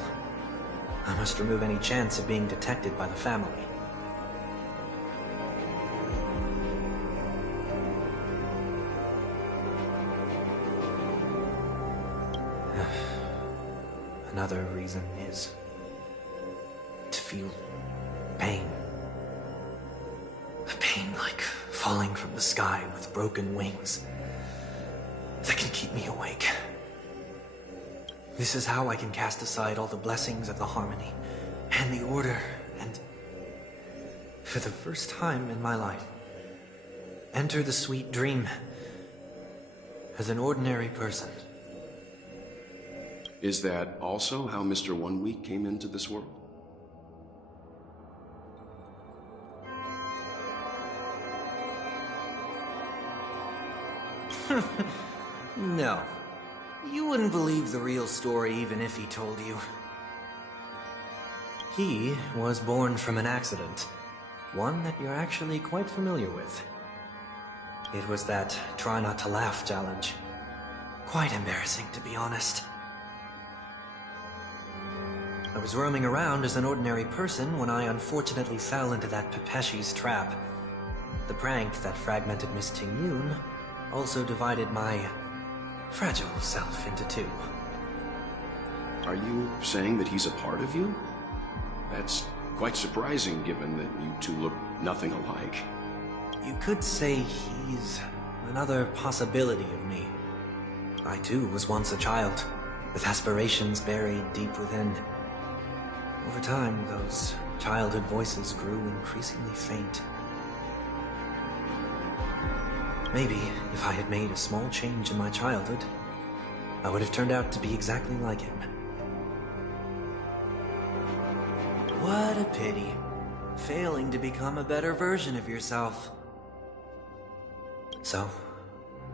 I must remove any chance of being detected by the family. Another reason is to feel pain. A pain like falling from the sky with broken wings that can keep me awake. This is how I can cast aside all the blessings of the harmony and the order and, for the first time in my life, enter the sweet dream as an ordinary person. Is that also how Mr. One Week came into this world? No. You wouldn't believe the real story even if he told you. He was born from an accident. One that you're actually quite familiar with. It was that try not to laugh challenge. Quite embarrassing, to be honest. I was roaming around as an ordinary person when I unfortunately fell into that Pepeshi's trap. The prank that fragmented Miss Ting-Yun also divided my fragile self into two. Are you saying that he's a part of you? That's quite surprising given that you two look nothing alike. You could say he's another possibility of me. I too was once a child, with aspirations buried deep within. Over time, those childhood voices grew increasingly faint. Maybe, if I had made a small change in my childhood, I would have turned out to be exactly like him. What a pity. Failing to become a better version of yourself. So,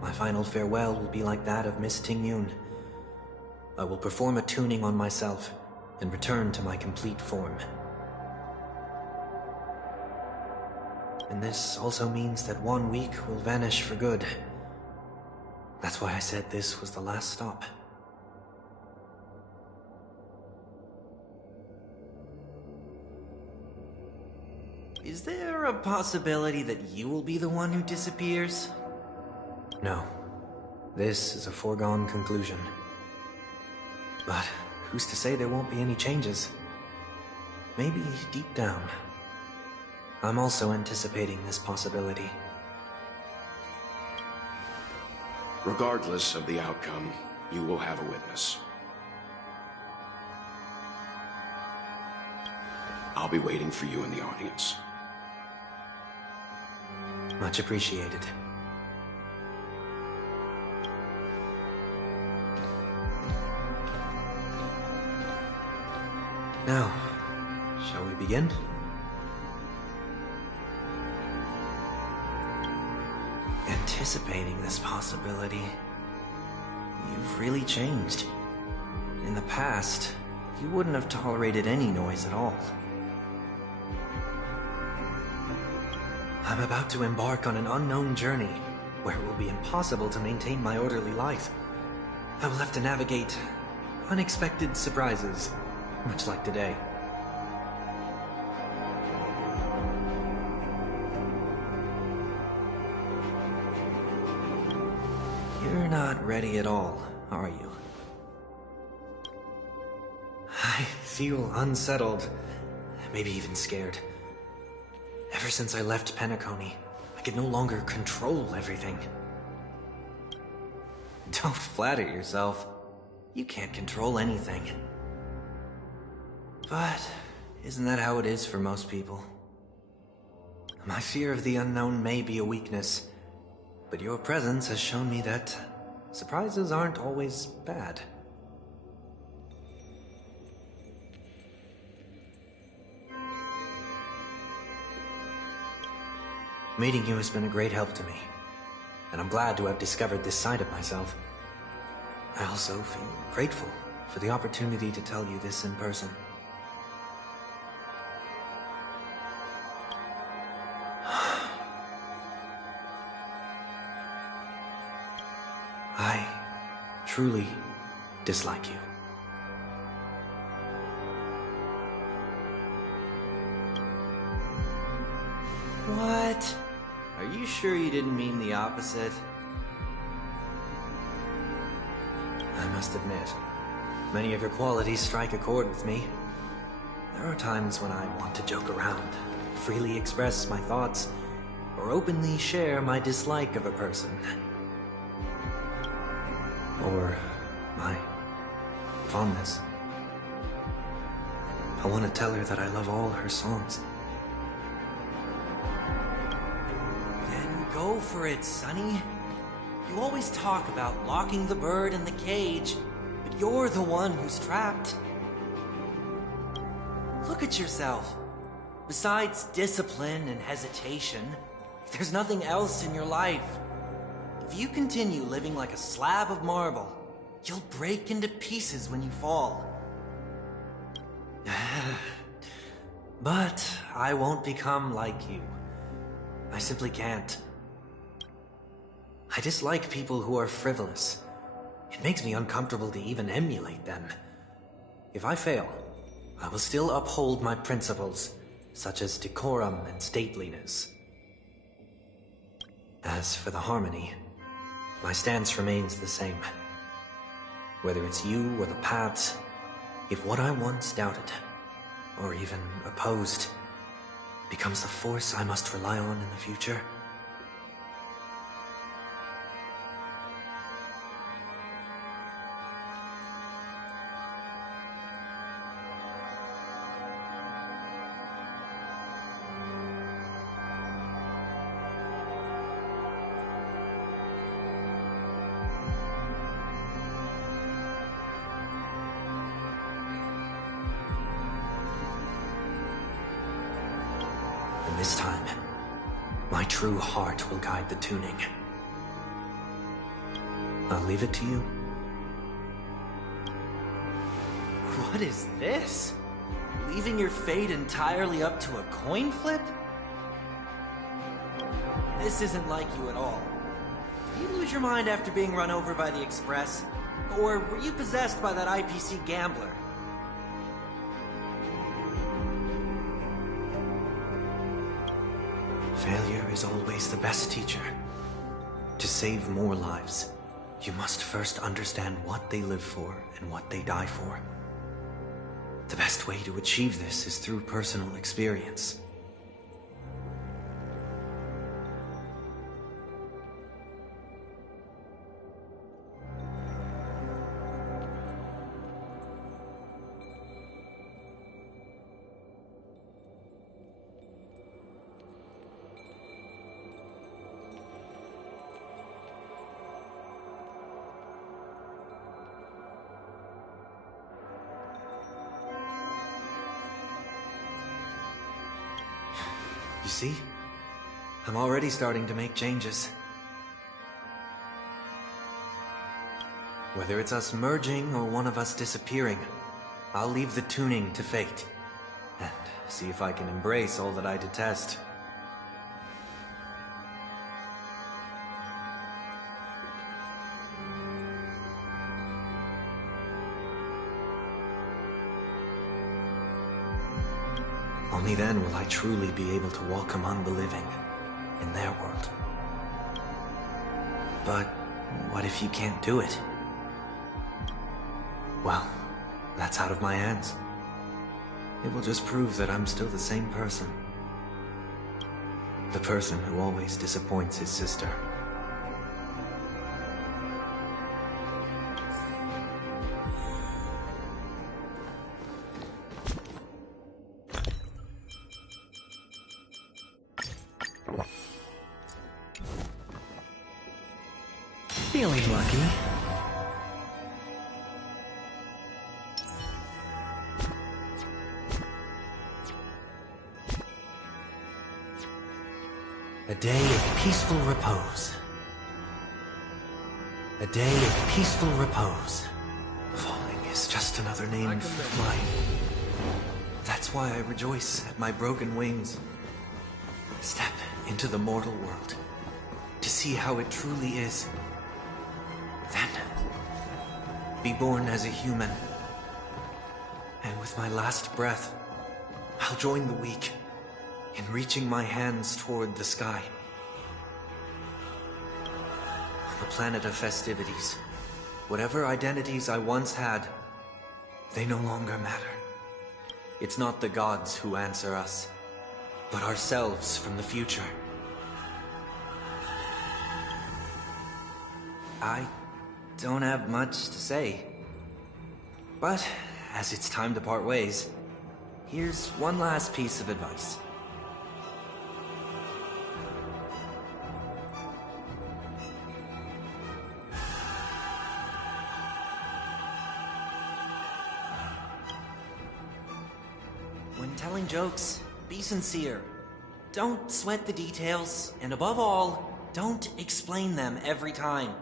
my final farewell will be like that of Miss Ting-Yun. I will perform a tuning on myself and return to my complete form. And this also means that 1 week will vanish for good. That's why I said this was the last stop. Is there a possibility that you will be the one who disappears? No. This is a foregone conclusion. But who's to say there won't be any changes? Maybe deep down, I'm also anticipating this possibility. Regardless of the outcome, you will have a witness. I'll be waiting for you in the audience. Much appreciated. Now, shall we begin? Anticipating this possibility, you've really changed. In the past, you wouldn't have tolerated any noise at all. I'm about to embark on an unknown journey, where it will be impossible to maintain my orderly life. I will have to navigate unexpected surprises, much like today. You're not ready at all, are you? I feel unsettled, maybe even scared. Ever since I left Penacony, I could no longer control everything. Don't flatter yourself. You can't control anything. But isn't that how it is for most people? My fear of the unknown may be a weakness, but your presence has shown me that surprises aren't always bad. Meeting you has been a great help to me, and I'm glad to have discovered this side of myself. I also feel grateful for the opportunity to tell you this in person. I truly dislike you. What? Are you sure you didn't mean the opposite? I must admit, many of your qualities strike a chord with me. There are times when I want to joke around, freely express my thoughts, or openly share my dislike of a person. Or my fondness. I want to tell her that I love all her songs. Then go for it, Sonny. You always talk about locking the bird in the cage, but you're the one who's trapped. Look at yourself. Besides discipline and hesitation, there's nothing else in your life. If you continue living like a slab of marble, you'll break into pieces when you fall. But I won't become like you. I simply can't. I dislike people who are frivolous. It makes me uncomfortable to even emulate them. If I fail, I will still uphold my principles, such as decorum and stateliness. As for the harmony, my stance remains the same. Whether it's you or the paths, if what I once doubted, or even opposed, becomes the force I must rely on in the future, this time, my true heart will guide the tuning. I'll leave it to you. What is this? Leaving your fate entirely up to a coin flip? This isn't like you at all. Did you lose your mind after being run over by the Express? Or were you possessed by that IPC gambler? Failure is always the best teacher. To save more lives, you must first understand what they live for and what they die for. The best way to achieve this is through personal experience. You see? I'm already starting to make changes. Whether it's us merging or one of us disappearing, I'll leave the tuning to fate. And see if I can embrace all that I detest. Only then will I truly be able to walk among the living in their world. But what if you can't do it? Well, that's out of my hands. It will just prove that I'm still the same person. The person who always disappoints his sister. Feeling lucky. A day of peaceful repose. A day of peaceful repose. Falling is just another name for flying. That's why I rejoice at my broken wings. Step into the mortal world to see how it truly is. Then, be born as a human. And with my last breath, I'll join the weak in reaching my hands toward the sky. On the planet of festivities, whatever identities I once had, they no longer matter. It's not the gods who answer us, but ourselves from the future. I don't have much to say. But, as it's time to part ways, here's one last piece of advice. When telling jokes, be sincere. Don't sweat the details, and above all, don't explain them every time.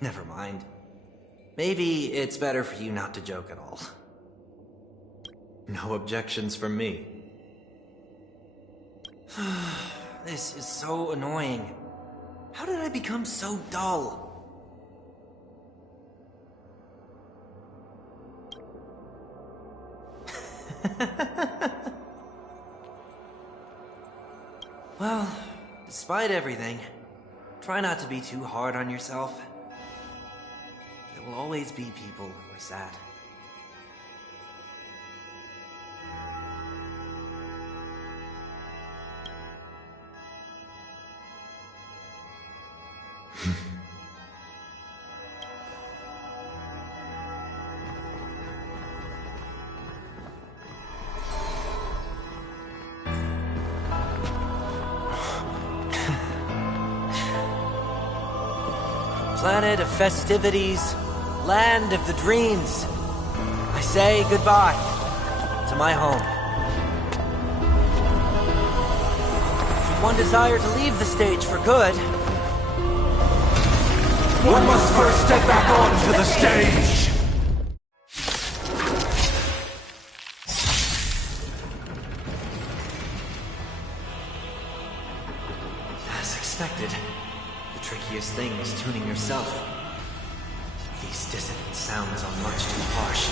Never mind. Maybe it's better for you not to joke at all. No objections from me. This is so annoying. How did I become so dull? Well, despite everything, try not to be too hard on yourself. There will always be people who are sad. Planet of festivities, land of the dreams. I say goodbye to my home. Should one desire to leave the stage for good, one must first step back onto the stage! As expected. The trickiest thing is tuning yourself. These dissonant sounds are much too harsh.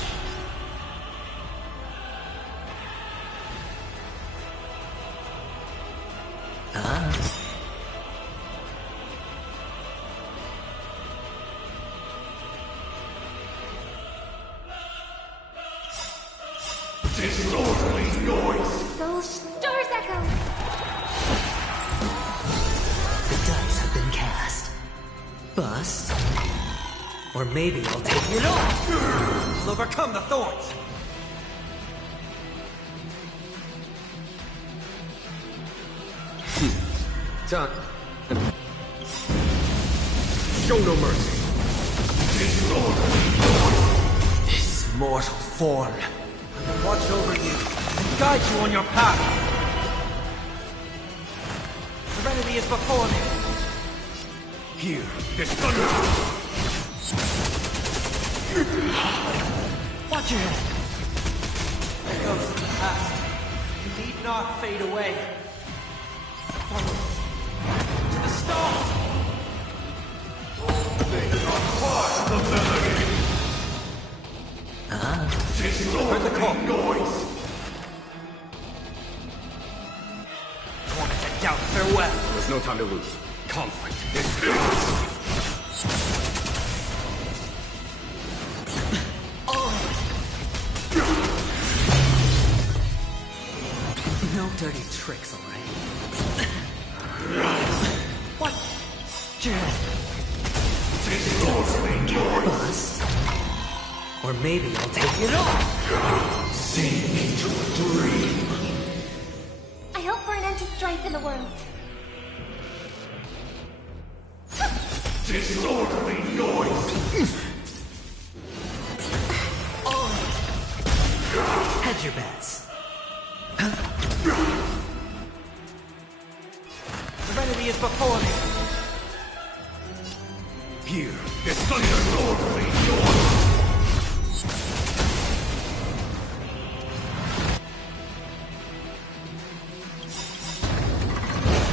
Disorderly noise! Those stars echo! The dice have been cast. Bust. Or maybe I'll take it off. I'll overcome the thorns. Done. Show no mercy. This mortal form will watch over you and guide you on your path. Serenity is before me. Here, this thunder. Watch your head. Echoes of the past. You need not fade away. Follow to the stars. They are part of the doubt, farewell. There's no time to lose. Conflict is imminent. No dirty tricks, all right? What? Bust? Or maybe I'll take it off! Sink into a dream. I hope for an end to strife in the world. Disorderly noise. Hedge your bets. Serenity is before me. Here is disorderly noise.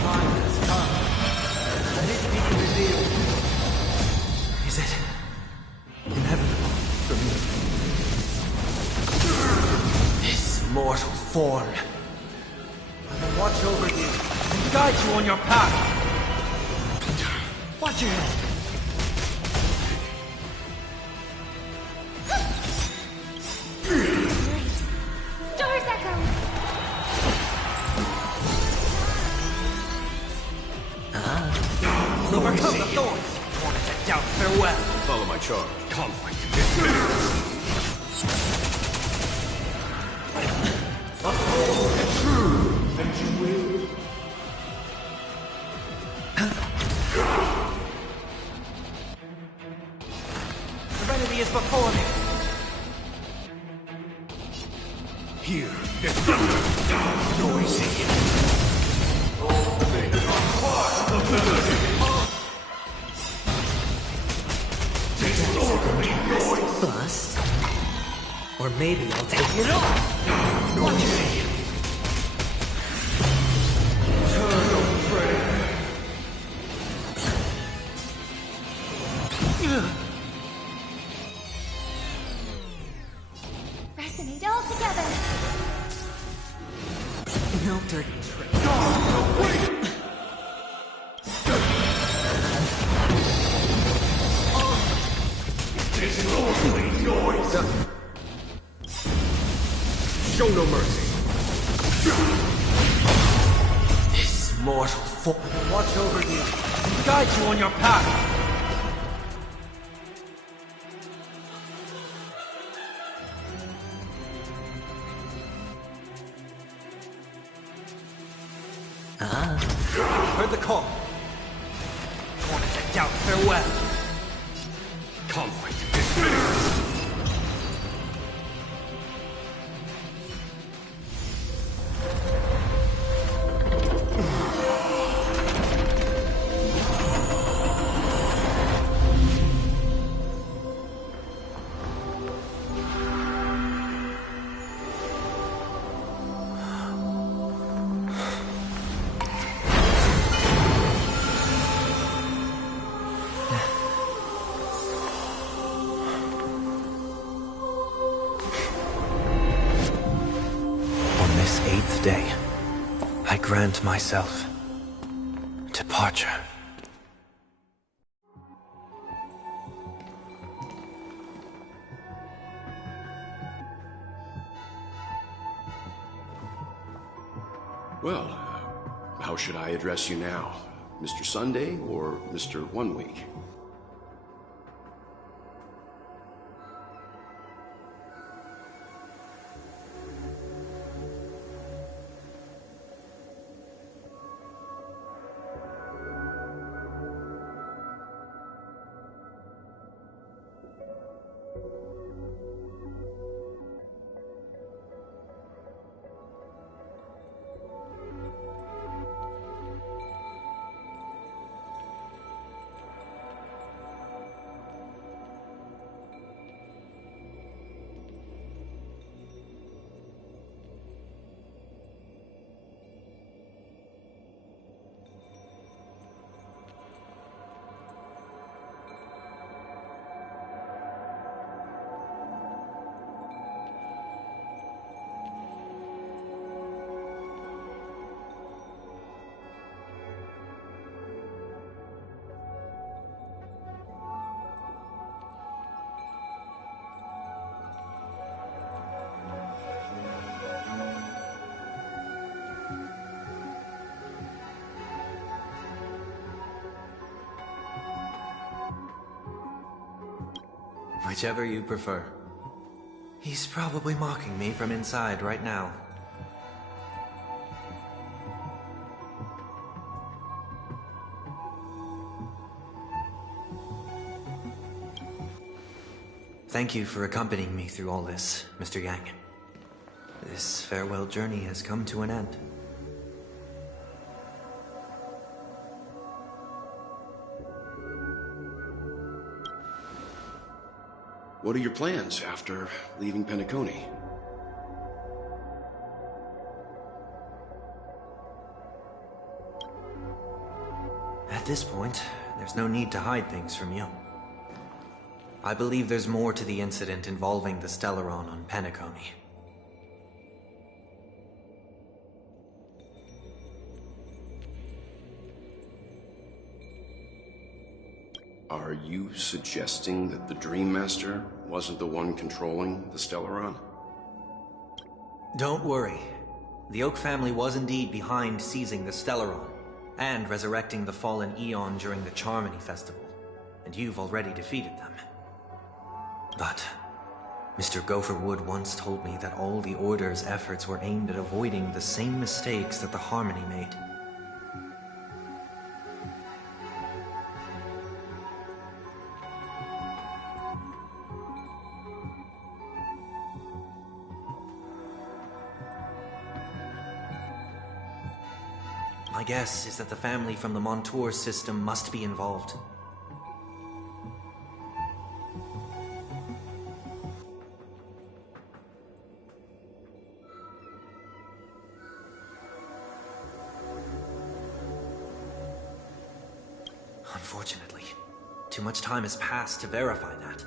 Time has come. Let it be revealed. Is it inevitable for me? This mortal form. I will watch over you and guide you on your path. Watch your head. Stars echo! We'll overcome the thorns. Wanted to doubt farewell. Follow my charge. Conflict is imminent. Uphold the truth, and you will. Serenity is before me. Here is thunder. Noisy. All things are part of the melody. Disorderly noise. Bust. Or maybe I'll take it off. Noisy. Eternal prayer. Resonate all together. No dirty tricks. Disorderly noise. Show no mercy. This mortal form will watch over you and guide you on your path. Heard the call. Wanted to doubt farewell. Conflict is imminent. On this 8th day, I grant myself departure. Well, how should I address you now? Mr. Sunday or Mr. 1 Week? Whichever you prefer. He's probably mocking me from inside right now. Thank you for accompanying me through all this, Mr. Yang. This farewell journey has come to an end. What are your plans after leaving Penacony? At this point, there's no need to hide things from you. I believe there's more to the incident involving the Stellaron on Penacony. Are you suggesting that the Dream Master wasn't the one controlling the Stellaron? Don't worry. The Oak family was indeed behind seizing the Stellaron, and resurrecting the fallen Eon during the Charmony Festival, and you've already defeated them. But Mr. Gopherwood once told me that all the Order's efforts were aimed at avoiding the same mistakes that the Harmony made. My guess is that the family from the Montour system must be involved. Unfortunately, too much time has passed to verify that.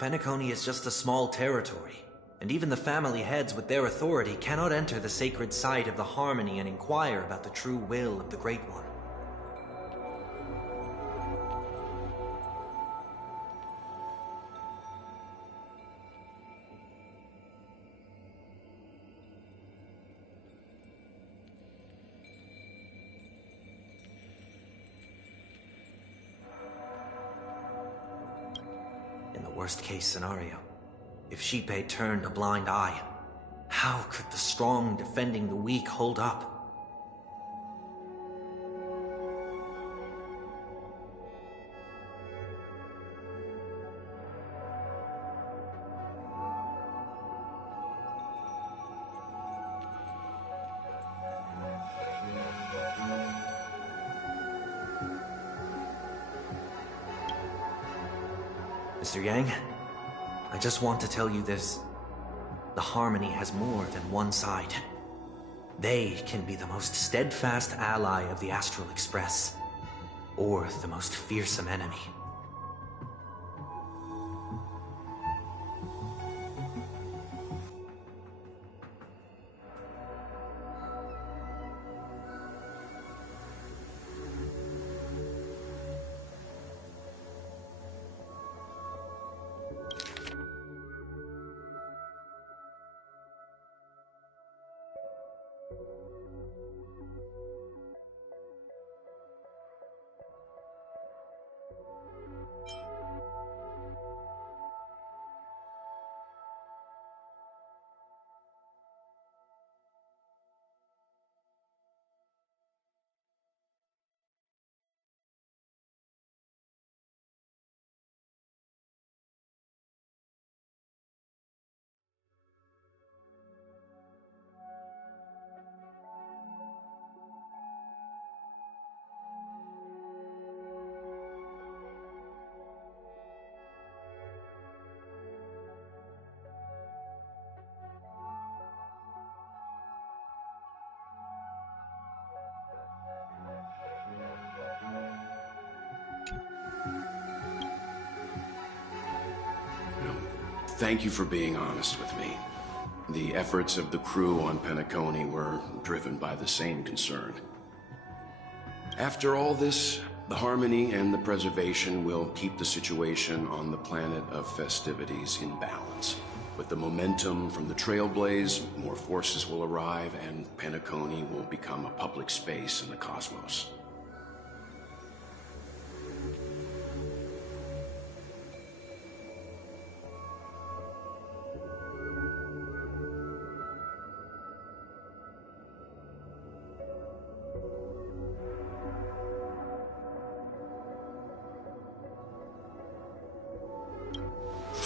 Penacony is just a small territory, and even the family heads with their authority cannot enter the sacred site of the Harmony and inquire about the true will of the Great One. In the worst-case scenario, if Xipe turned a blind eye, how could the strong defending the weak hold up? Mr. Yang, I just want to tell you this. The Harmony has more than one side. They can be the most steadfast ally of the Astral Express, or the most fearsome enemy. Thank you for being honest with me. The efforts of the crew on Penacony were driven by the same concern. After all this, the Harmony and the Preservation will keep the situation on the planet of festivities in balance. With the momentum from the Trailblaze, more forces will arrive, and Penacony will become a public space in the cosmos.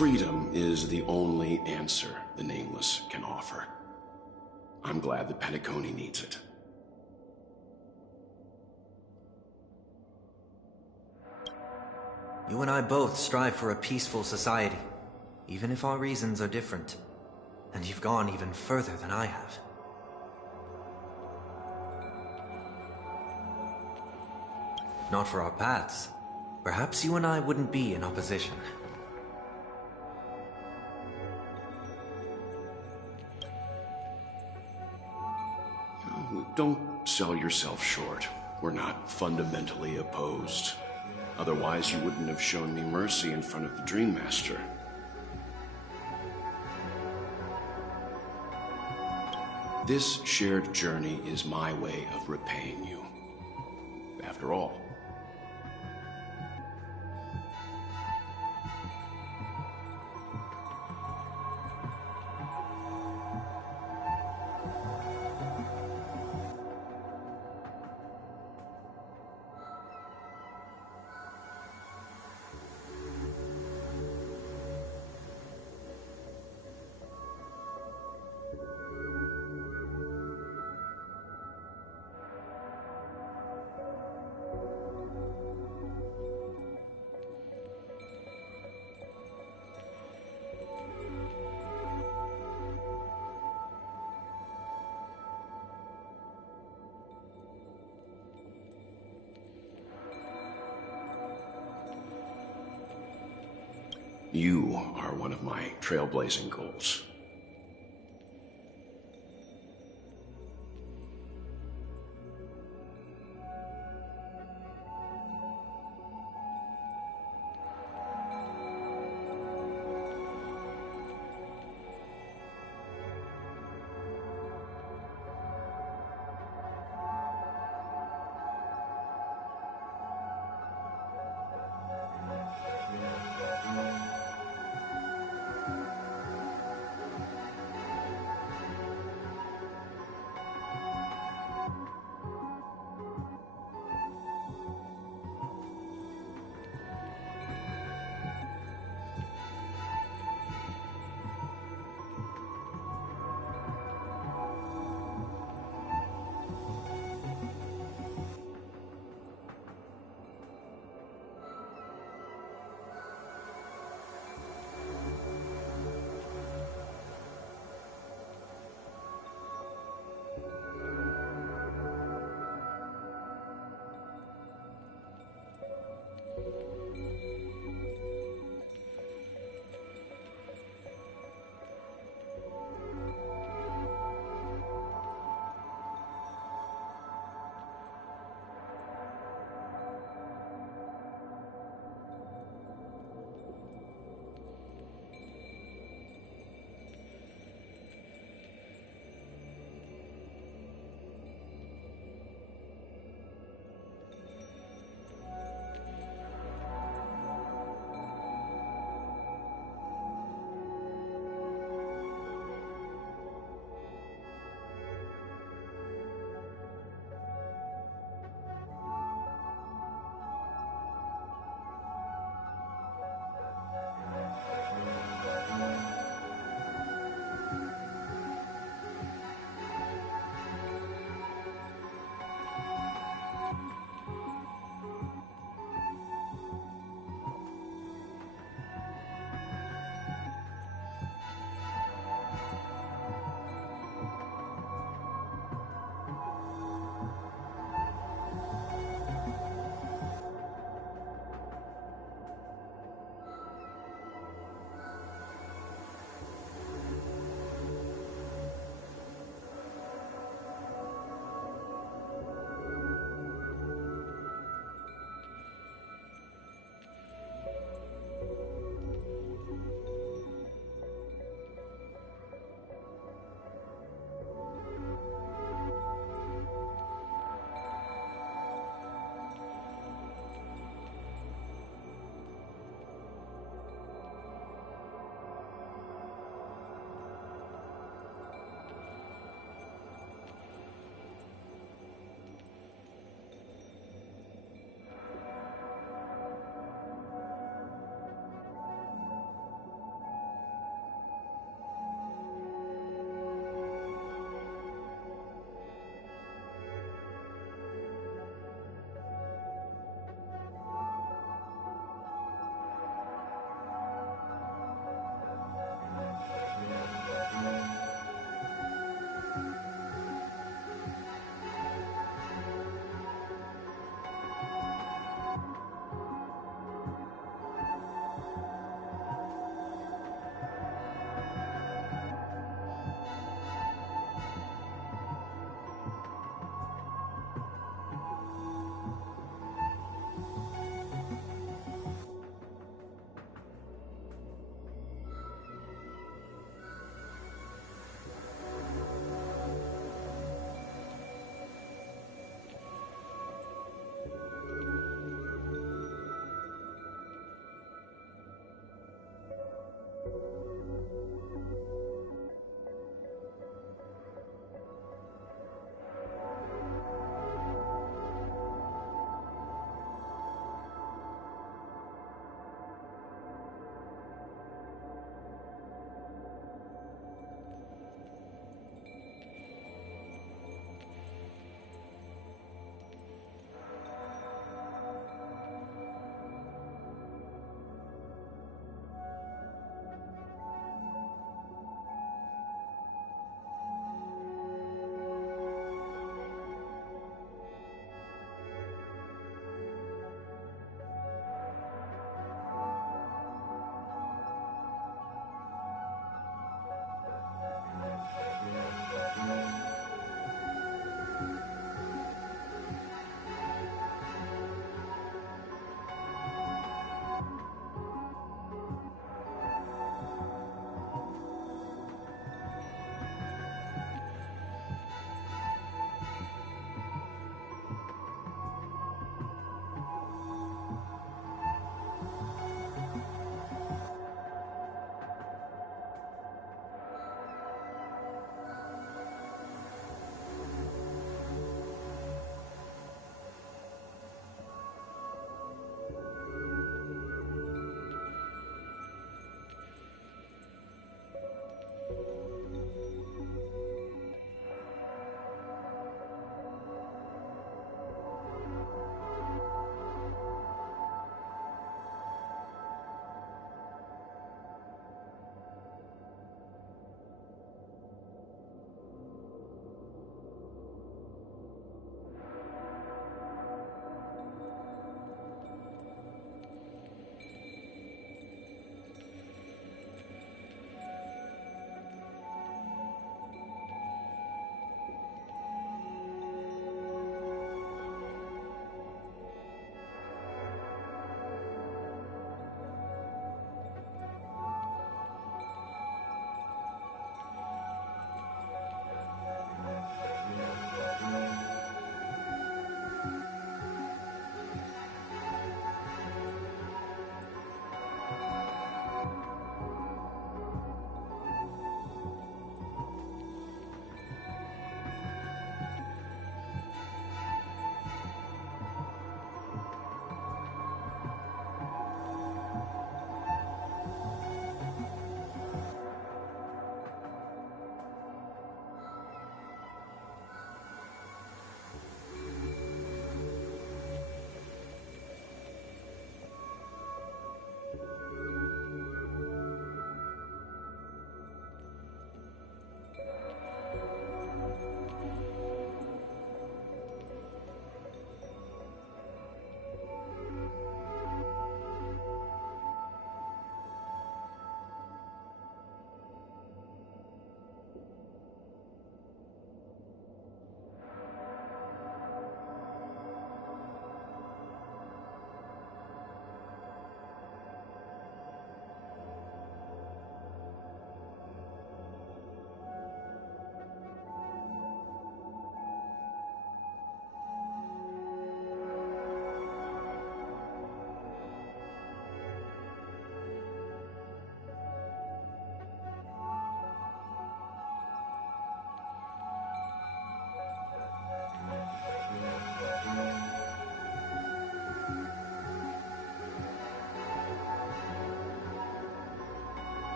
freedom is the only answer the Nameless can offer. I'm glad that Penacony needs it. You and I both strive for a peaceful society, even if our reasons are different. And you've gone even further than I have. If not for our paths, perhaps you and I wouldn't be in opposition. Don't sell yourself short. We're not fundamentally opposed. Otherwise, you wouldn't have shown me mercy in front of the Dream Master. This shared journey is my way of repaying you. After all. You are one of my trailblazing goals.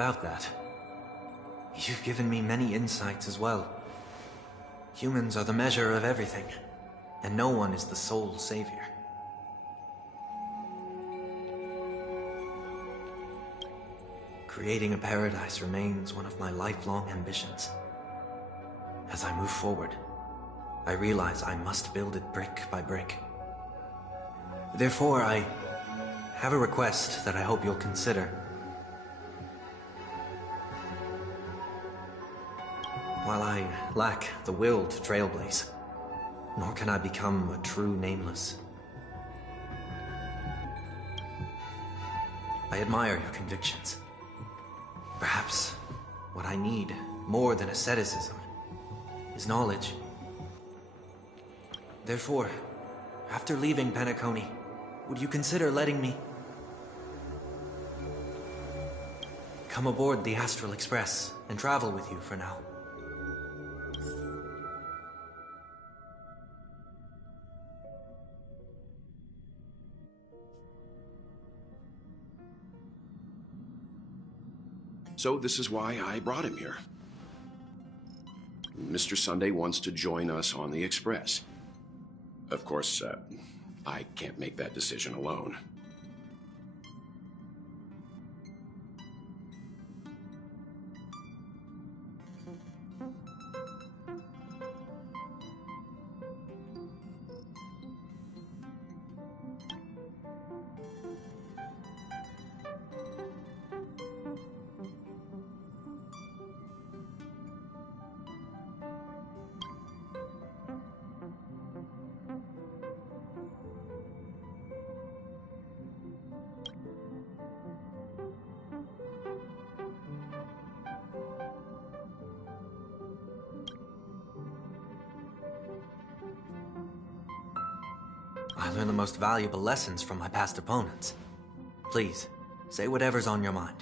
about that. You've given me many insights as well. Humans are the measure of everything, and no one is the sole savior. Creating a paradise remains one of my lifelong ambitions. As I move forward, I realize I must build it brick by brick. Therefore, I have a request that I hope you'll consider. While I lack the will to trailblaze, nor can I become a true nameless, I admire your convictions. Perhaps what I need, more than asceticism, is knowledge. Therefore, after leaving Penacony, would you consider letting me come aboard the Astral Express and travel with you for now? So this is why I brought him here. Mr. Sunday wants to join us on the Express. Of course, I can't make that decision alone. I learned the most valuable lessons from my past opponents. Please, say whatever's on your mind.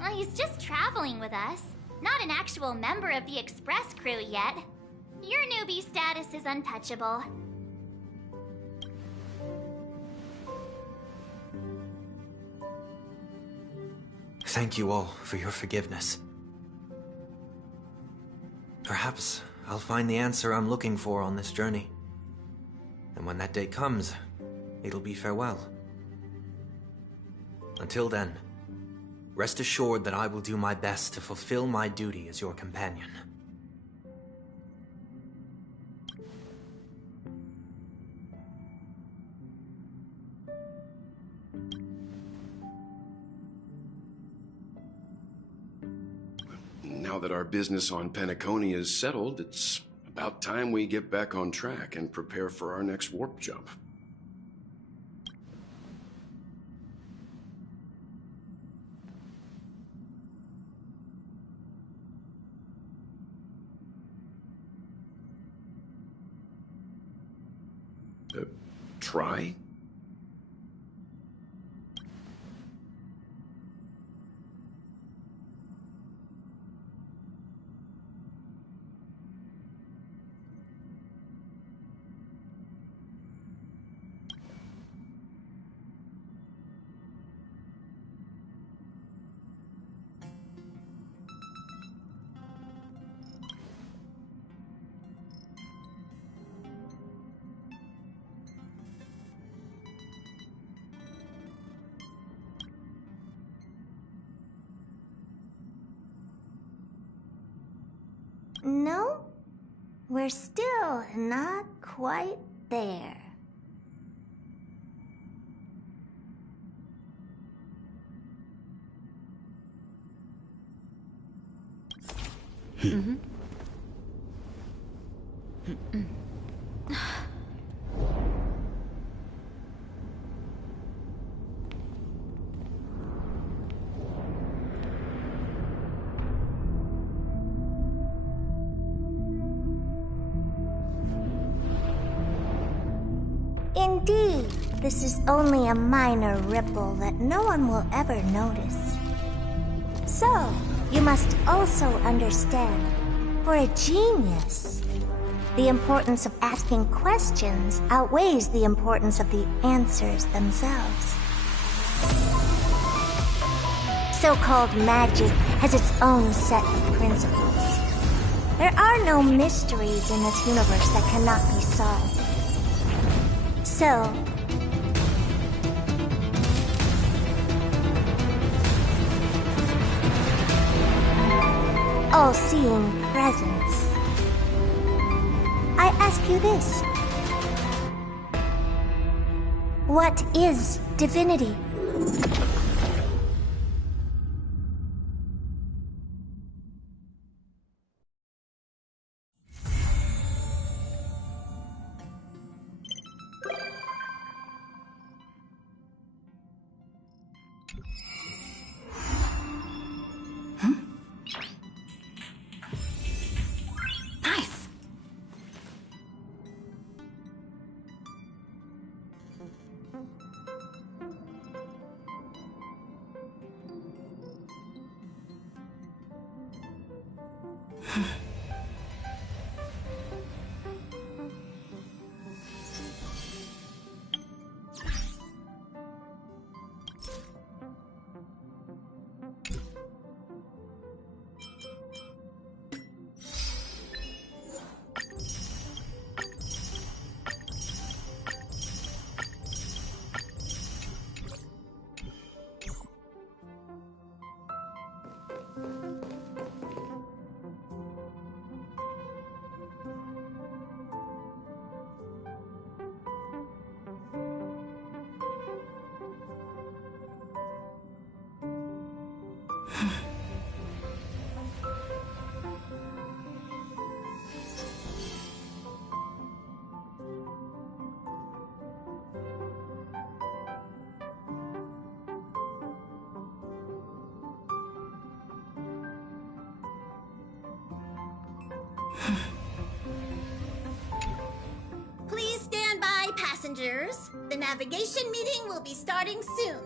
Well, he's just traveling with us. Not an actual member of the Express crew yet. Your newbie status is untouchable. Thank you all for your forgiveness. Perhaps I'll find the answer I'm looking for on this journey. And when that day comes, it'll be farewell. Until then, rest assured that I will do my best to fulfill my duty as your companion. Now that our business on Penacony is settled, it's about time we get back on track and prepare for our next warp jump. Try? No, we're still not quite there. Mm-hmm. Indeed, this is only a minor ripple that no one will ever notice. So, you must also understand, for a genius, the importance of asking questions outweighs the importance of the answers themselves. So-called magic has its own set of principles. There are no mysteries in this universe that cannot be solved. So, all-seeing presence, I ask you this. What is divinity? Nice! Please stand by, passengers. The navigation meeting will be starting soon.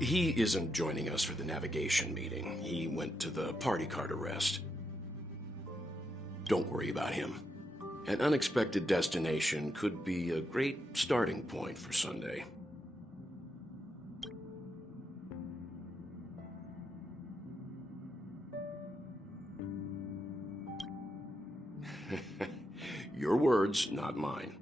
He isn't joining us for the navigation meeting. He went to the party card arrest. Don't worry about him. An unexpected destination could be a great starting point for Sunday. Your words, not mine.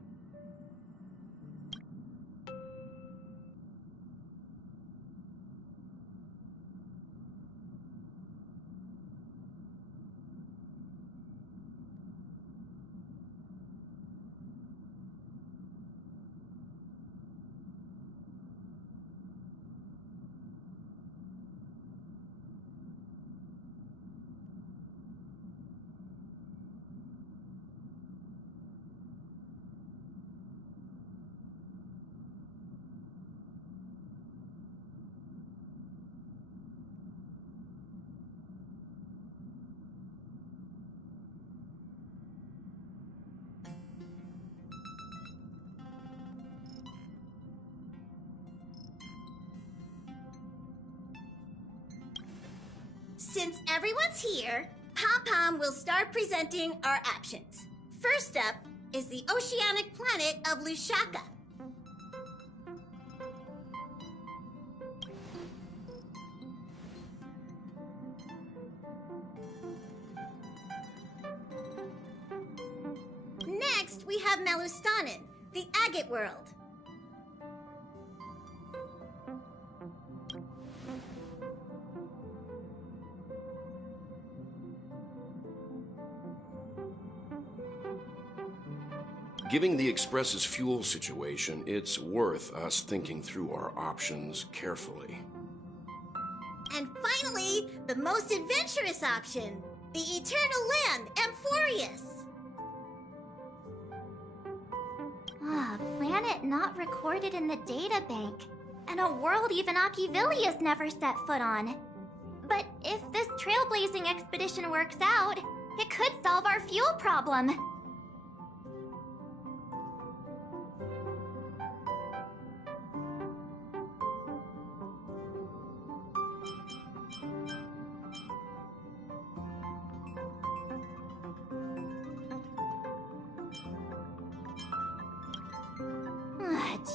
Since everyone's here, Pom-Pom will start presenting our options. First up is the oceanic planet of Lushaka. Next, we have Malustanin, the agate world. Given the Express's fuel situation, it's worth us thinking through our options carefully. And finally, the most adventurous option, the Eternal Land, Amphorius. Ah, planet not recorded in the databank, and a world even Achivilia's never set foot on. But if this trailblazing expedition works out, it could solve our fuel problem.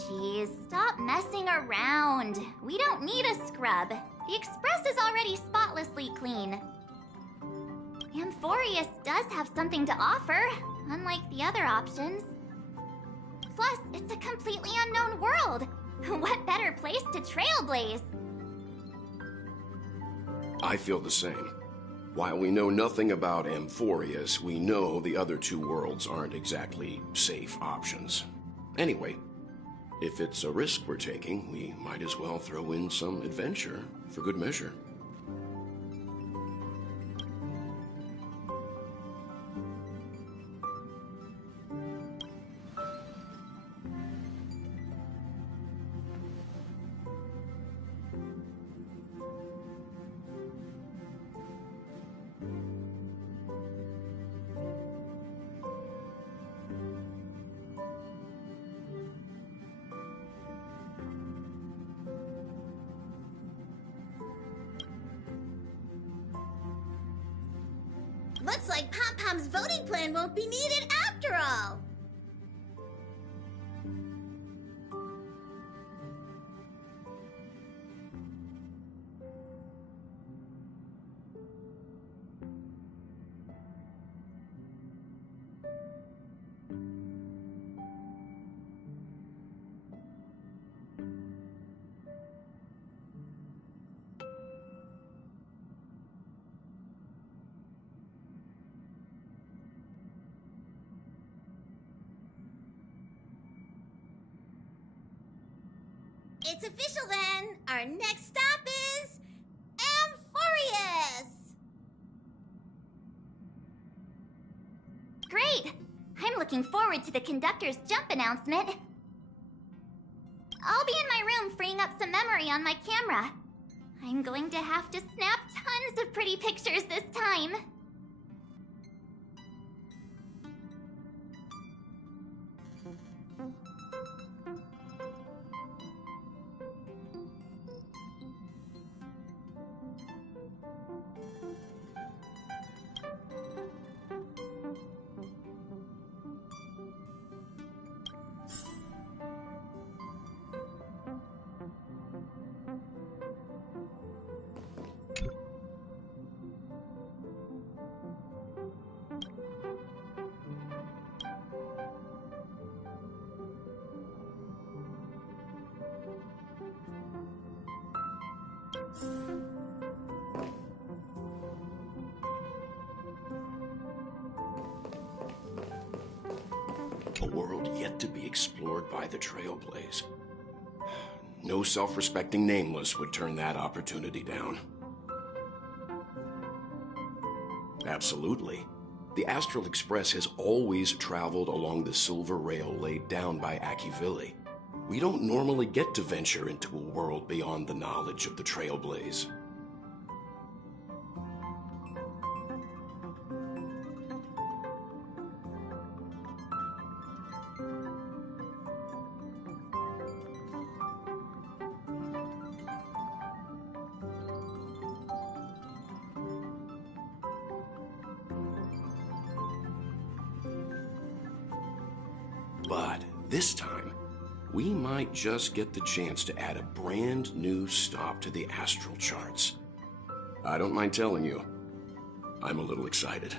Jeez, stop messing around. We don't need a scrub. The Express is already spotlessly clean. Amphorius does have something to offer, unlike the other options. Plus, it's a completely unknown world. What better place to trailblaze? I feel the same. While we know nothing about Amphorius, we know the other two worlds aren't exactly safe options. Anyway, if it's a risk we're taking, we might as well throw in some adventure for good measure. Looks like Pom-Pom's voting plan won't be needed after all. It's official then. Our next stop is Amphorius. Great! I'm looking forward to the conductor's jump announcement. I'll be in my room freeing up some memory on my camera. I'm going to have to snap tons of pretty pictures this time. A world yet to be explored by the Trailblaze. No self-respecting nameless would turn that opportunity down. Absolutely. The Astral Express has always traveled along the silver rail laid down by Achivili. We don't normally get to venture into a world beyond the knowledge of the Trailblaze. But this time, we might just get the chance to add a brand new stop to the astral charts. I don't mind telling you, I'm a little excited.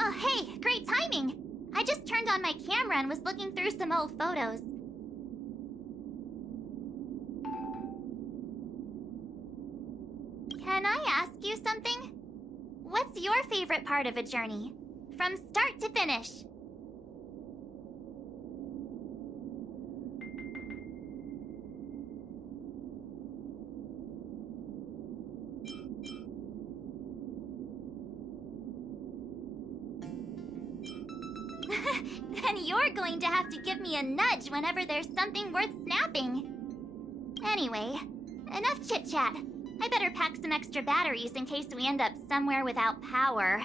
Oh, hey, great timing! I just turned on my camera and was looking through some old photos. Can I ask you something? What's your favorite part of a journey? From start to finish? Then you're going to have to give me a nudge whenever there's something worth snapping. Anyway, enough chit-chat. I better pack some extra batteries in case we end up somewhere without power.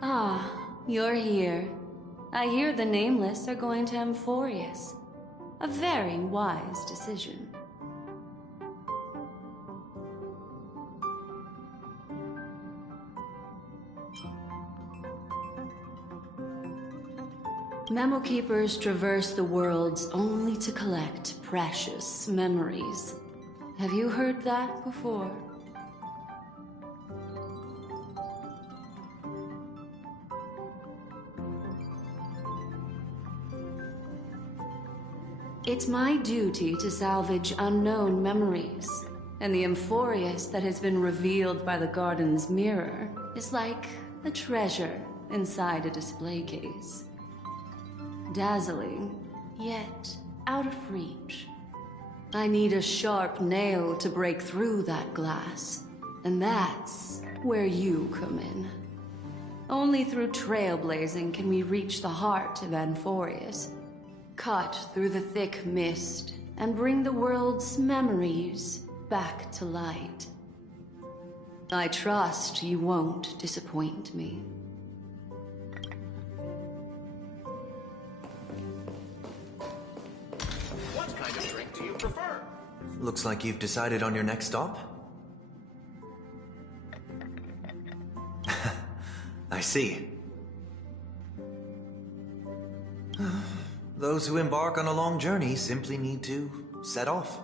Ah, you're here. I hear the Nameless are going to Amphorius. A very wise decision. Memo Keepers traverse the worlds only to collect precious memories. Have you heard that before? It's my duty to salvage unknown memories, and the Amphorius that has been revealed by the Garden's mirror is like a treasure inside a display case. Dazzling, yet out of reach. I need a sharp nail to break through that glass, and that's where you come in. Only through trailblazing can we reach the heart of Amphorius. Cut through the thick mist and bring the world's memories back to light. I trust you won't disappoint me. What kind of drink do you prefer? Looks like you've decided on your next stop. I see. Those who embark on a long journey simply need to set off.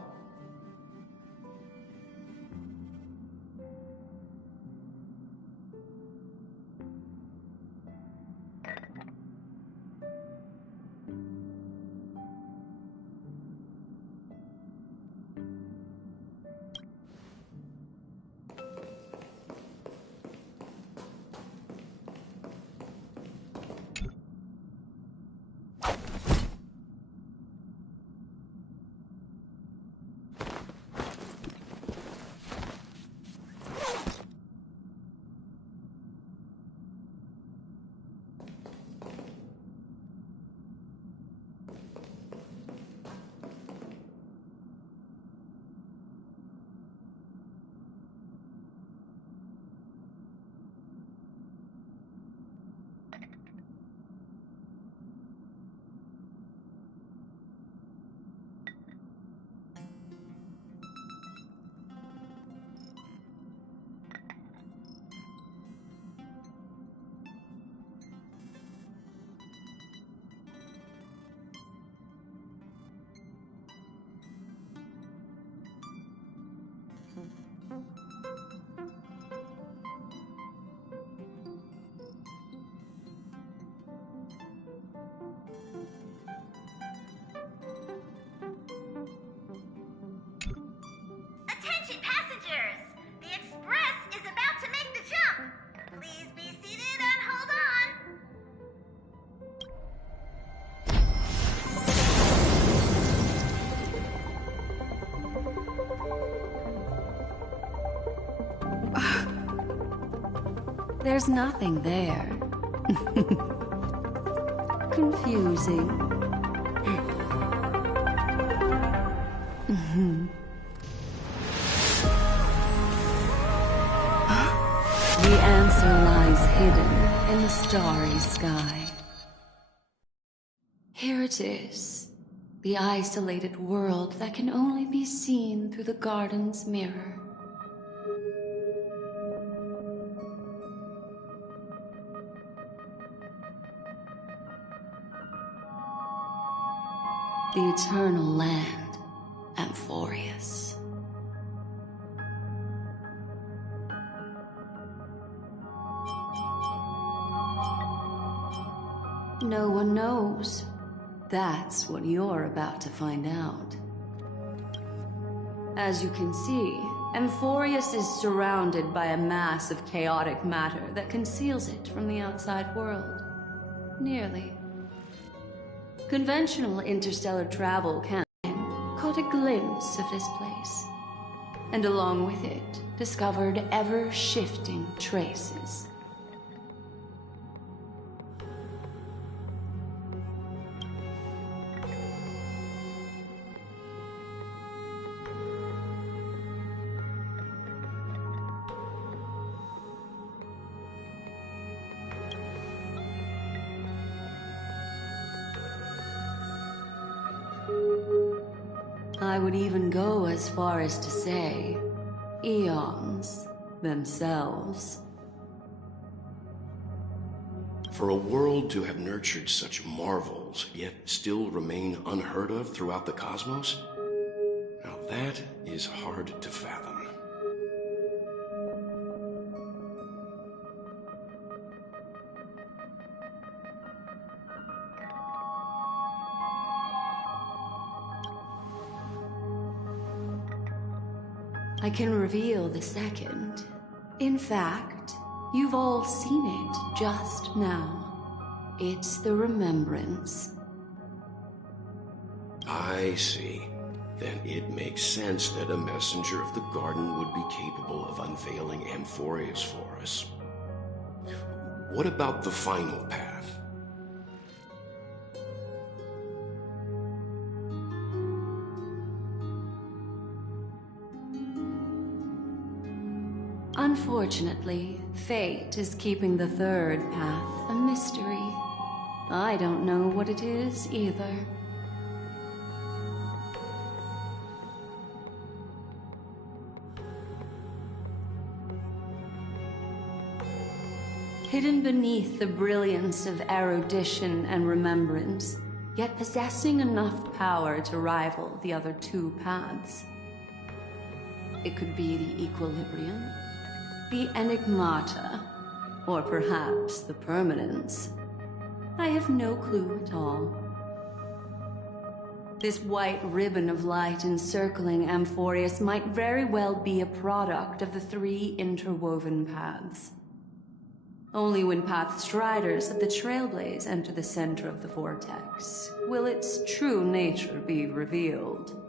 There's nothing there. Confusing. The answer lies hidden in the starry sky. Here it is, the isolated world that can only be seen through the garden's mirror. The eternal land, Amphorius. No one knows. That's what you're about to find out. As you can see, Amphorius is surrounded by a mass of chaotic matter that conceals it from the outside world. Nearly. Conventional interstellar travel can caught a glimpse of this place, and along with it, discovered ever-shifting traces. I would even go as far as to say, eons themselves. For a world to have nurtured such marvels, yet still remain unheard of throughout the cosmos? Now that is hard to fathom. I can reveal the second. In fact, you've all seen it just now. It's the Remembrance. I see. Then it makes sense that a messenger of the garden would be capable of unveiling Amphorius for us. What about the final path? Unfortunately, fate is keeping the third path a mystery. I don't know what it is either. Hidden beneath the brilliance of erudition and remembrance, yet possessing enough power to rival the other two paths. It could be the Equilibrium, the Enigmata, or perhaps the Permanence. I have no clue at all. This white ribbon of light encircling Amphorius might very well be a product of the three interwoven paths. Only when Path Striders of the Trailblaze enter the center of the vortex will its true nature be revealed.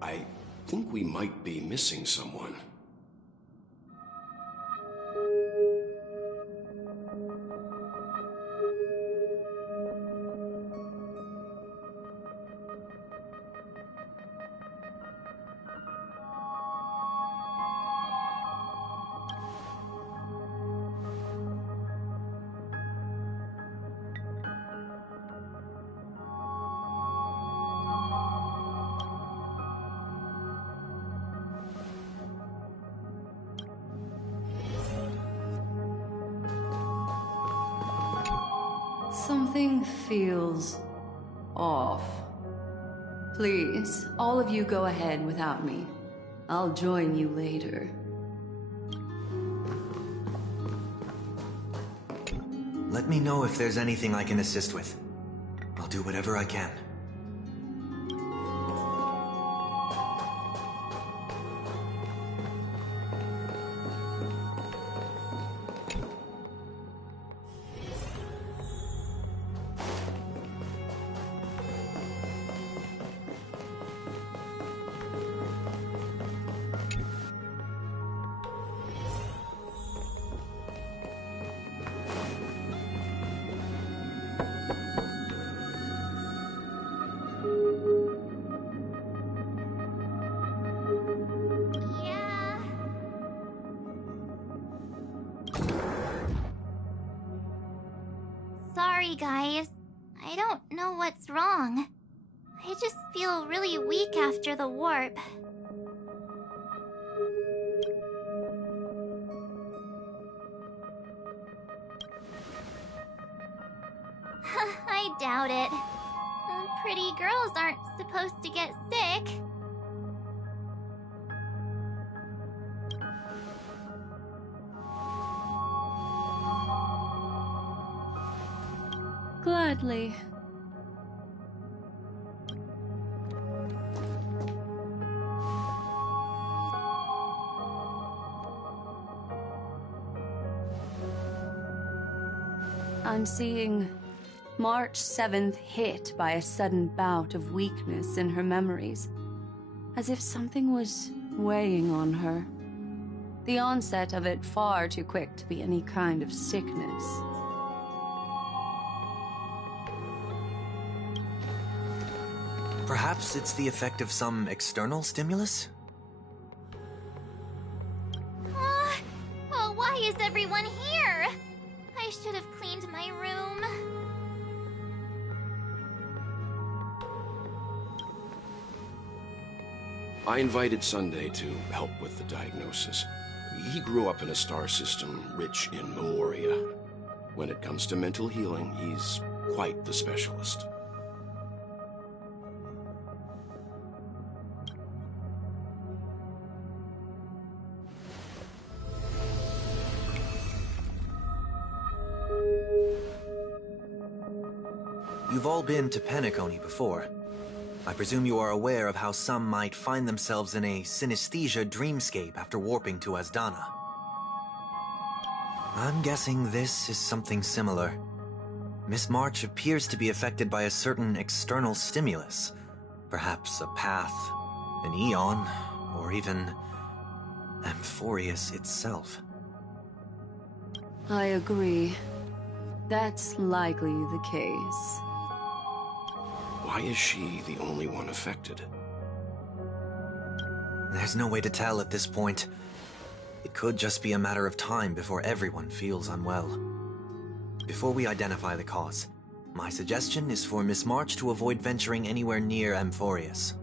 I think we might be missing someone. Something feels off. Please, all of you go ahead without me. I'll join you later. Let me know if there's anything I can assist with. I'll do whatever I can. Sorry, guys. I don't know what's wrong. I just feel really weak after the warp. I doubt it. Pretty girls aren't supposed to get sick. Gladly. I'm seeing March 7th hit by a sudden bout of weakness in her memories, as if something was weighing on her. The onset of it far too quick to be any kind of sickness. Perhaps it's the effect of some external stimulus? Oh, why is everyone here? I should have cleaned my room. I invited Sunday to help with the diagnosis. He grew up in a star system rich in memoria. When it comes to mental healing, he's quite the specialist. You've all been to Penacony before. I presume you are aware of how some might find themselves in a synesthesia dreamscape after warping to Asdana. I'm guessing this is something similar. Miss March appears to be affected by a certain external stimulus. Perhaps a path, an eon, or even Amphorius itself. I agree. That's likely the case. Why is she the only one affected? There's no way to tell at this point. It could just be a matter of time before everyone feels unwell. Before we identify the cause, my suggestion is for Miss March to avoid venturing anywhere near Amphorius.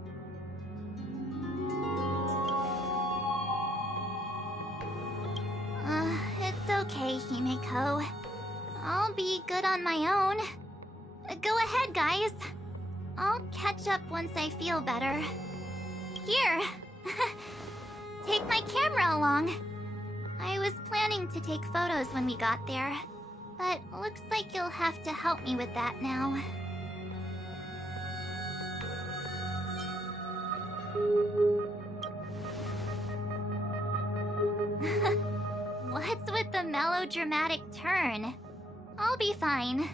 It's okay, Himeko. I'll be good on my own. Go ahead, guys. I'll catch up once I feel better. Here. Take my camera along. I was planning to take photos when we got there, but looks like you'll have to help me with that now. What's with the melodramatic turn? I'll be fine.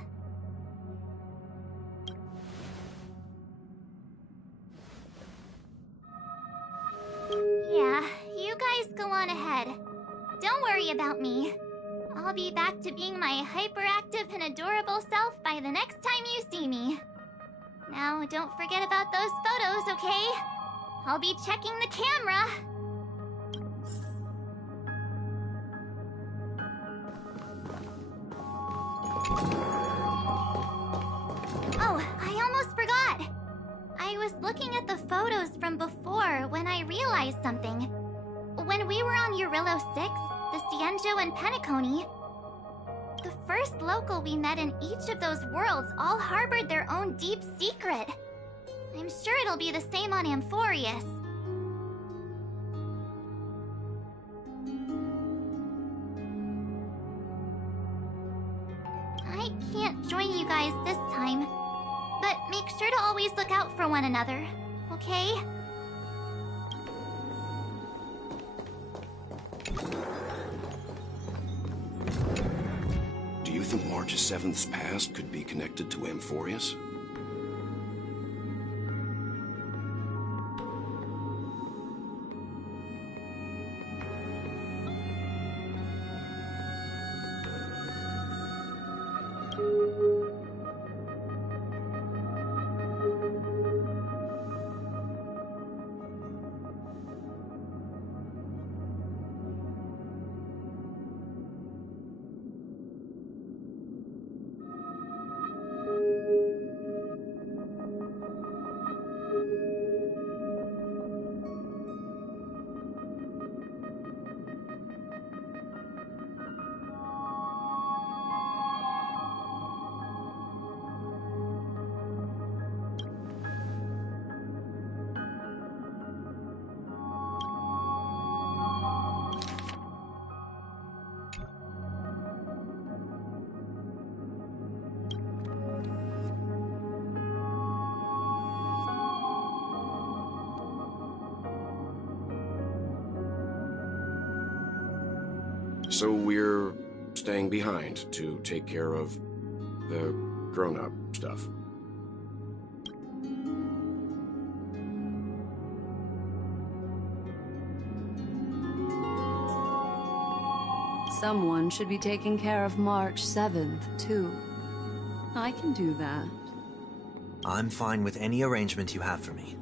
Just go on ahead. Don't worry about me. I'll be back to being my hyperactive and adorable self by the next time you see me. Now, don't forget about those photos, okay? I'll be checking the camera. Oh, I almost forgot. I was looking at the photos from before when I realized something. When we were on Eurillo 6, the Xianzhou and Penacony, the first local we met in each of those worlds all harbored their own deep secret. I'm sure it'll be the same on Amphorius. I can't join you guys this time, but make sure to always look out for one another, okay? Do you think March 7th's past could be connected to Amphorius? So we're staying behind to take care of the grown-up stuff. Someone should be taking care of March 7th, too. I can do that. I'm fine with any arrangement you have for me.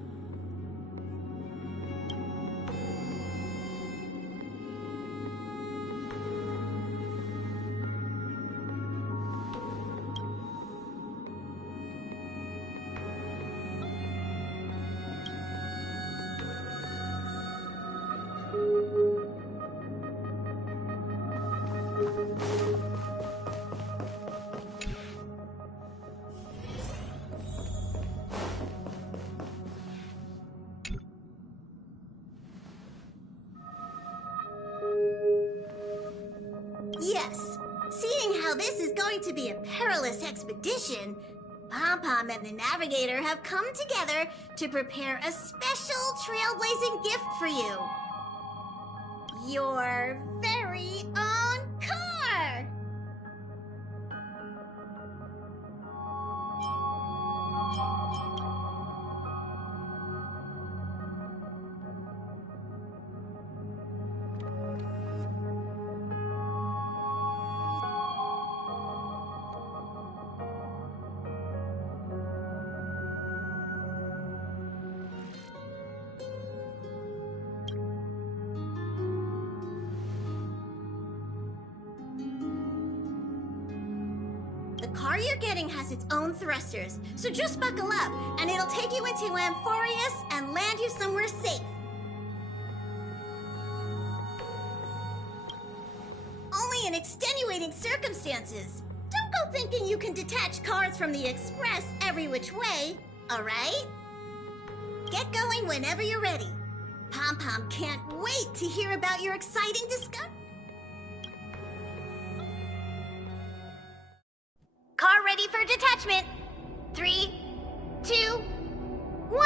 Yes, seeing how this is going to be a perilous expedition, Pom-Pom and the Navigator have come together to prepare a special trailblazing gift for you. Your very own car! The car you're getting has its own thrusters, so just buckle up, and it'll take you into Amphorius and land you somewhere safe. Only in extenuating circumstances. Don't go thinking you can detach cars from the Express every which way, alright? Get going whenever you're ready. Pom-Pom can't wait to hear about your exciting discovery. Car ready for detachment. 3, 2, 1.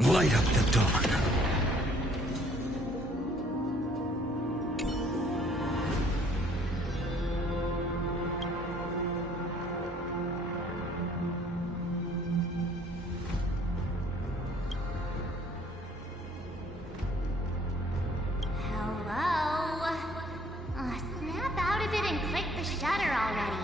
Light up the dawn. Hello? Snap out of it and click the shutter already.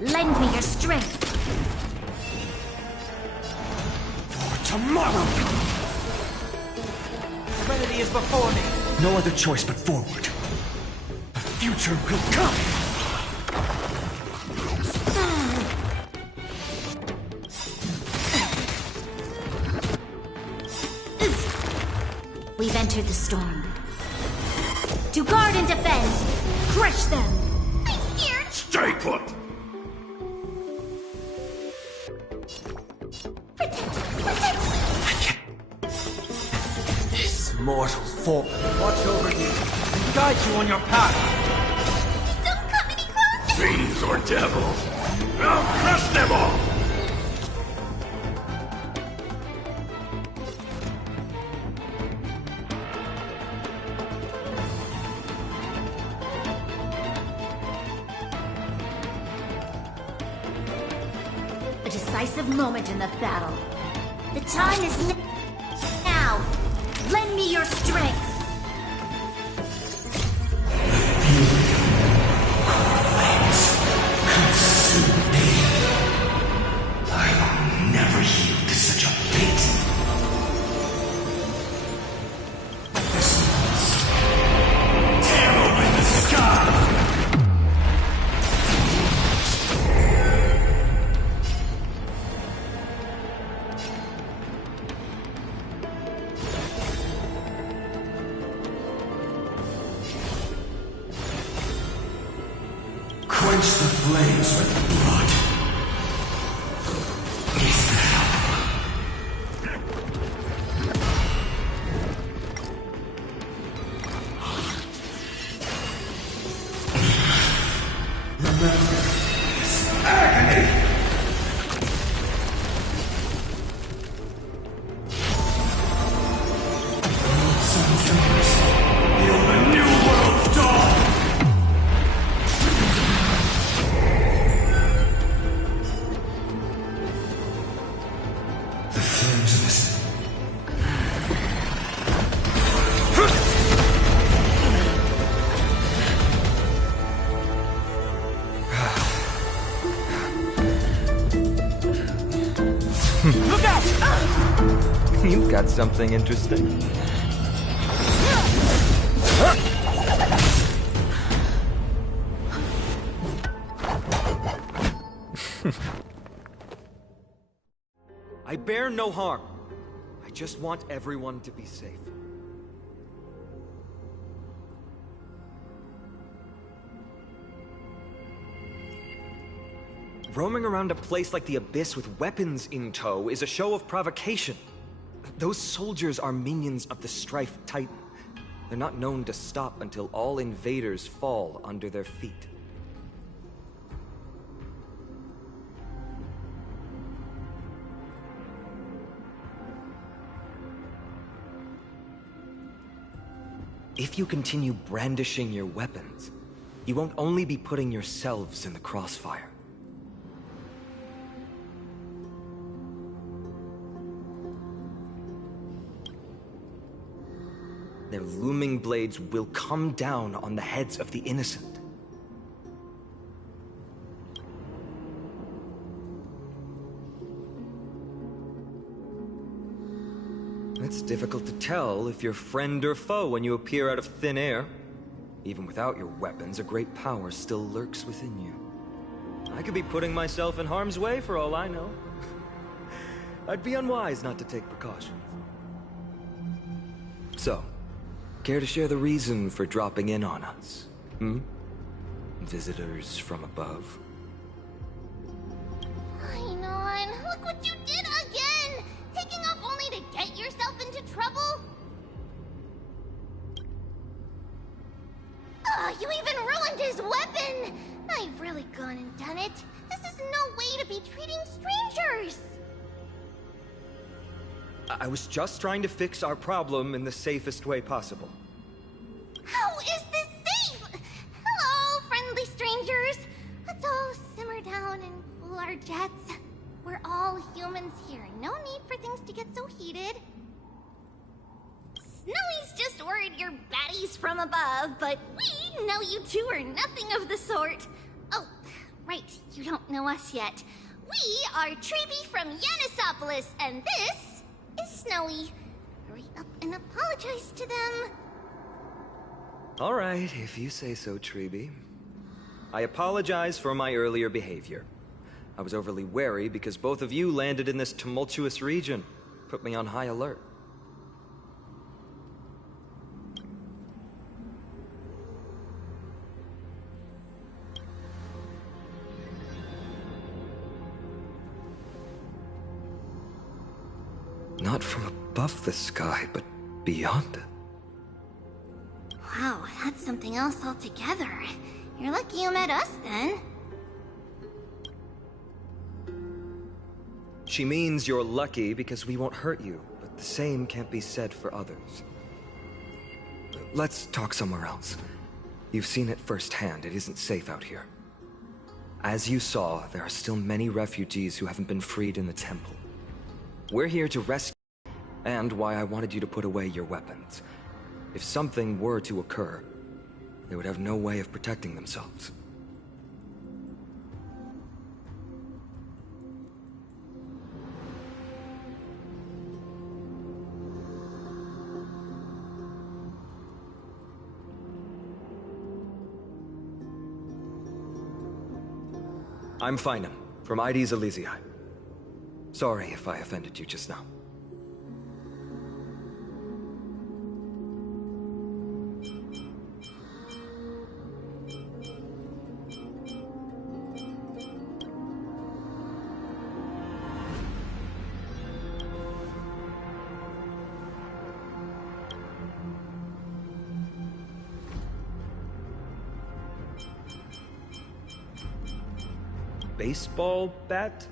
Lend me your strength. For tomorrow! Serenity is before me. No other choice but forward. The future will come! We've entered the storm. To guard and defend! Crush them! I'm scared! Stay put! This mortal form watch over you and guide you on your path. Don't come any closer! Fiends or devils! I'll crush them all! A decisive moment in the battle. The time is now. Lend me your strength. Consume me. I will never yield to such a fate. This monster. Tear open the sky! Quench the flames with blood. Is remember this agony. Heal the new world's dawn. The flames of this. Look out! You've got something interesting. I bear no harm. I just want everyone to be safe. Roaming around a place like the Abyss with weapons in tow is a show of provocation. Those soldiers are minions of the Strife Titan. They're not known to stop until all invaders fall under their feet. If you continue brandishing your weapons, you won't only be putting yourselves in the crossfire. Their looming blades will come down on the heads of the innocent. It's difficult to tell if you're friend or foe when you appear out of thin air. Even without your weapons, a great power still lurks within you. I could be putting myself in harm's way for all I know. I'd be unwise not to take precautions. So, care to share the reason for dropping in on us? Visitors from above? Fine on. Look what you did again! Taking off only to get yourself into trouble? Oh, you even ruined his weapon! I've really gone and done it. This is no way to be treating strangers! I was just trying to fix our problem in the safest way possible. How is this safe? Hello, friendly strangers. Let's all simmer down and cool our jets. We're all humans here. No need for things to get so heated. Snowy's just worried you're baddies from above, but we know you two are nothing of the sort. Oh, right, you don't know us yet. We are Treeby from Yanisopolis, and this is Snowy. Hurry up and apologize to them. All right, if you say so, Treeby. I apologize for my earlier behavior. I was overly wary because both of you landed in this tumultuous region. Put me on high alert. Not from above the sky, but beyond it. Wow, that's something else altogether. You're lucky you met us, then. She means you're lucky because we won't hurt you, but the same can't be said for others. Let's talk somewhere else. You've seen it firsthand. It isn't safe out here. As you saw, there are still many refugees who haven't been freed in the temple. We're here to rescue you, and why I wanted you to put away your weapons. If something were to occur, they would have no way of protecting themselves. I'm Feynman, from ID's Elysiae. Sorry if I offended you just now. Baseball bat?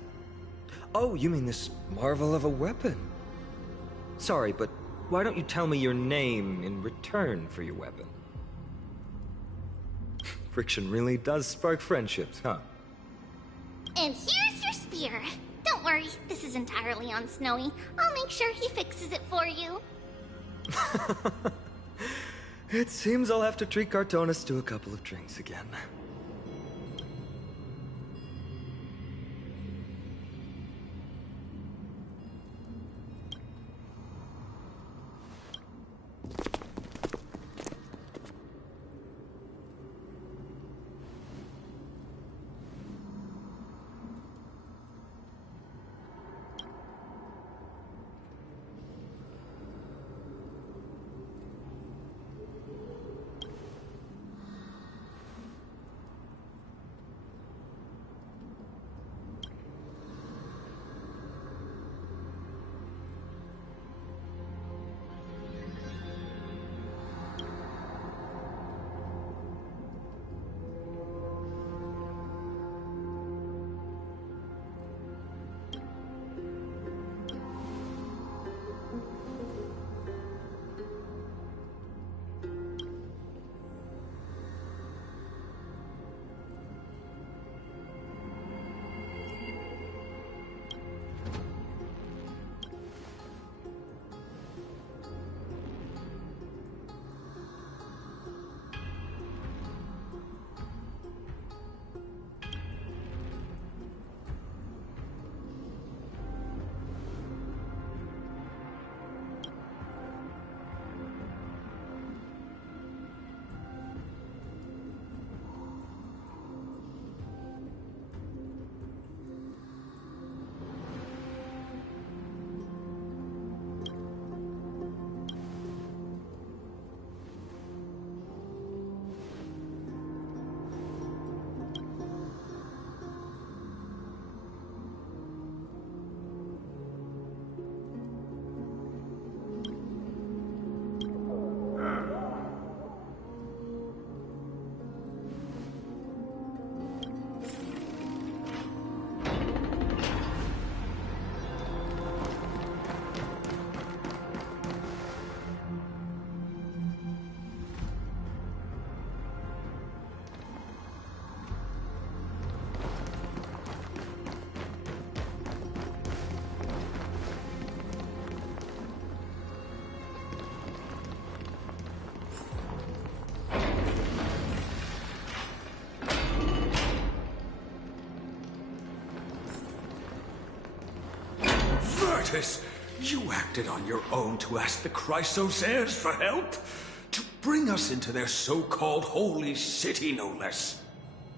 Oh, you mean this marvel of a weapon? Sorry, but why don't you tell me your name in return for your weapon? Friction really does spark friendships, huh? And here's your spear. Don't worry, this is entirely on Snowy. I'll make sure he fixes it for you. It seems I'll have to treat Cartonis to a couple of drinks again. Virtus, you acted on your own to ask the Chrysos heirs for help? To bring us into their so-called holy city, no less.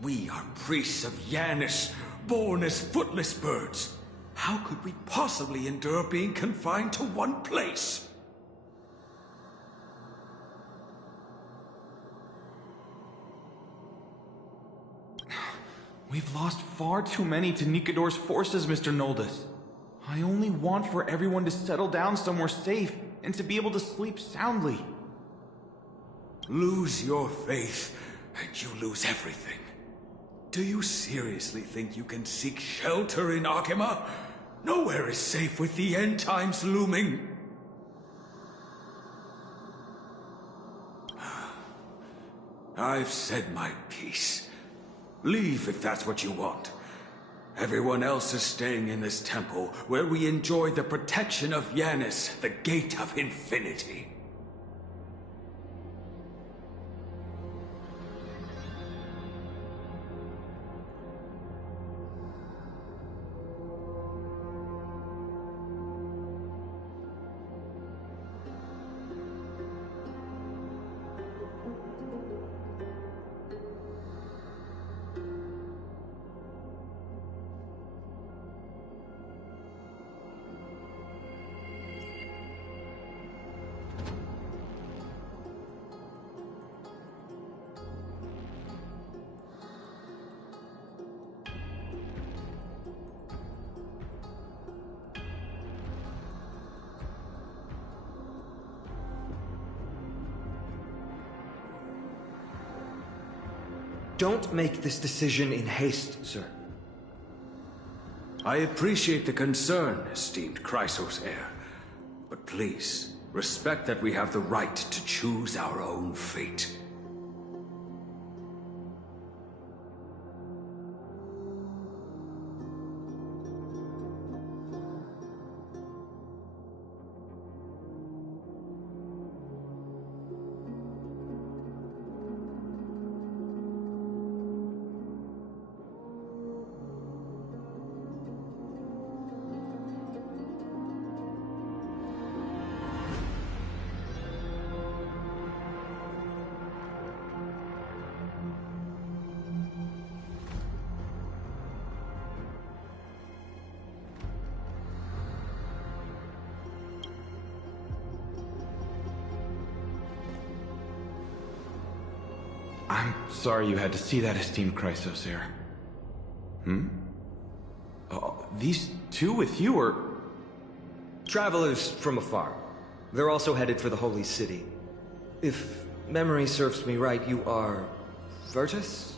We are priests of Janus, born as footless birds. How could we possibly endure being confined to one place? We've lost far too many to Nikador's forces, Mr. Noldus. I only want for everyone to settle down somewhere safe and to be able to sleep soundly. Lose your faith, and you lose everything. Do you seriously think you can seek shelter in Akima? Nowhere is safe with the end times looming. I've said my piece. Leave if that's what you want. Everyone else is staying in this temple, where we enjoy the protection of Janus, the Gate of Infinity. Don't make this decision in haste, sir. I appreciate the concern, esteemed Chrysos heir. But please, respect that we have the right to choose our own fate. I'm sorry you had to see that, esteemed Chrysos heir. These two with you are... Travelers from afar. They're also headed for the Holy City. If memory serves me right, you are... Virtus?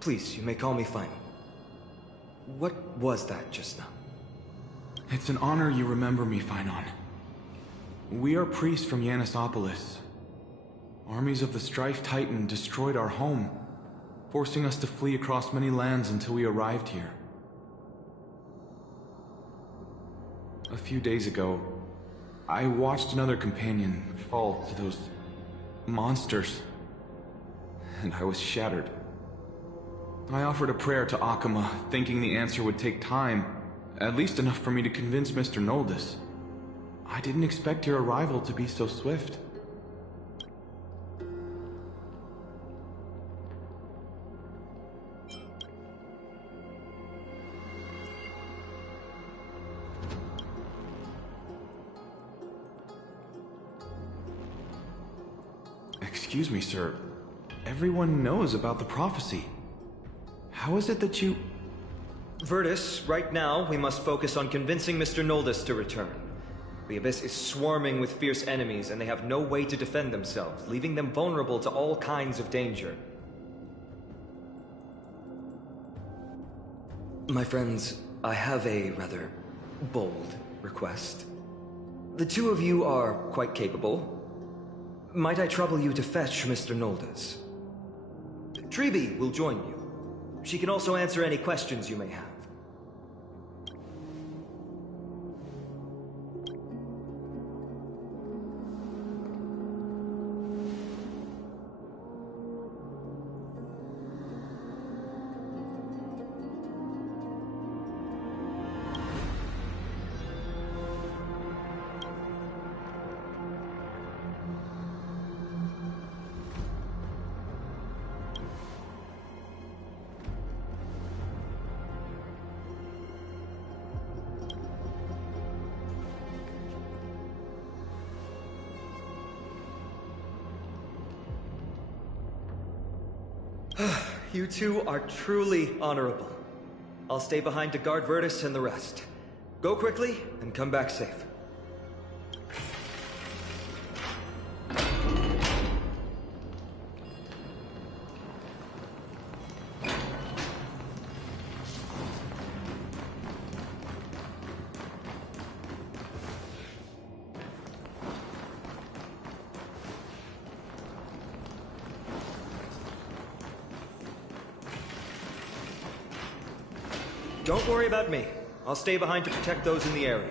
Please, you may call me Final. What was that just now? It's an honor you remember me, Phynon. We are priests from Yanisopolis. Armies of the Strife Titan destroyed our home, forcing us to flee across many lands until we arrived here. A few days ago, I watched another companion fall to those monsters, and I was shattered. I offered a prayer to Akima, thinking the answer would take time, at least enough for me to convince Mr. Noldus. I didn't expect your arrival to be so swift. Excuse me, sir. Everyone knows about the prophecy. How is it that you... Virtus, right now, we must focus on convincing Mr. Noldus to return. The Abyss is swarming with fierce enemies, and they have no way to defend themselves, leaving them vulnerable to all kinds of danger. My friends, I have a rather bold request. The two of you are quite capable. Might I trouble you to fetch Mr. Noldus? Treeby will join you. She can also answer any questions you may have. You two are truly honorable. I'll stay behind to guard Virtus and the rest. Go quickly and come back safe. Don't worry about me. I'll stay behind to protect those in the area.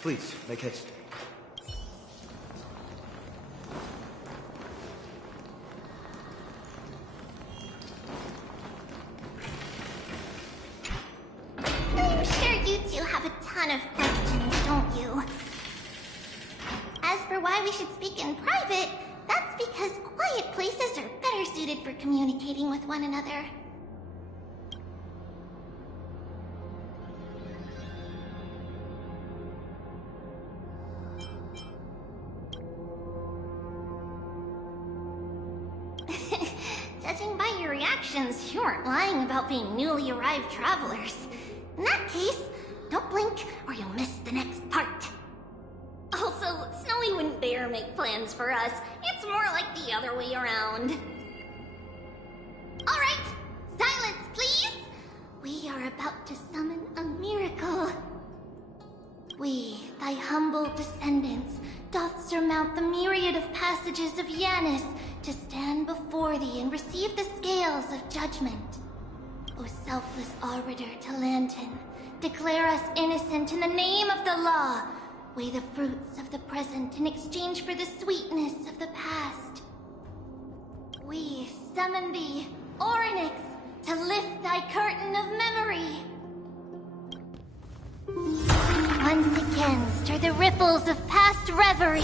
Please, make haste. I'm sure you two have a ton of questions, don't you? As for why we should speak in private, that's because quiet places are better suited for communicating with one another. Judging by your reactions, you aren't lying about being newly arrived travelers. In that case, don't blink or you'll miss the next part. Also, Snowy wouldn't dare make plans for us. It's more like the other way around. Alright, silence please! We are about to summon a miracle. We, thy humble descendants, doth surmount the myriad of passages of Yanis to stand before thee and receive the scales of judgment. O selfless arbiter Talantin, declare us innocent in the name of the law. Weigh the fruits of the present in exchange for the sweetness of the past. We summon thee, Orynyx, to lift thy curtain of memory. Once again stir the ripples of past reverie.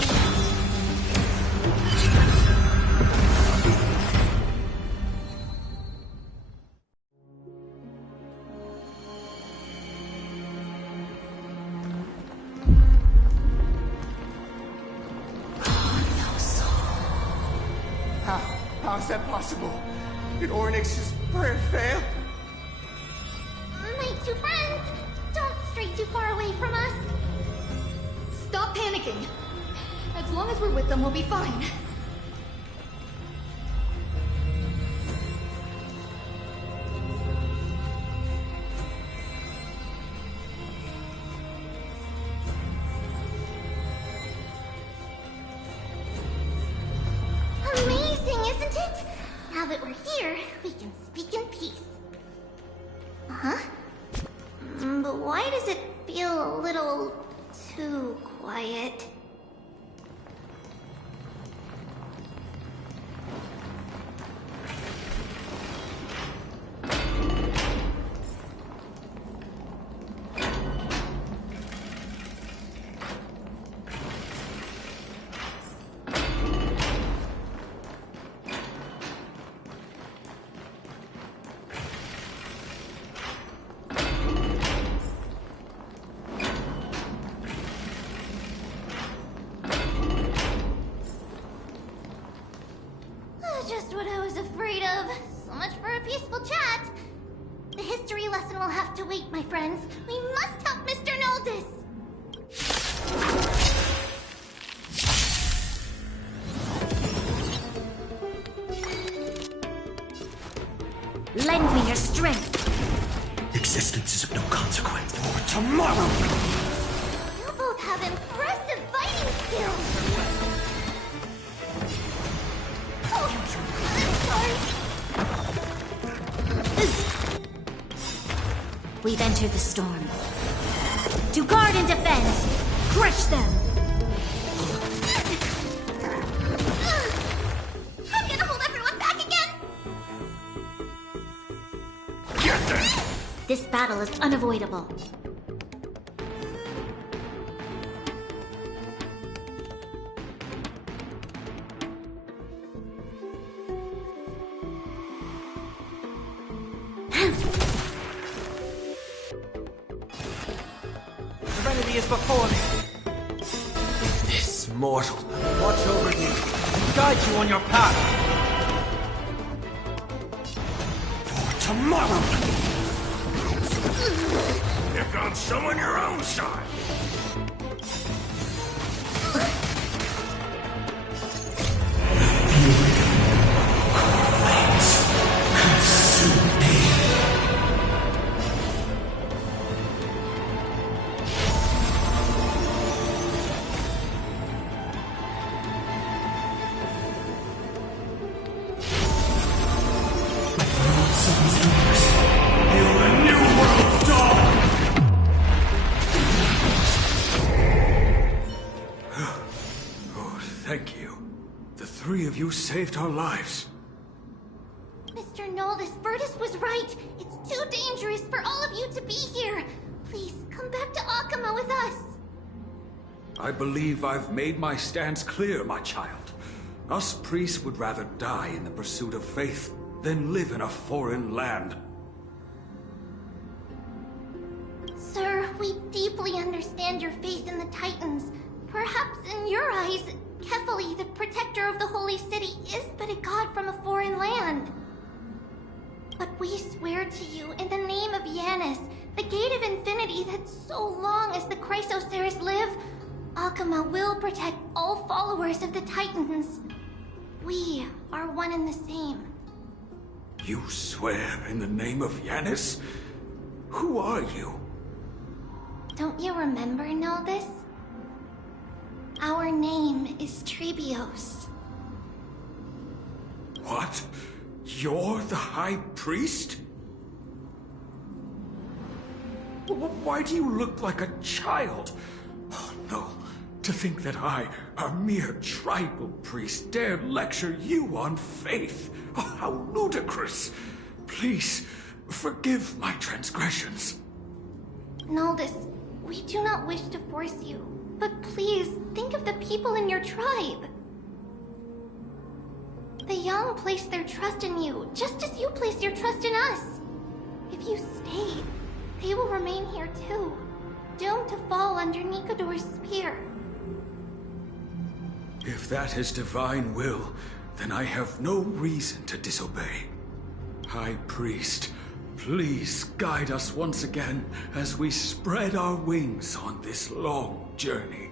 How's that possible? Did Orynyx's prayer fail? My two friends, don't stray too far away from us. Stop panicking. As long as we're with them, we'll be fine. Amazing, isn't it? Now that we're here, we can speak in peace. Uh-huh. But why does it feel a little too quiet? Just what I was afraid of. So much for a peaceful chat. The history lesson will have to wait, my friends. We must help Mr. Noldus. Lend me your strength. Existence is of no consequence for tomorrow. You both have impressive fighting skills. We've entered the storm. To guard and defend! Crush them! I'm gonna hold everyone back again! Get them! This battle is unavoidable. Serenity is before me. This mortal. Watch over you. Guide you on your path. tomorrow! Pick on someone your own side! Thank you. The three of you saved our lives. Mr. Noldus, Virtus was right. It's too dangerous for all of you to be here. Please, come back to Akama with us. I believe I've made my stance clear, my child. Us priests would rather die in the pursuit of faith than live in a foreign land. Sir, we deeply understand your faith in the Titans. Perhaps in your eyes, Kefali, the protector of the Holy City, is but a god from a foreign land. But we swear to you, in the name of Yanis, the Gate of Infinity, that so long as the Chrysoceres live, Akama will protect all followers of the Titans. We are one and the same. You swear in the name of Yanis? Who are you? Don't you remember, Noldus? Our name is Trebios. What? You're the High Priest? Why do you look like a child? Oh no, to think that I, a mere tribal priest, dare lecture you on faith. Oh, how ludicrous. Please, forgive my transgressions. Noldus, we do not wish to force you. But please, think of the people in your tribe. The young place their trust in you, just as you place your trust in us. If you stay, they will remain here too, doomed to fall under Nikodor's spear. If that is divine will, then I have no reason to disobey. High Priest, please guide us once again as we spread our wings on this long journey.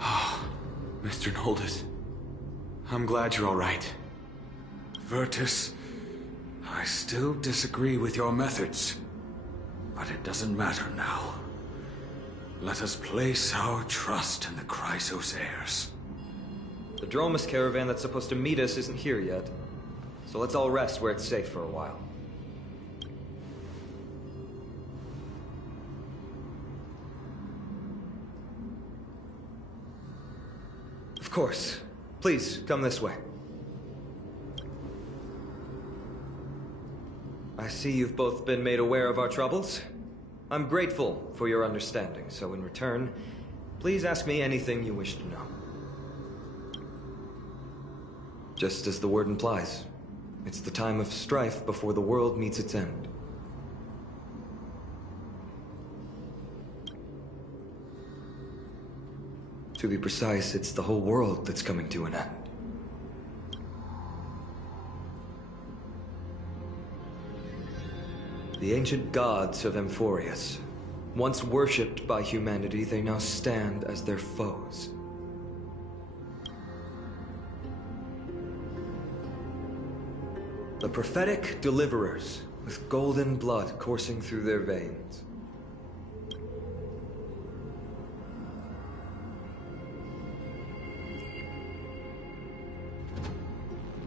Ah, Mr. Noldus. I'm glad you're all right. Virtus, I still disagree with your methods, but it doesn't matter now. Let us place our trust in the Chrysoceres. The Dromus caravan that's supposed to meet us isn't here yet, so let's all rest where it's safe for a while. Of course. Please, come this way. I see you've both been made aware of our troubles. I'm grateful for your understanding, so in return, please ask me anything you wish to know. Just as the word implies, it's the time of strife before the world meets its end. To be precise, it's the whole world that's coming to an end. The ancient gods of Amphorius. Once worshipped by humanity, they now stand as their foes. The prophetic deliverers, with golden blood coursing through their veins.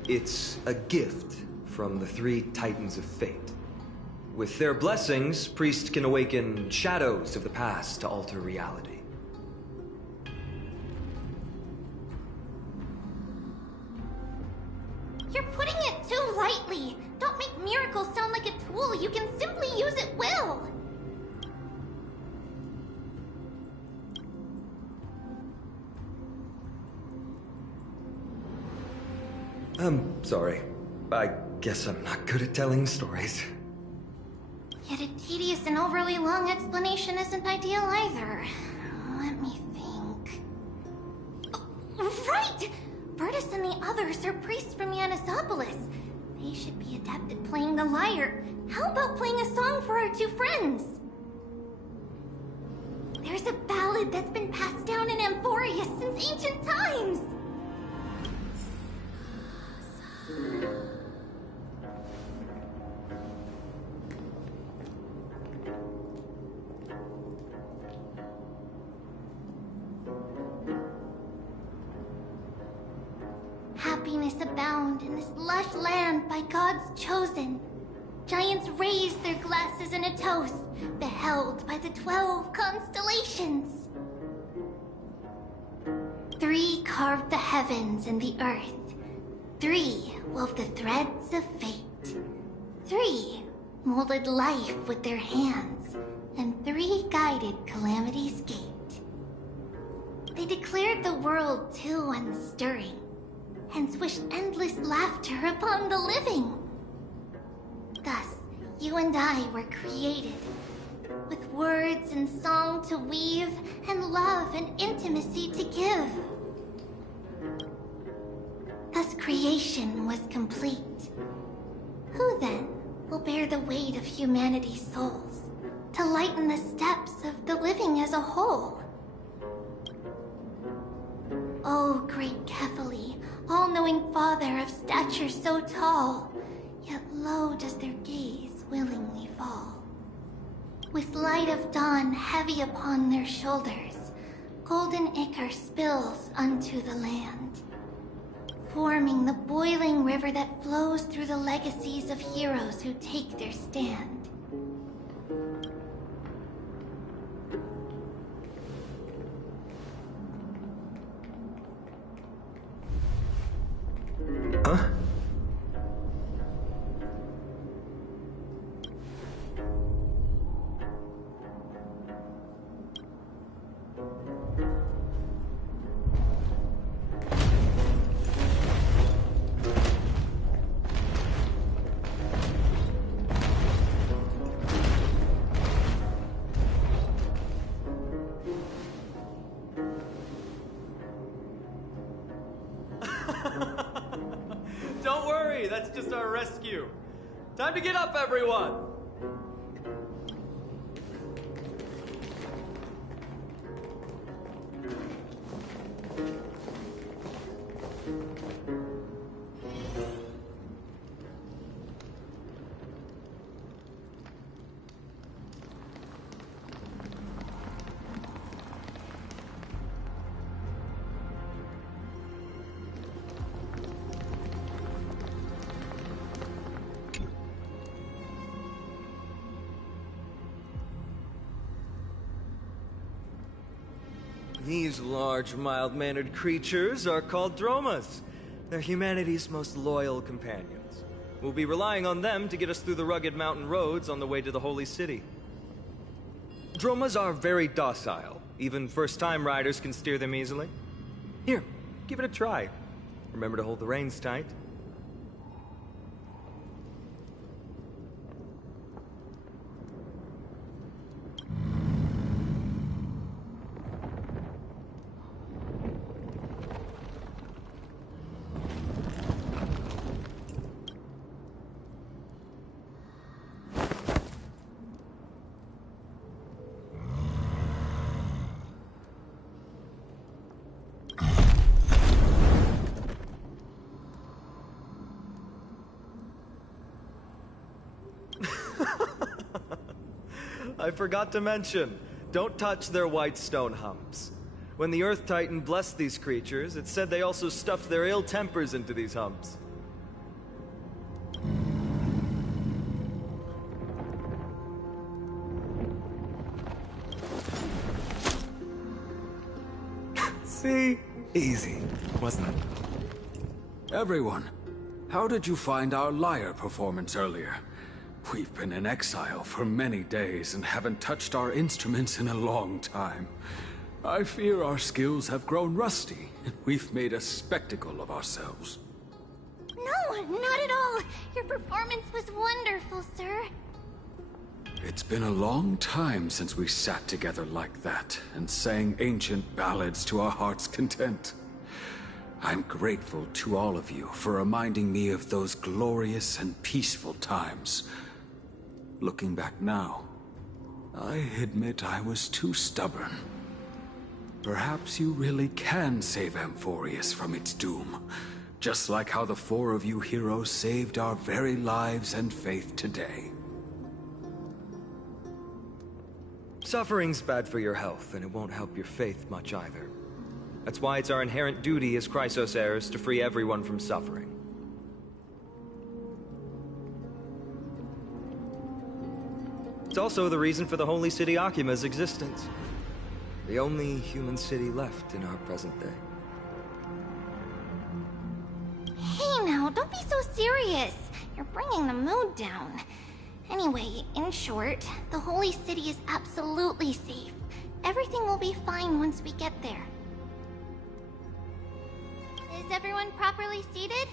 It's a gift from the three Titans of Fate. With their blessings, priests can awaken shadows of the past to alter reality. You're putting it too lightly. Don't make miracles sound like a tool you can simply use at will. I'm sorry. I guess I'm not good at telling stories. Yet a tedious and overly long explanation isn't ideal either. Let me think. Oh, right! Virtus and the others are priests from Yanisopolis. They should be adept at playing the lyre. How about playing a song for our two friends? There's a ballad that's been passed down in Amphoria since ancient times. Happiness abound in this lush land by God's chosen. Giants raise their glasses in a toast, beheld by the 12 constellations. 3 carved the heavens and the earth. 3 wove the threads of fate. 3 molded life with their hands, and 3 guided Calamity's gate. They declared the world too unstirring, hence wished endless laughter upon the living. Thus, you and I were created, with words and song to weave, and love and intimacy to give. Thus creation was complete. Who then will bear the weight of humanity's souls, to lighten the steps of the living as a whole? O great Kefali, all-knowing Father of stature so tall, yet low does their gaze willingly fall. With light of dawn heavy upon their shoulders, golden ichor spills unto the land, forming the boiling river that flows through the legacies of heroes who take their stand. Huh? Don't worry, that's just our rescue. Time to get up, everyone! These large, mild-mannered creatures are called Dromas. They're humanity's most loyal companions. We'll be relying on them to get us through the rugged mountain roads on the way to the Holy City. Dromas are very docile. Even first-time riders can steer them easily. Here, give it a try. Remember to hold the reins tight. I forgot to mention, don't touch their white stone humps. When the Earth Titan blessed these creatures, it said they also stuffed their ill tempers into these humps. See? Easy, wasn't it? Everyone, how did you find our lyre performance earlier? We've been in exile for many days and haven't touched our instruments in a long time. I fear our skills have grown rusty, and we've made a spectacle of ourselves. No, not at all. Your performance was wonderful, sir. It's been a long time since we sat together like that and sang ancient ballads to our heart's content. I'm grateful to all of you for reminding me of those glorious and peaceful times. Looking back now, I admit I was too stubborn. Perhaps you really can save Amphorius from its doom, just like how the four of you heroes saved our very lives and faith today. Suffering's bad for your health, and it won't help your faith much either. That's why it's our inherent duty as Chrysos heirs to free everyone from suffering. It's also the reason for the Holy City Akima's existence. The only human city left in our present day. Hey now, don't be so serious. You're bringing the mood down. Anyway, in short, the Holy City is absolutely safe. Everything will be fine once we get there. Is everyone properly seated?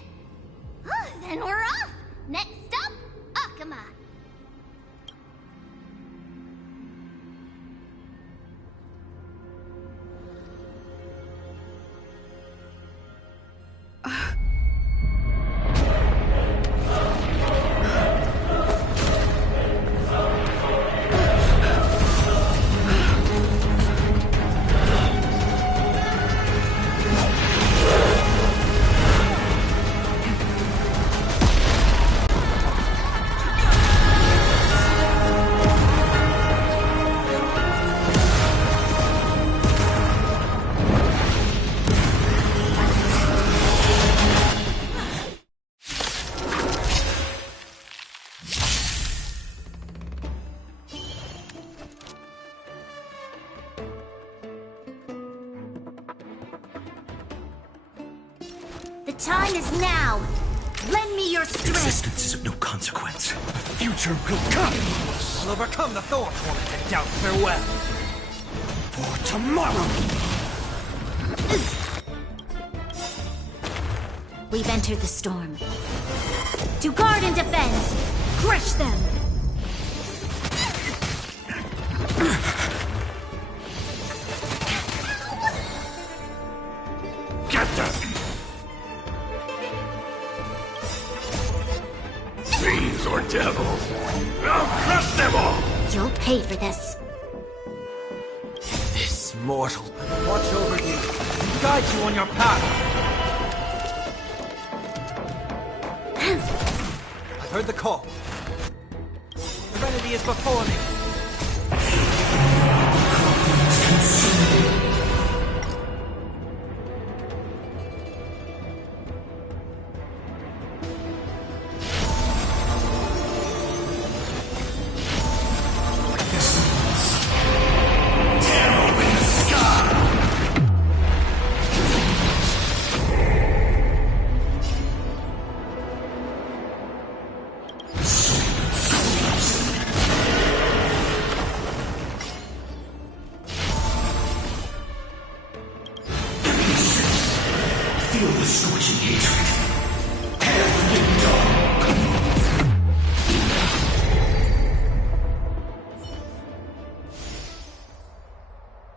Then we're off! Next stop, Akima! The time is now! Lend me your strength! Existence is of no consequence. The future will come! I'll overcome the Thor torment and doubt farewell! For tomorrow! We've entered the storm. To guard and defend! Crush them! Get them! Fiends or devils! I'll crush them all! You'll pay for this. This mortal watch over you and guide you on your path. I've heard the call. Serenity is before me. Feel the scorching hatred. Every dog.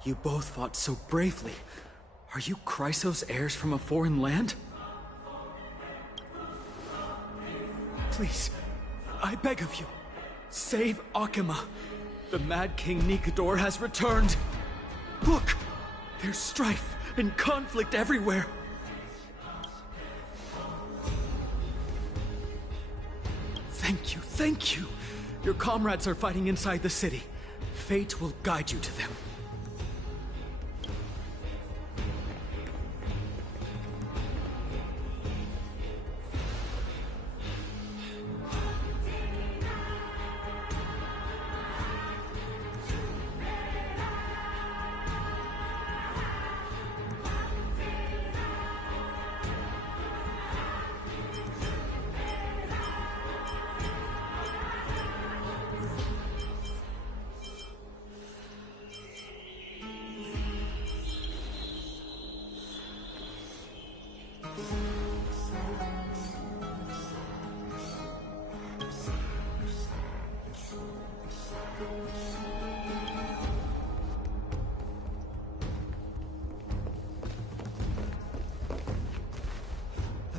You both fought so bravely. Are you Chrysos heirs from a foreign land? Please, I beg of you, save Akima. The Mad King Nikador has returned. Look, there's strife and conflict everywhere. Thank you, thank you. Your comrades are fighting inside the city. Fate will guide you to them.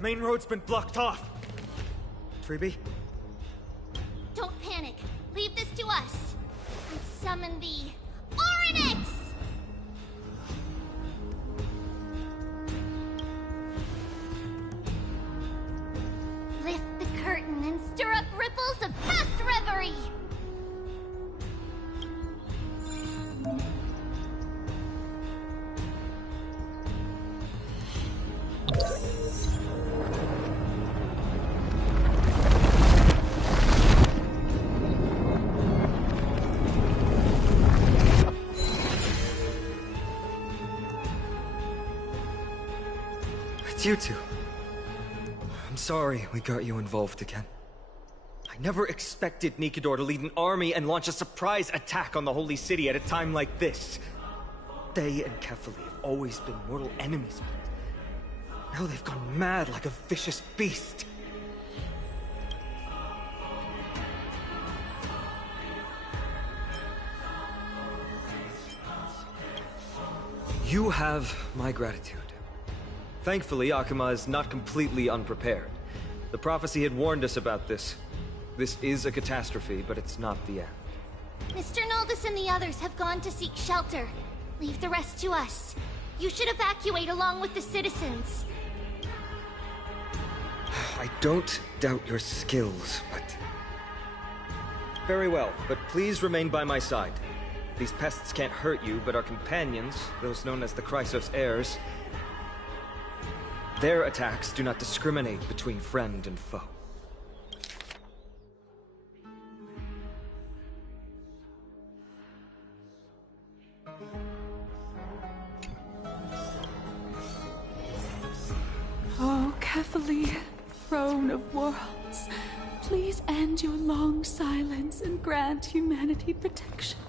The main road's been blocked off. Treeby? Don't panic. Leave this to us. And summon the Oryx! Lift the curtain and stir up ripples of past reverie! It's you two. I'm sorry we got you involved again. I never expected Nikador to lead an army and launch a surprise attack on the Holy City at a time like this. They and Kefali have always been mortal enemies, but now they've gone mad like a vicious beast. You have my gratitude. Thankfully, Akuma is not completely unprepared. The prophecy had warned us about this. This is a catastrophe, but it's not the end. Mr. Noldus and the others have gone to seek shelter. Leave the rest to us. You should evacuate along with the citizens. I don't doubt your skills, but... Very well, but please remain by my side. These pests can't hurt you, but our companions, those known as the Chrysos heirs, their attacks do not discriminate between friend and foe. Oh, Kefali, Throne of Worlds, please end your long silence and grant humanity protection.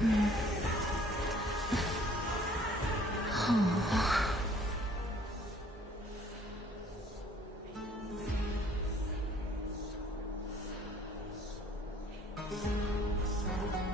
Oh.